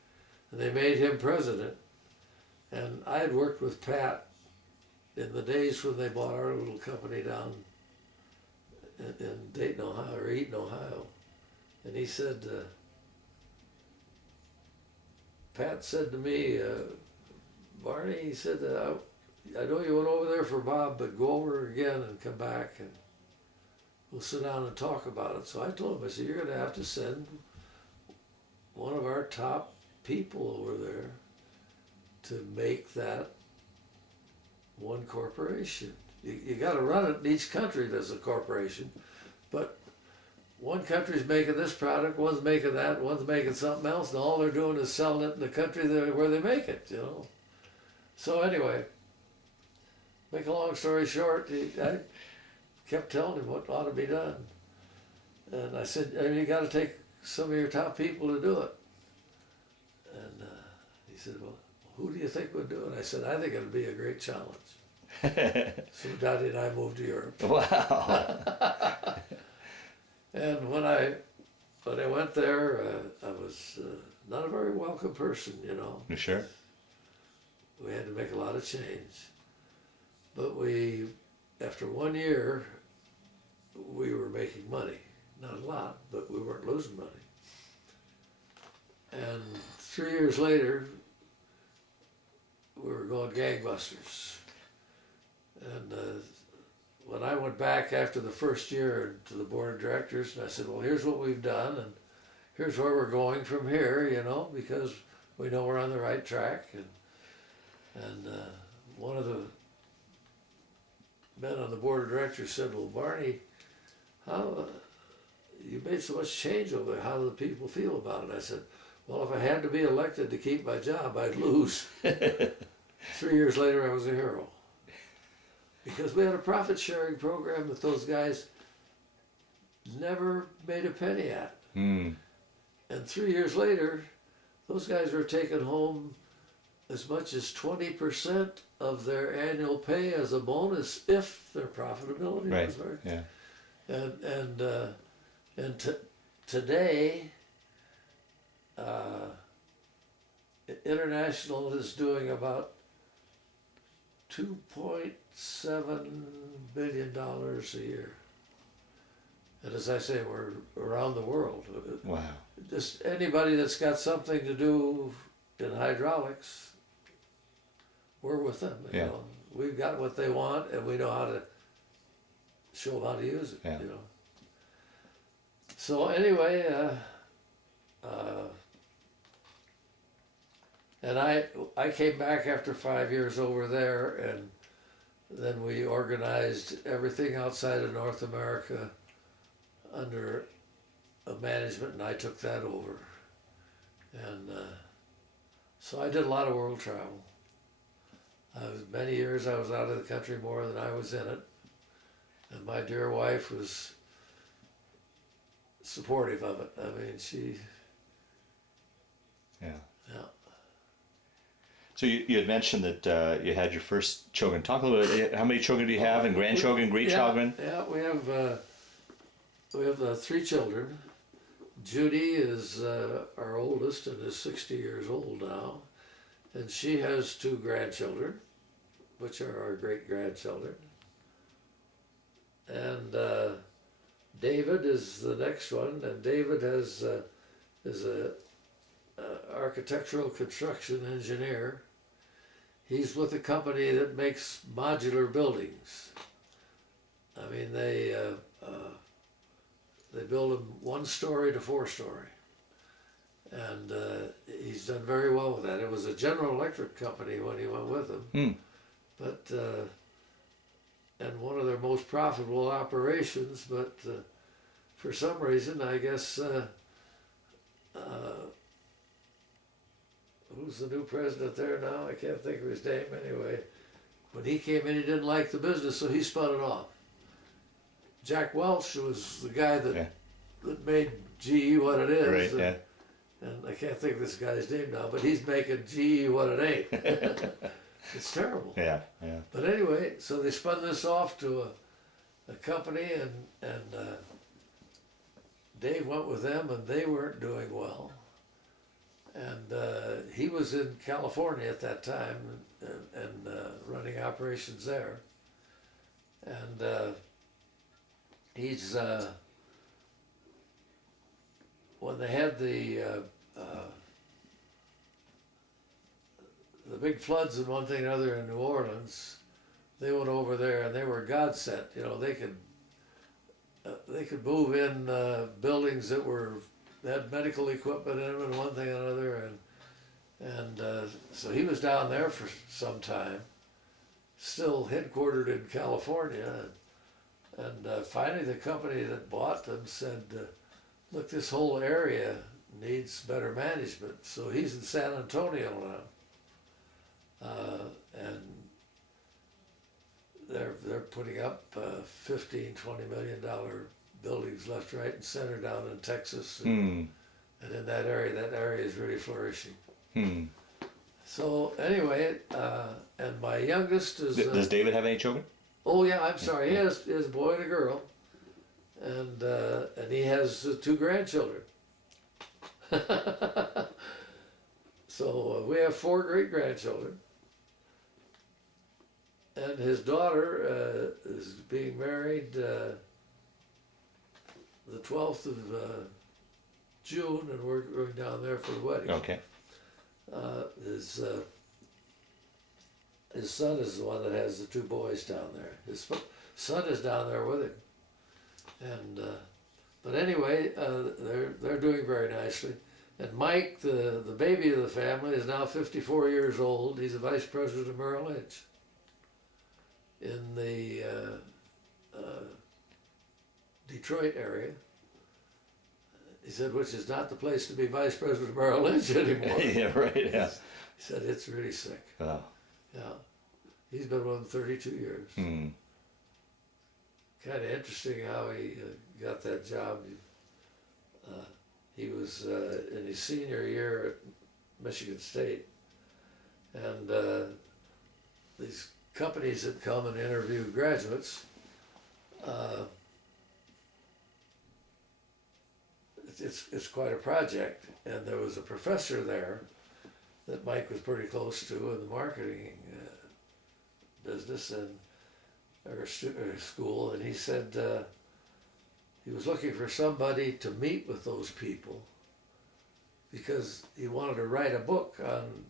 and they made him president. And I had worked with Pat in the days when they bought our little company down in Dayton, Ohio, or Eaton, Ohio. And he said, Pat said to me, "Barney," he said, "I know you went over there for Bob, but go over again and come back and we'll sit down and talk about it." So I told him, I said, "You're going to have to send one of our top people over there to make that one corporation. You got to run it in each country as a corporation, but one country's making this product, one's making that, one's making something else, and all they're doing is selling it in the country where they make it, So anyway, make a long story short, I kept telling him what ought to be done. And I said, "You got to take some of your top people to do it." And he said, "Well, who do you think would do it?" I said, "I think it'd be a great challenge." So Dottie and I moved to Europe. Wow. And when I went there, I was not a very welcome person, Sure. We had to make a lot of change. But after 1 year, we were making money. Not a lot, but we weren't losing money. And 3 years later, we were going gangbusters. And when I went back after the first year to the board of directors, and I said, "Well, here's what we've done, and here's where we're going from here, because we know we're on the right track." And one of the men on the board of directors said, "Well, Barney, how you made so much change over there. How do the people feel about it?" I said, "Well, if I had to be elected to keep my job, I'd lose." 3 years later, I was a hero. Because we had a profit-sharing program that those guys never made a penny at. Mm. And 3 years later, those guys were taking home as much as 20% of their annual pay as a bonus if their profitability was right. Yeah. And today, International is doing about $2.7 billion a year. And as I say, we're around the world. Wow. Just anybody that's got something to do in hydraulics, we're with them. Yeah. We've got what they want, and we know how to show them how to use it. Yeah. So anyway, and I came back after 5 years over there, and then we organized everything outside of North America under of management, and I took that over. And so I did a lot of world travel. Many years I was out of the country more than I was in it. And my dear wife was supportive of it. I mean, she... Yeah. Yeah. So you had mentioned that you had your first children. Talk a little bit. How many children do you have, and grandchildren, great-children? Yeah, we have 3 children. Judy is our oldest and is 60 years old now, and she has 2 grandchildren, which are our great-grandchildren. And David is the next one, and David is a architectural construction engineer. He's with a company that makes modular buildings. I mean, they build them 1-story to 4-story, and he's done very well with that. It was a General Electric company when he went with them, but and one of their most profitable operations. But for some reason, I guess. Who's the new president there now? I can't think of his name anyway. When he came in, he didn't like the business, so he spun it off. Jack Welch was the guy that made GE what it is. Right, And I can't think of this guy's name now, but he's making GE what it ain't. It's terrible. Yeah. But anyway, so they spun this off to a company, and Dave went with them, and they weren't doing well. And he was in California at that time and running operations there. And he's, when they had the big floods and one thing and another in New Orleans, they went over there and they were godsent. You know, they could move in buildings that had medical equipment in them and one thing and another, and so he was down there for some time, still headquartered in California, and finally the company that bought them said, look, this whole area needs better management. So he's in San Antonio now, and they're putting up $15-20 million buildings left, right, and center down in Texas, and in that area is really flourishing. So anyway, and my youngest is. Does David have any children? Oh yeah, I'm sorry. He has a boy and a girl, and he has 2 grandchildren. So we have 4 great grandchildren, and his daughter is being married the 12th of June, and we're going down there for the wedding. Okay. His son is the one that has the 2 boys down there. His son is down there with him, and but anyway, they're doing very nicely. And Mike, the baby of the family, is now 54 years old. He's a vice president of Merrill Lynch in the Detroit area. He said, which is not the place to be vice president of Merrill Lynch anymore. Yeah, right, yeah. He said, it's really sick. Oh. Yeah. He's been with them 32 years. Kind of interesting how he got that job. He was in his senior year at Michigan State, and these companies that come and interview graduates, it's quite a project. And there was a professor there that Mike was pretty close to in the marketing business or school, and he said he was looking for somebody to meet with those people because he wanted to write a book on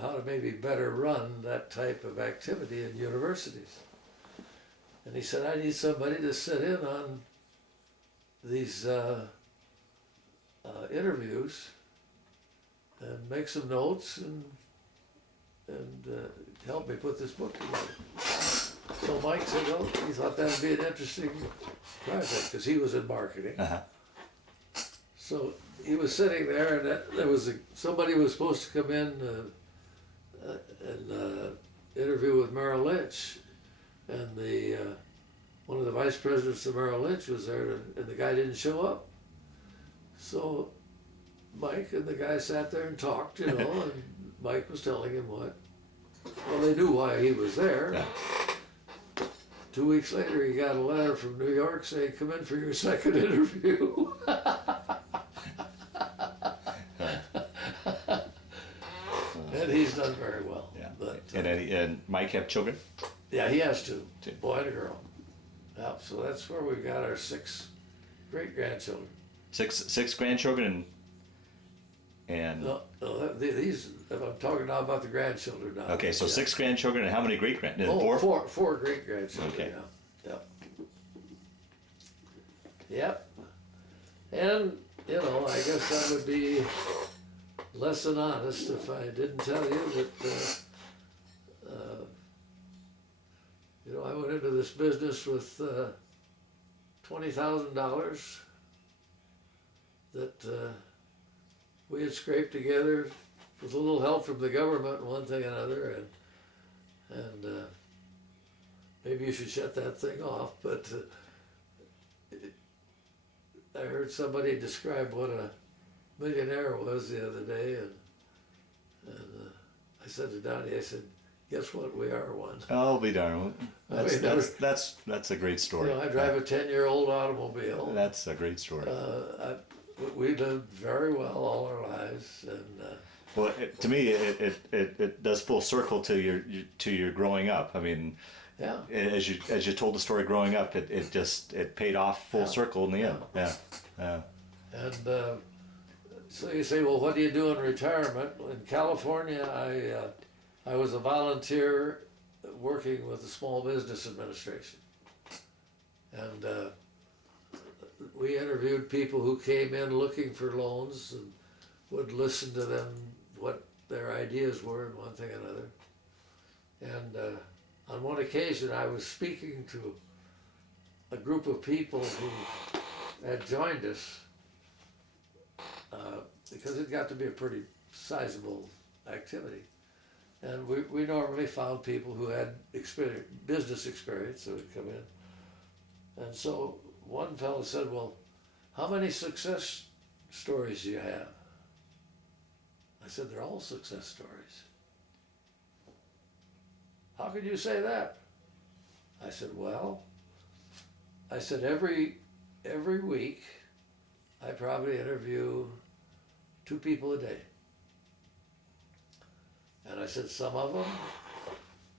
how to maybe better run that type of activity in universities. And he said, I need somebody to sit in on these interviews and make some notes and help me put this book together. So Mike said, well, he thought that would be an interesting project because he was in marketing. So he was sitting there, and there was somebody was supposed to come in and interview with Merrill Lynch, and the one of the vice presidents of Merrill Lynch was there, and the guy didn't show up. So Mike and the guy sat there and talked, you know, and Mike was telling him what. Well, they knew why he was there. Yeah. 2 weeks later, he got a letter from New York saying, "Come in for your second interview." And he's done very well. Yeah. But, And Mike have children? yeah, he has two, Two. boy and a girl. Yeah, so that's where we've got our 6 great-grandchildren. Six grandchildren and No, these, I'm talking now about the grandchildren now. okay, so Yeah. 6 grandchildren, and how many great grandchildren? Oh, four great-grandchildren, Okay. yeah. Yep. And, you know, I guess I would be less than honest if I didn't tell you that, you know, I went into this business with $20,000 that we had scraped together with a little help from the government and one thing and another, and maybe you should shut that thing off, but I heard somebody describe what a millionaire was the other day, and I said to Dottie, I said, "Guess what? We are one." Oh, be darned. I mean, That's a great story. You know, I drive a 10-year-old automobile. That's a great story. We lived very well all our lives, and Well, to me, it does full circle to your growing up. I mean, yeah. as you told the story growing up, it paid off full circle in the end. Yeah. And so you say, well, what do you do in retirement? In California, I was a volunteer working with the Small Business Administration, and we interviewed people who came in looking for loans and would listen to them, what their ideas were, and one thing or another. And on one occasion, I was speaking to a group of people who had joined us because it got to be a pretty sizable activity. And we normally found people who had business experience that would come in. And so one fellow said, "Well, how many success stories do you have?" I said, "They're all success stories." "How could you say that?" I said, "Well," I said, every week I probably interview 2 people a day. And I said, some of them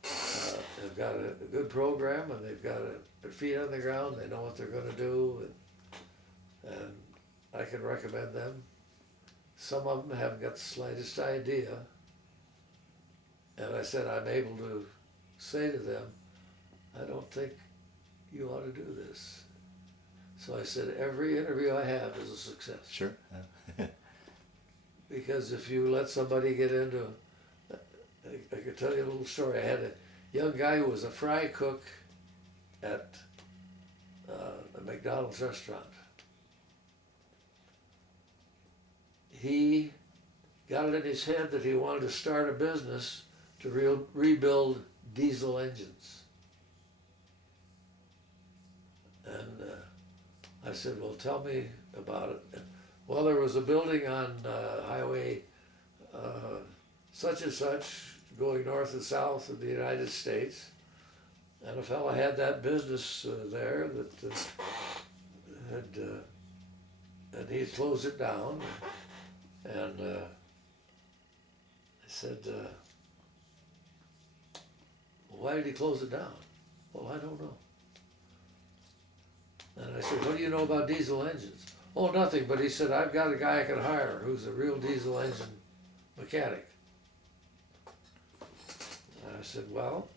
have got a good program, and they've got their feet on the ground, they know what they're going to do, and I can recommend them. Some of them haven't got the slightest idea, and I said, I'm able to say to them, I don't think you ought to do this. So I said, every interview I have is a success. Sure. Because if you let somebody get into, I could tell you a little story. I had a young guy who was a fry cook at a McDonald's restaurant. He got it in his head that he wanted to start a business to rebuild diesel engines. And I said, well, tell me about it. Well, there was a building on highway such and such going north and south of the United States. And a fellow had that business there that and he had closed it down. And I said, why did he close it down? Well, I don't know. And I said, what do you know about diesel engines? Oh, nothing, but he said, I've got a guy I can hire who's a real diesel engine mechanic. And I said, well,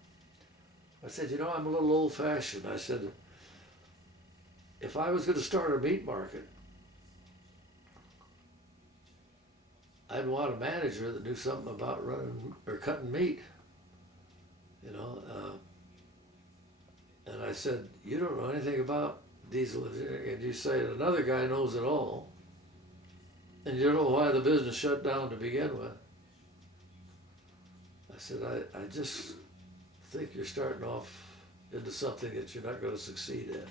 I said, you know, I'm a little old-fashioned. I said, if I was going to start a meat market, I'd want a manager that knew something about running or cutting meat, you know. And I said, you don't know anything about diesel engineering, and you say another guy knows it all. And you know why the business shut down to begin with? I said, I just think you're starting off into something that you're not going to succeed at.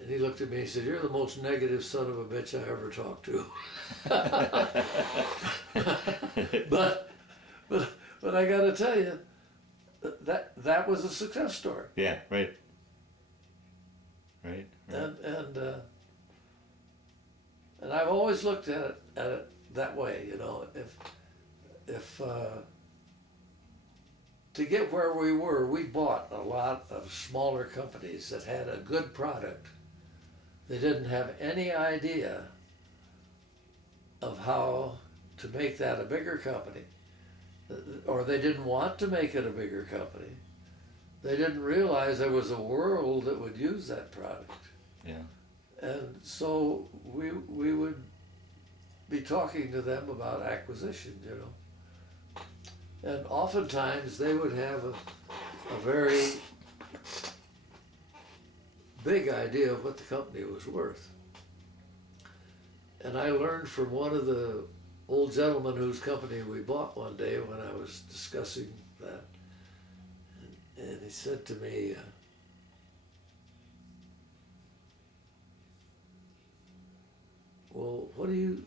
And he looked at me and said, you're the most negative son of a bitch I ever talked to. but I got to tell you, that was a success story. Yeah, right. Right. And I've always looked at it that way, you know. If to get where we were, we bought a lot of smaller companies that had a good product. They didn't have any idea of how to make that a bigger company, or they didn't want to make it a bigger company. They didn't realize there was a world that would use that product. Yeah. And so we would be talking to them about acquisition, you know. And oftentimes they would have a very big idea of what the company was worth. And I learned from one of the old gentlemen whose company we bought one day when I was discussing that. And he said to me, well, what do you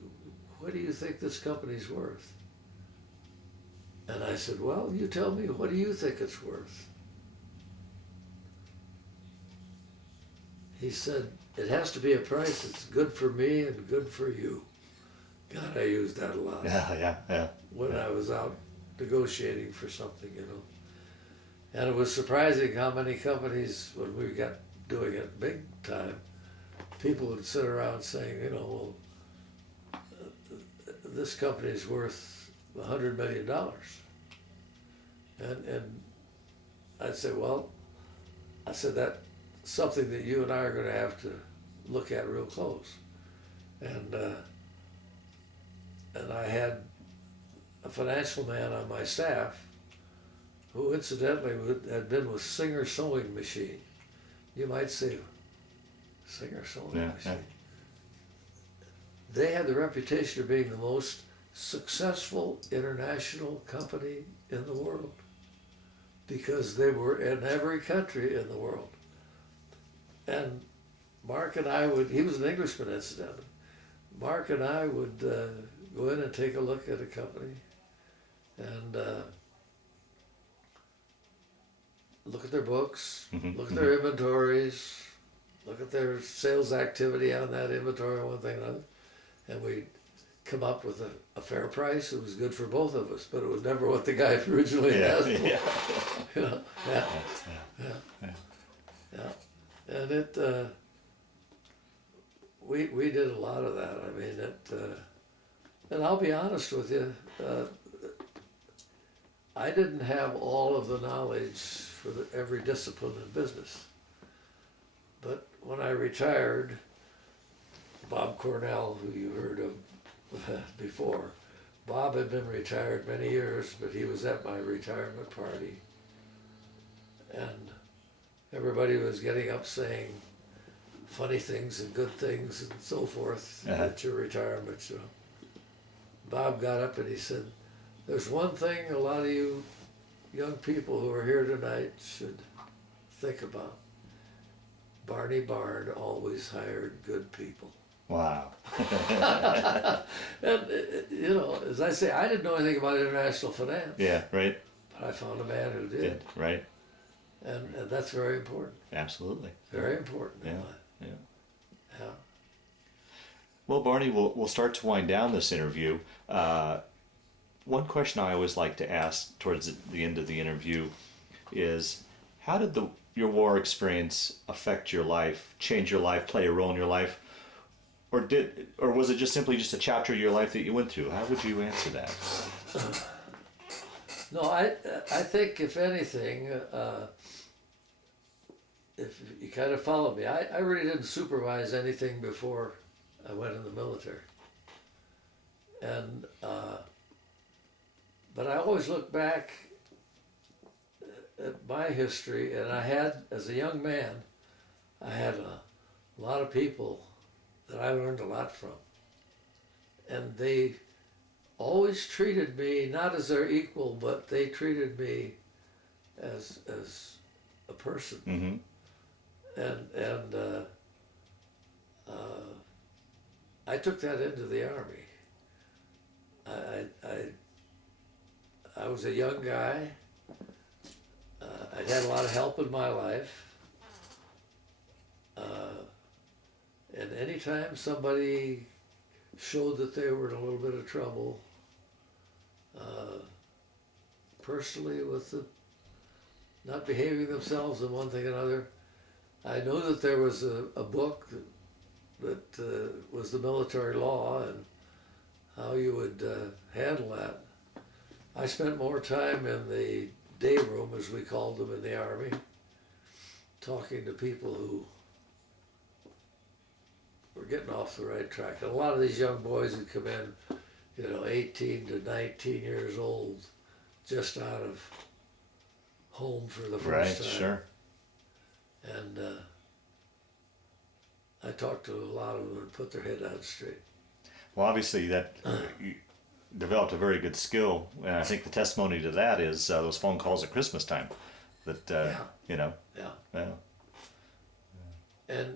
think this company's worth? And I said, well, you tell me, what do you think it's worth? He said, it has to be a price that's good for me and good for you. God, I used that a lot. Yeah. When I was out negotiating for something, you know. And it was surprising how many companies, when we got doing it big time, people would sit around saying, you know, well, this company's worth $100 million. And I'd say, well, that's something that you and I are going to have to look at real close. And I had a financial man on my staff who incidentally had been with Singer Sewing Machine. You might say, Singer Sewing Machine. Yeah. They had the reputation of being the most successful international company in the world because they were in every country in the world. And Mark and I he was an Englishman incidentally, Mark and I would go in and take a look at a company and look at their books, look at their inventories, look at their sales activity on that inventory, one thing and another, and we'd come up with a fair price. It was good for both of us, but it was never what the guy originally asked for. Yeah. You know? Yeah. And it, we did a lot of that. I mean, and I'll be honest with you, I didn't have all of the knowledge for every discipline in business. But when I retired, Bob Cornell, who you heard of before, Bob had been retired many years, but he was at my retirement party. And everybody was getting up saying funny things and good things and so forth at your retirement. So Bob got up and he said, there's one thing a lot of you young people who are here tonight should think about. Barney Barn always hired good people. Wow. And, you know, as I say, I didn't know anything about international finance. Yeah, right. But I found a man who did. Right. And that's very important. Absolutely. Very important. Yeah. Well, Barney, we'll start to wind down this interview. One question I always like to ask towards the end of the interview is, how did your war experience affect your life, change your life, play a role in your life? Or was it just simply just a chapter of your life that you went through? How would you answer that? No, I think if anything, if you kind of follow me, I really didn't supervise anything before I went in the military. And but I always look back at my history, and I had, as a young man, I had a lot of people that I learned a lot from. And they always treated me not as their equal, but they treated me as a person. Mm-hmm. And I took that into the Army. I was a young guy. I'd had a lot of help in my life. And anytime somebody showed that they were in a little bit of trouble, personally with the not behaving themselves and one thing and another, I know that there was a book that was the military law and how you would handle that. I spent more time in the day room, as we called them in the Army, talking to people who were getting off the right track. And a lot of these young boys had come in, 18 to 19 years old, just out of home for the first time. Sure. And I talked to a lot of them and put their head on straight. Well, obviously that you developed a very good skill, and I think the testimony to that is those phone calls at Christmas time. That Yeah. Yeah. And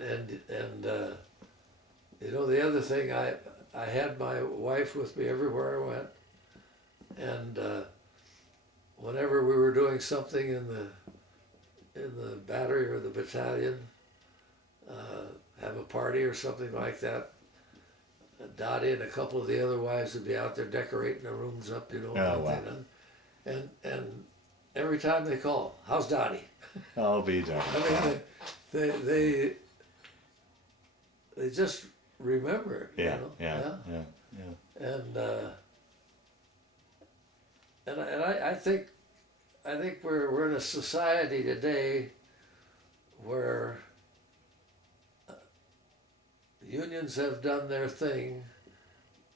the other thing, I had my wife with me everywhere I went, and whenever we were doing something in the battery or the battalion, have a party or something like that, Dottie and a couple of the other wives would be out there decorating the rooms up, wow. and every time they call, how's Dottie? I'll be darned. I mean, they just remember it, Yeah. And I think we're in a society today where unions have done their thing,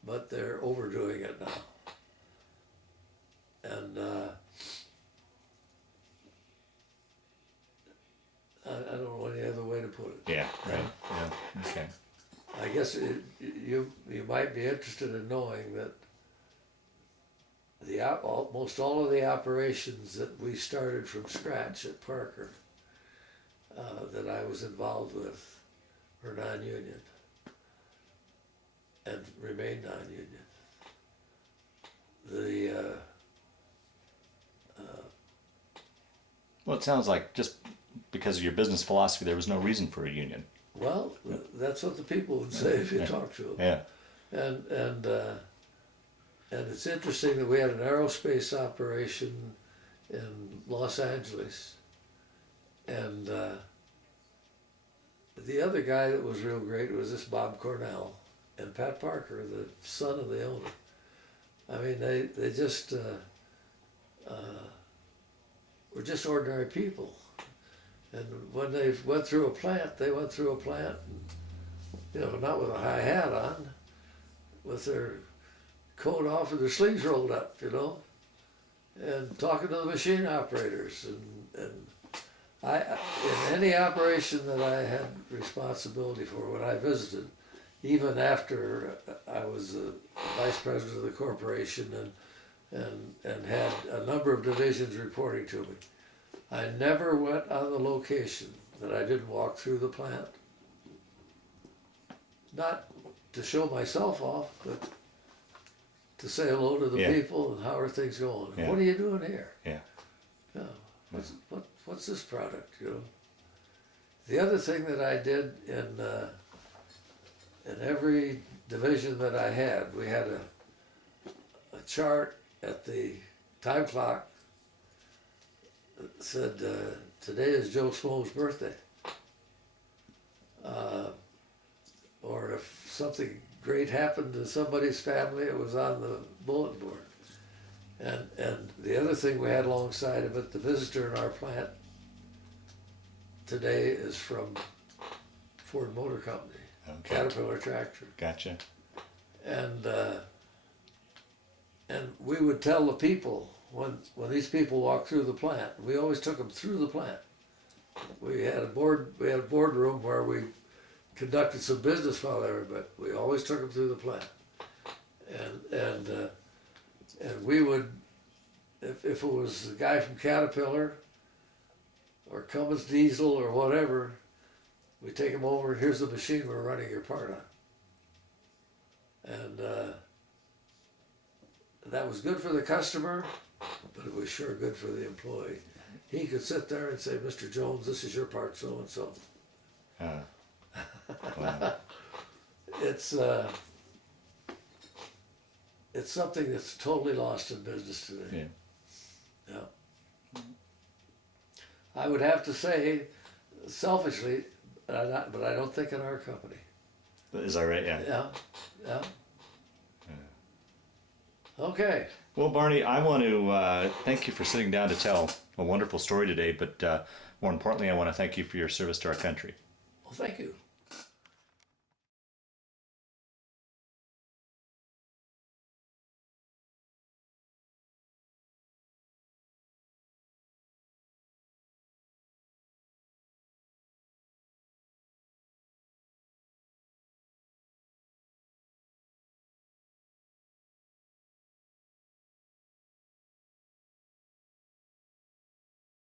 but they're overdoing it now. And I don't know any other way to put it. Yeah. Right. Yeah. Okay. I guess you might be interested in knowing that most all of the operations that we started from scratch at Parker, that I was involved with, were non-union and remain non-union. Well, it sounds like just because of your business philosophy, there was no reason for a union. Well, that's what the people would say if you talk to them. Yeah. And it's interesting that we had an aerospace operation in Los Angeles, and the other guy that was real great was this Bob Cornell and Pat Parker, the son of the owner. I mean, they just were just ordinary people. And when they went through a plant, and, not with a high hat on, with their coat off and their sleeves rolled up, and talking to the machine operators. And I in any operation that I had responsibility for, when I visited, even after I was the vice president of the corporation and had a number of divisions reporting to me, I never went on the location that I didn't walk through the plant. Not to show myself off, but to say hello to the people and how are things going. Yeah. What are you doing here? Yeah. What's this product? The other thing that I did in every division that I had, we had a chart at the time clock that said today is Joe Smo's birthday. Or if something great happened to somebody's family, it was on the bulletin board. And the other thing we had alongside of it, the visitor in our plant today is from Ford Motor Company, Caterpillar tractor. Gotcha. And we would tell the people when these people walked through the plant, we always took them through the plant. We had a boardroom where we conducted some business while they were, but we always took them through the plant. And we would, if it was a guy from Caterpillar or Cummins Diesel or whatever, we take him over, here's the machine we're running your part on. And that was good for the customer, but it was sure good for the employee. He could sit there and say, Mr. Jones, this is your part, so and so. Wow. It's something that's totally lost in business today. Yeah. Yeah. I would have to say, selfishly, but I don't think in our company. Is that right? Yeah. Yeah. Okay. Well, Barney, I want to thank you for sitting down to tell a wonderful story today, but more importantly, I want to thank you for your service to our country. Well, thank you.